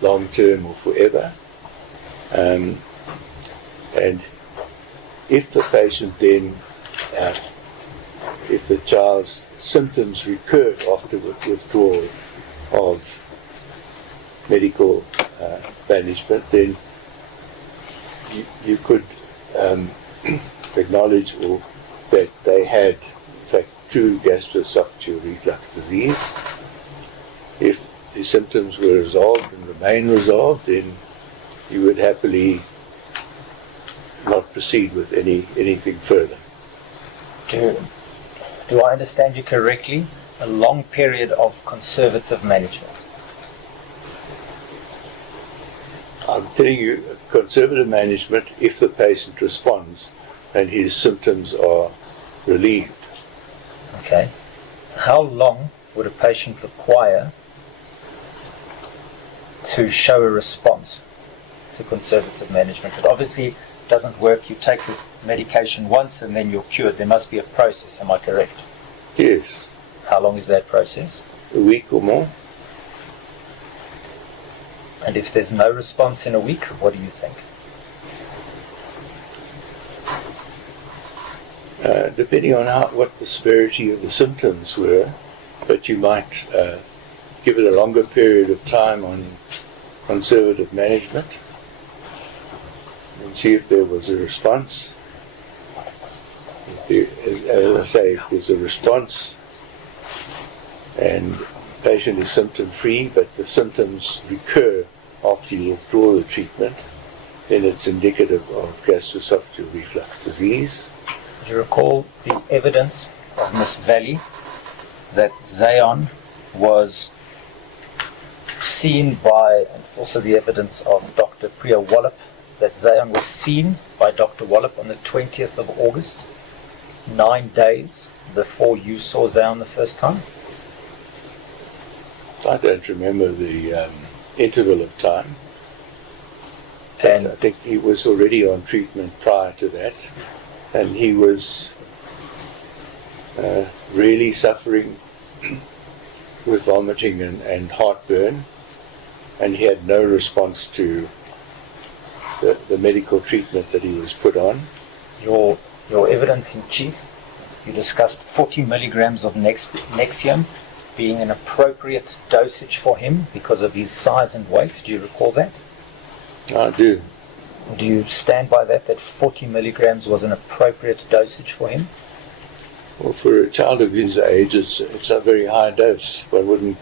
long term or forever. And if the patient then, if the child's symptoms recur after withdrawal of medical management, then you could acknowledge that they had, in fact, true gastroesophageal reflux disease. If the symptoms were resolved and remain resolved, then you would happily not proceed with anything further. Do I understand you correctly a long period of conservative management? I'm telling you, conservative management if the patient responds and his symptoms are relieved. Okay. How long would a patient require to show a response to conservative management? It obviously doesn't work. You take the medication once and then you're cured. There must be a process, am I correct? Yes, How long is that process? a week or more. And if there's no response in a week, what do you think? Depending on what the severity of the symptoms were, but you might give it a longer period of time on conservative management and see if there was a response. As I say, if there's a response and the patient is symptom-free, but the symptoms recur after you withdraw the treatment, then it's indicative of gastroesophageal reflux disease. Do you recall the evidence of Miss Valley that Zayon was seen by, and it's also the evidence of Dr. Priya Wallop, that Zayon was seen by Dr. Wallop on the 20th of August, 9 days before you saw Zayon the first time? I don't remember the interval of time, but And I think he was already on treatment prior to that, and he was really suffering with vomiting and heartburn, and he had no response to the medical treatment that he was put on. your evidence in chief, you discussed 40 milligrams of Nexium being an appropriate dosage for him because of his size and weight. Do you recall that? I do. Do you stand by that 40 milligrams was an appropriate dosage for him? Well, for a child of his age, it's a very high dose. I wouldn't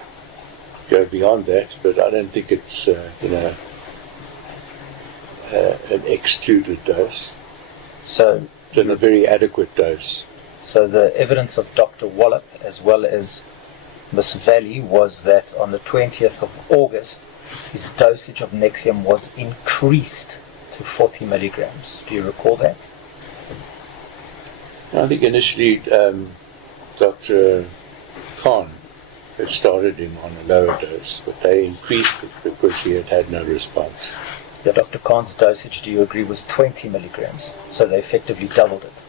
go beyond that, but I don't think it's an excluded dose. So It's a very adequate dose. So the evidence of Dr. Wallop as well as Miss Valley was that on the 20th of August, his dosage of Nexium was increased to 40 milligrams. Do you recall that? I think initially Dr. Khan had started him on a lower dose, but they increased it because he had had no response. Yeah, Dr. Khan's dosage, do you agree, was 20 milligrams? So they effectively doubled it.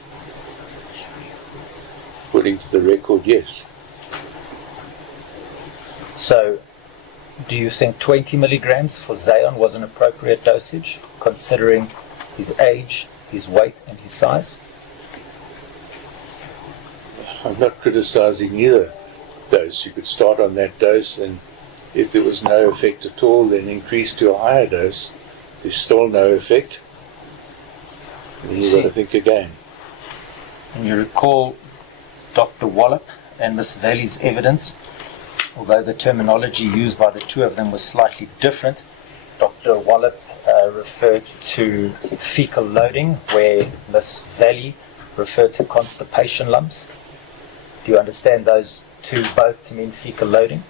According to the record, yes. So do you think 20 milligrams for Zayon was an appropriate dosage, considering his age, his weight, and his size? I'm not criticizing either dose. You could start on that dose, and if there was no effect at all, then increase to a higher dose. There's still no effect, then you've got to think again. And you recall Dr. Wallop and Miss Valley's evidence, although the terminology used by the two of them was slightly different. Dr. Wallop referred to fecal loading, where Miss Valley referred to constipation lumps. Do you understand those two both to mean fecal loading?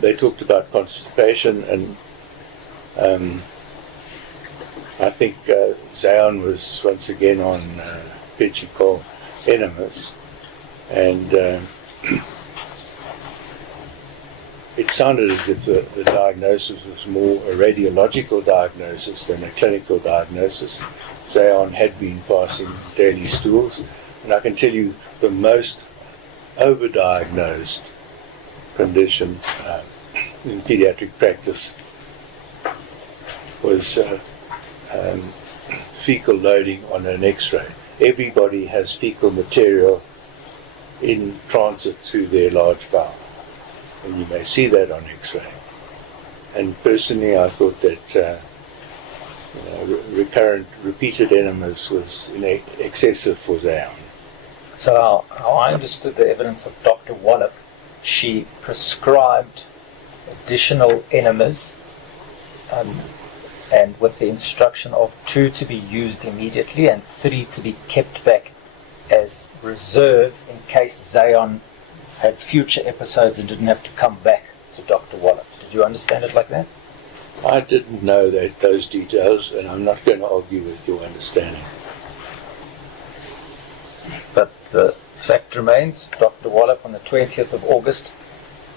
They talked about constipation, and I think Zayon was once again on Pediatrician enemas, and it sounded as if the diagnosis was more a radiological diagnosis than a clinical diagnosis. Zayon had been passing daily stools, and I can tell you the most overdiagnosed condition in pediatric practice was fecal loading on an X-ray. Everybody has fecal material in transit through their large bowel, and you may see that on X-ray. And personally, I thought that repeated enemas was excessive for Zayon. So how I understood the evidence of Dr. Wallop, she prescribed additional enemas and with the instruction of 2 to be used immediately and 3 to be kept back as reserve in case Zayon had future episodes and didn't have to come back to Dr. Wallop. Did you understand it like that? I didn't know those details, and I'm not going to argue with your understanding. But the fact remains, Dr. Wallop on the 20th of August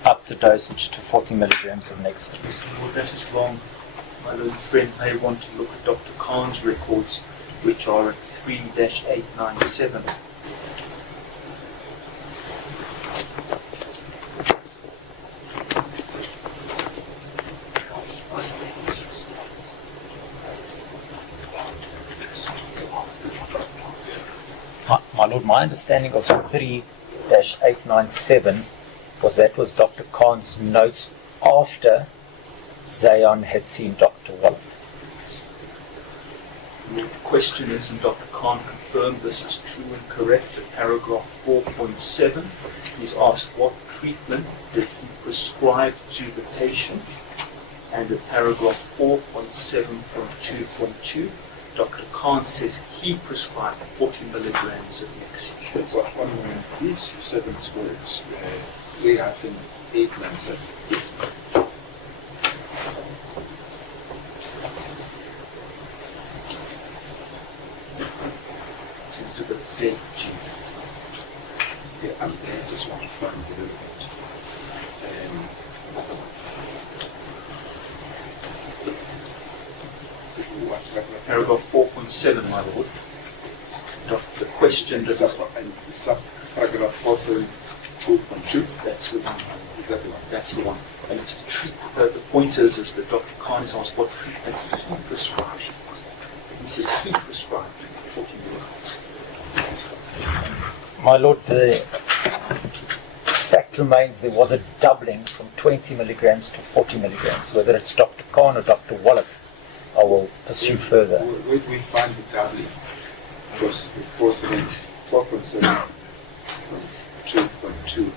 upped the dosage to 40 milligrams of Negligence. Well, that is wrong. My learned friend may want to look at Dr. Khan's records, which are at 3-897. My Lord, my understanding of 3-897 was that was Dr. Khan's notes after Zayon had seen Dr. Wallop. The question is, and Dr. Khan confirmed this is true and correct, at paragraph 4.7, he's asked what treatment did he prescribe to the patient, and at paragraph 4.7.2.2, Dr. Khan says he prescribed 40 milligrams of Negligence. One moment, please. 7 words. 3-897. Yes. To the ZG. Yeah, I just want to find the relevant. Paragraph 4.7, my lord. The question that is, Paragraph 4.2.2. that's the one. Is that the one? That's the one. And it's the treatment. The point is that Dr. Khan is asked what treatment he prescribed. He says he prescribed 40 milligrams. My Lord, the fact remains there was a doubling from 20 milligrams to 40 milligrams. Whether it's Dr. Khan or Dr. Wallop, I will pursue further. Where do we find the doubling? Because 4.2.2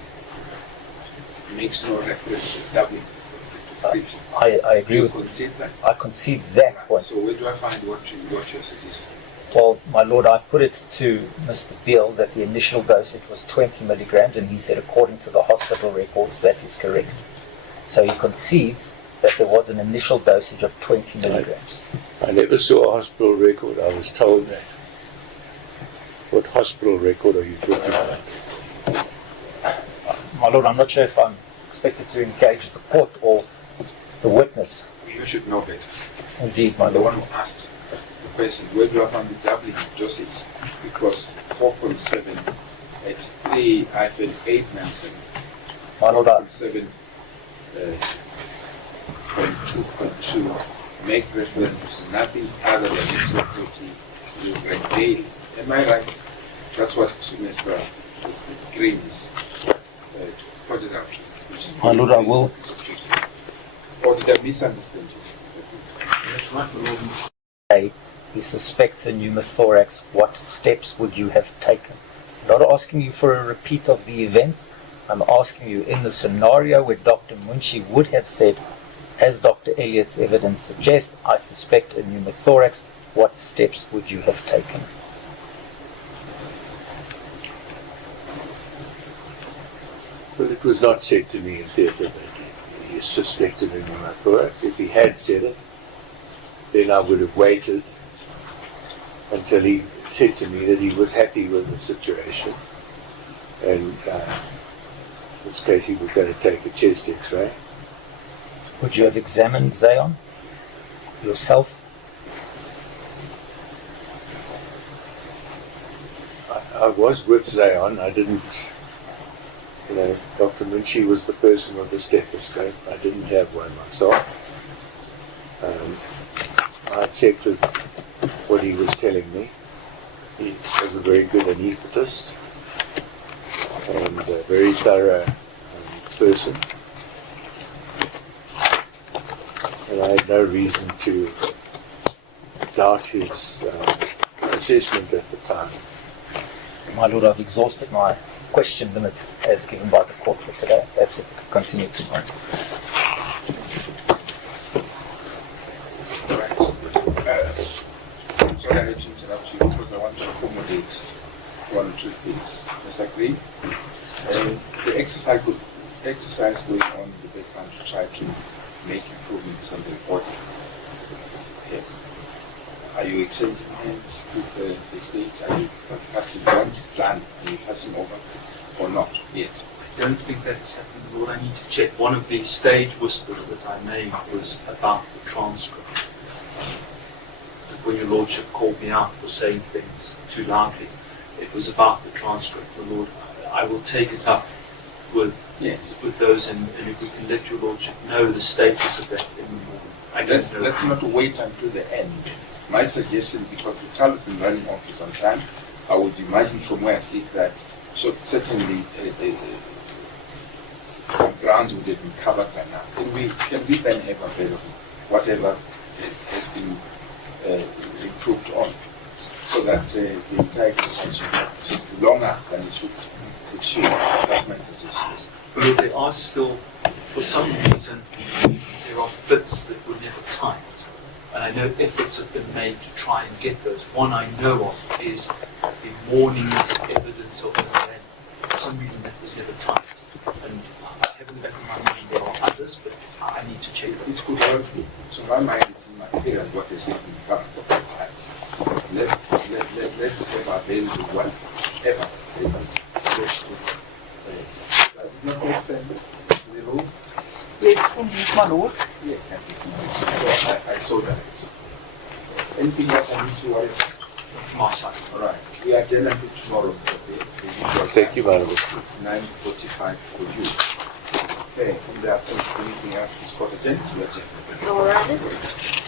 makes no reference to doubling of the prescription. I agree Do you with concede that? I concede that point. So where do I find what you're suggesting? Well, my Lord, I put it to Mr. Beale that the initial dosage was 20 milligrams, and he said according to the hospital records that is correct. So he concedes that there was an initial dosage of 20 milligrams. I never saw a hospital record. I was told that. What hospital record are you talking about? My Lord, I'm not sure if I'm expected to engage the court or the witness. You should know better. Indeed, my I'm the Lord. one who asked the question, where do I find the doubling of dosage? Because 4.7 x 3-897, My Lord, 4.7.2.2 make reference to nothing other than objectivity like Baele. Am I right? That's what Mr. Green is pointed out. My Lord, I will. Or did I misunderstand you? That's right, my lord. Say he suspects a pneumothorax, what steps would you have taken? I'm not asking you for a repeat of the events. I'm asking you in the scenario where Dr. Munshi would have said, as Dr. Elliott's evidence suggests, I suspect a pneumothorax, what steps would you have taken? Well, it was not said to me in theatre that he suspected a pneumothorax. If he had said it, then I would have waited until he said to me that he was happy with the situation. And in this case, he was going to take a chest x-ray. Would you have examined Zayon yourself? I was with Zayon. I didn't, Dr. Munshi was the person with the stethoscope. I didn't have one myself. I accepted what he was telling me. He was a very good anaesthetist and a very thorough person. And I had no reason to doubt his assessment at the time. My Lord, I've exhausted my question limit as given by the court for today. Perhaps it could continue tomorrow. I'm sorry I had to interrupt you because I want to accommodate one or two things. Must agree. The exercise going on in the background to try to make improvements on the reporting. Okay. Are you exchanging hands with the state? Are you passing once done? Are you passing over or not yet? I don't think that's happened, Lord. I need to check. One of the stage whispers that I made was about the transcript. When your Lordship called me out for saying things too loudly, it was about the transcript. The Lord, I will take it up with those, and if we can let your Lordship know the status of that in the morning. Let's not wait until the end. My suggestion, because the child has been running on for some time, I would imagine from where I see that, so certainly some grounds would have been covered by now. Can we then have available whatever has been improved on, so that the entire exercise should take longer than it should? That's my suggestion. But there are still, for some reason, there are bits that were never typed. And I know efforts have been made to try and get those. One I know of is the morning's evidence of this land. For some reason that was never typed. And I have in the back of my mind there are others, but I need to check them. It could help me. So my mind is in material what is not been covered of that time. Let's have available whatever isn't fresh. Does it not make sense? Mr. Leroux? Yes, indeed, my lord. Yes, thank you so much. So I saw that. Anything else I need to worry about? From our side. All right. We are done until tomorrow, Mr. Beale. Thank you, Madam. It's 9:45 for you. Okay, in the absence of anything else, Ms. Court, we are adjourned. All right.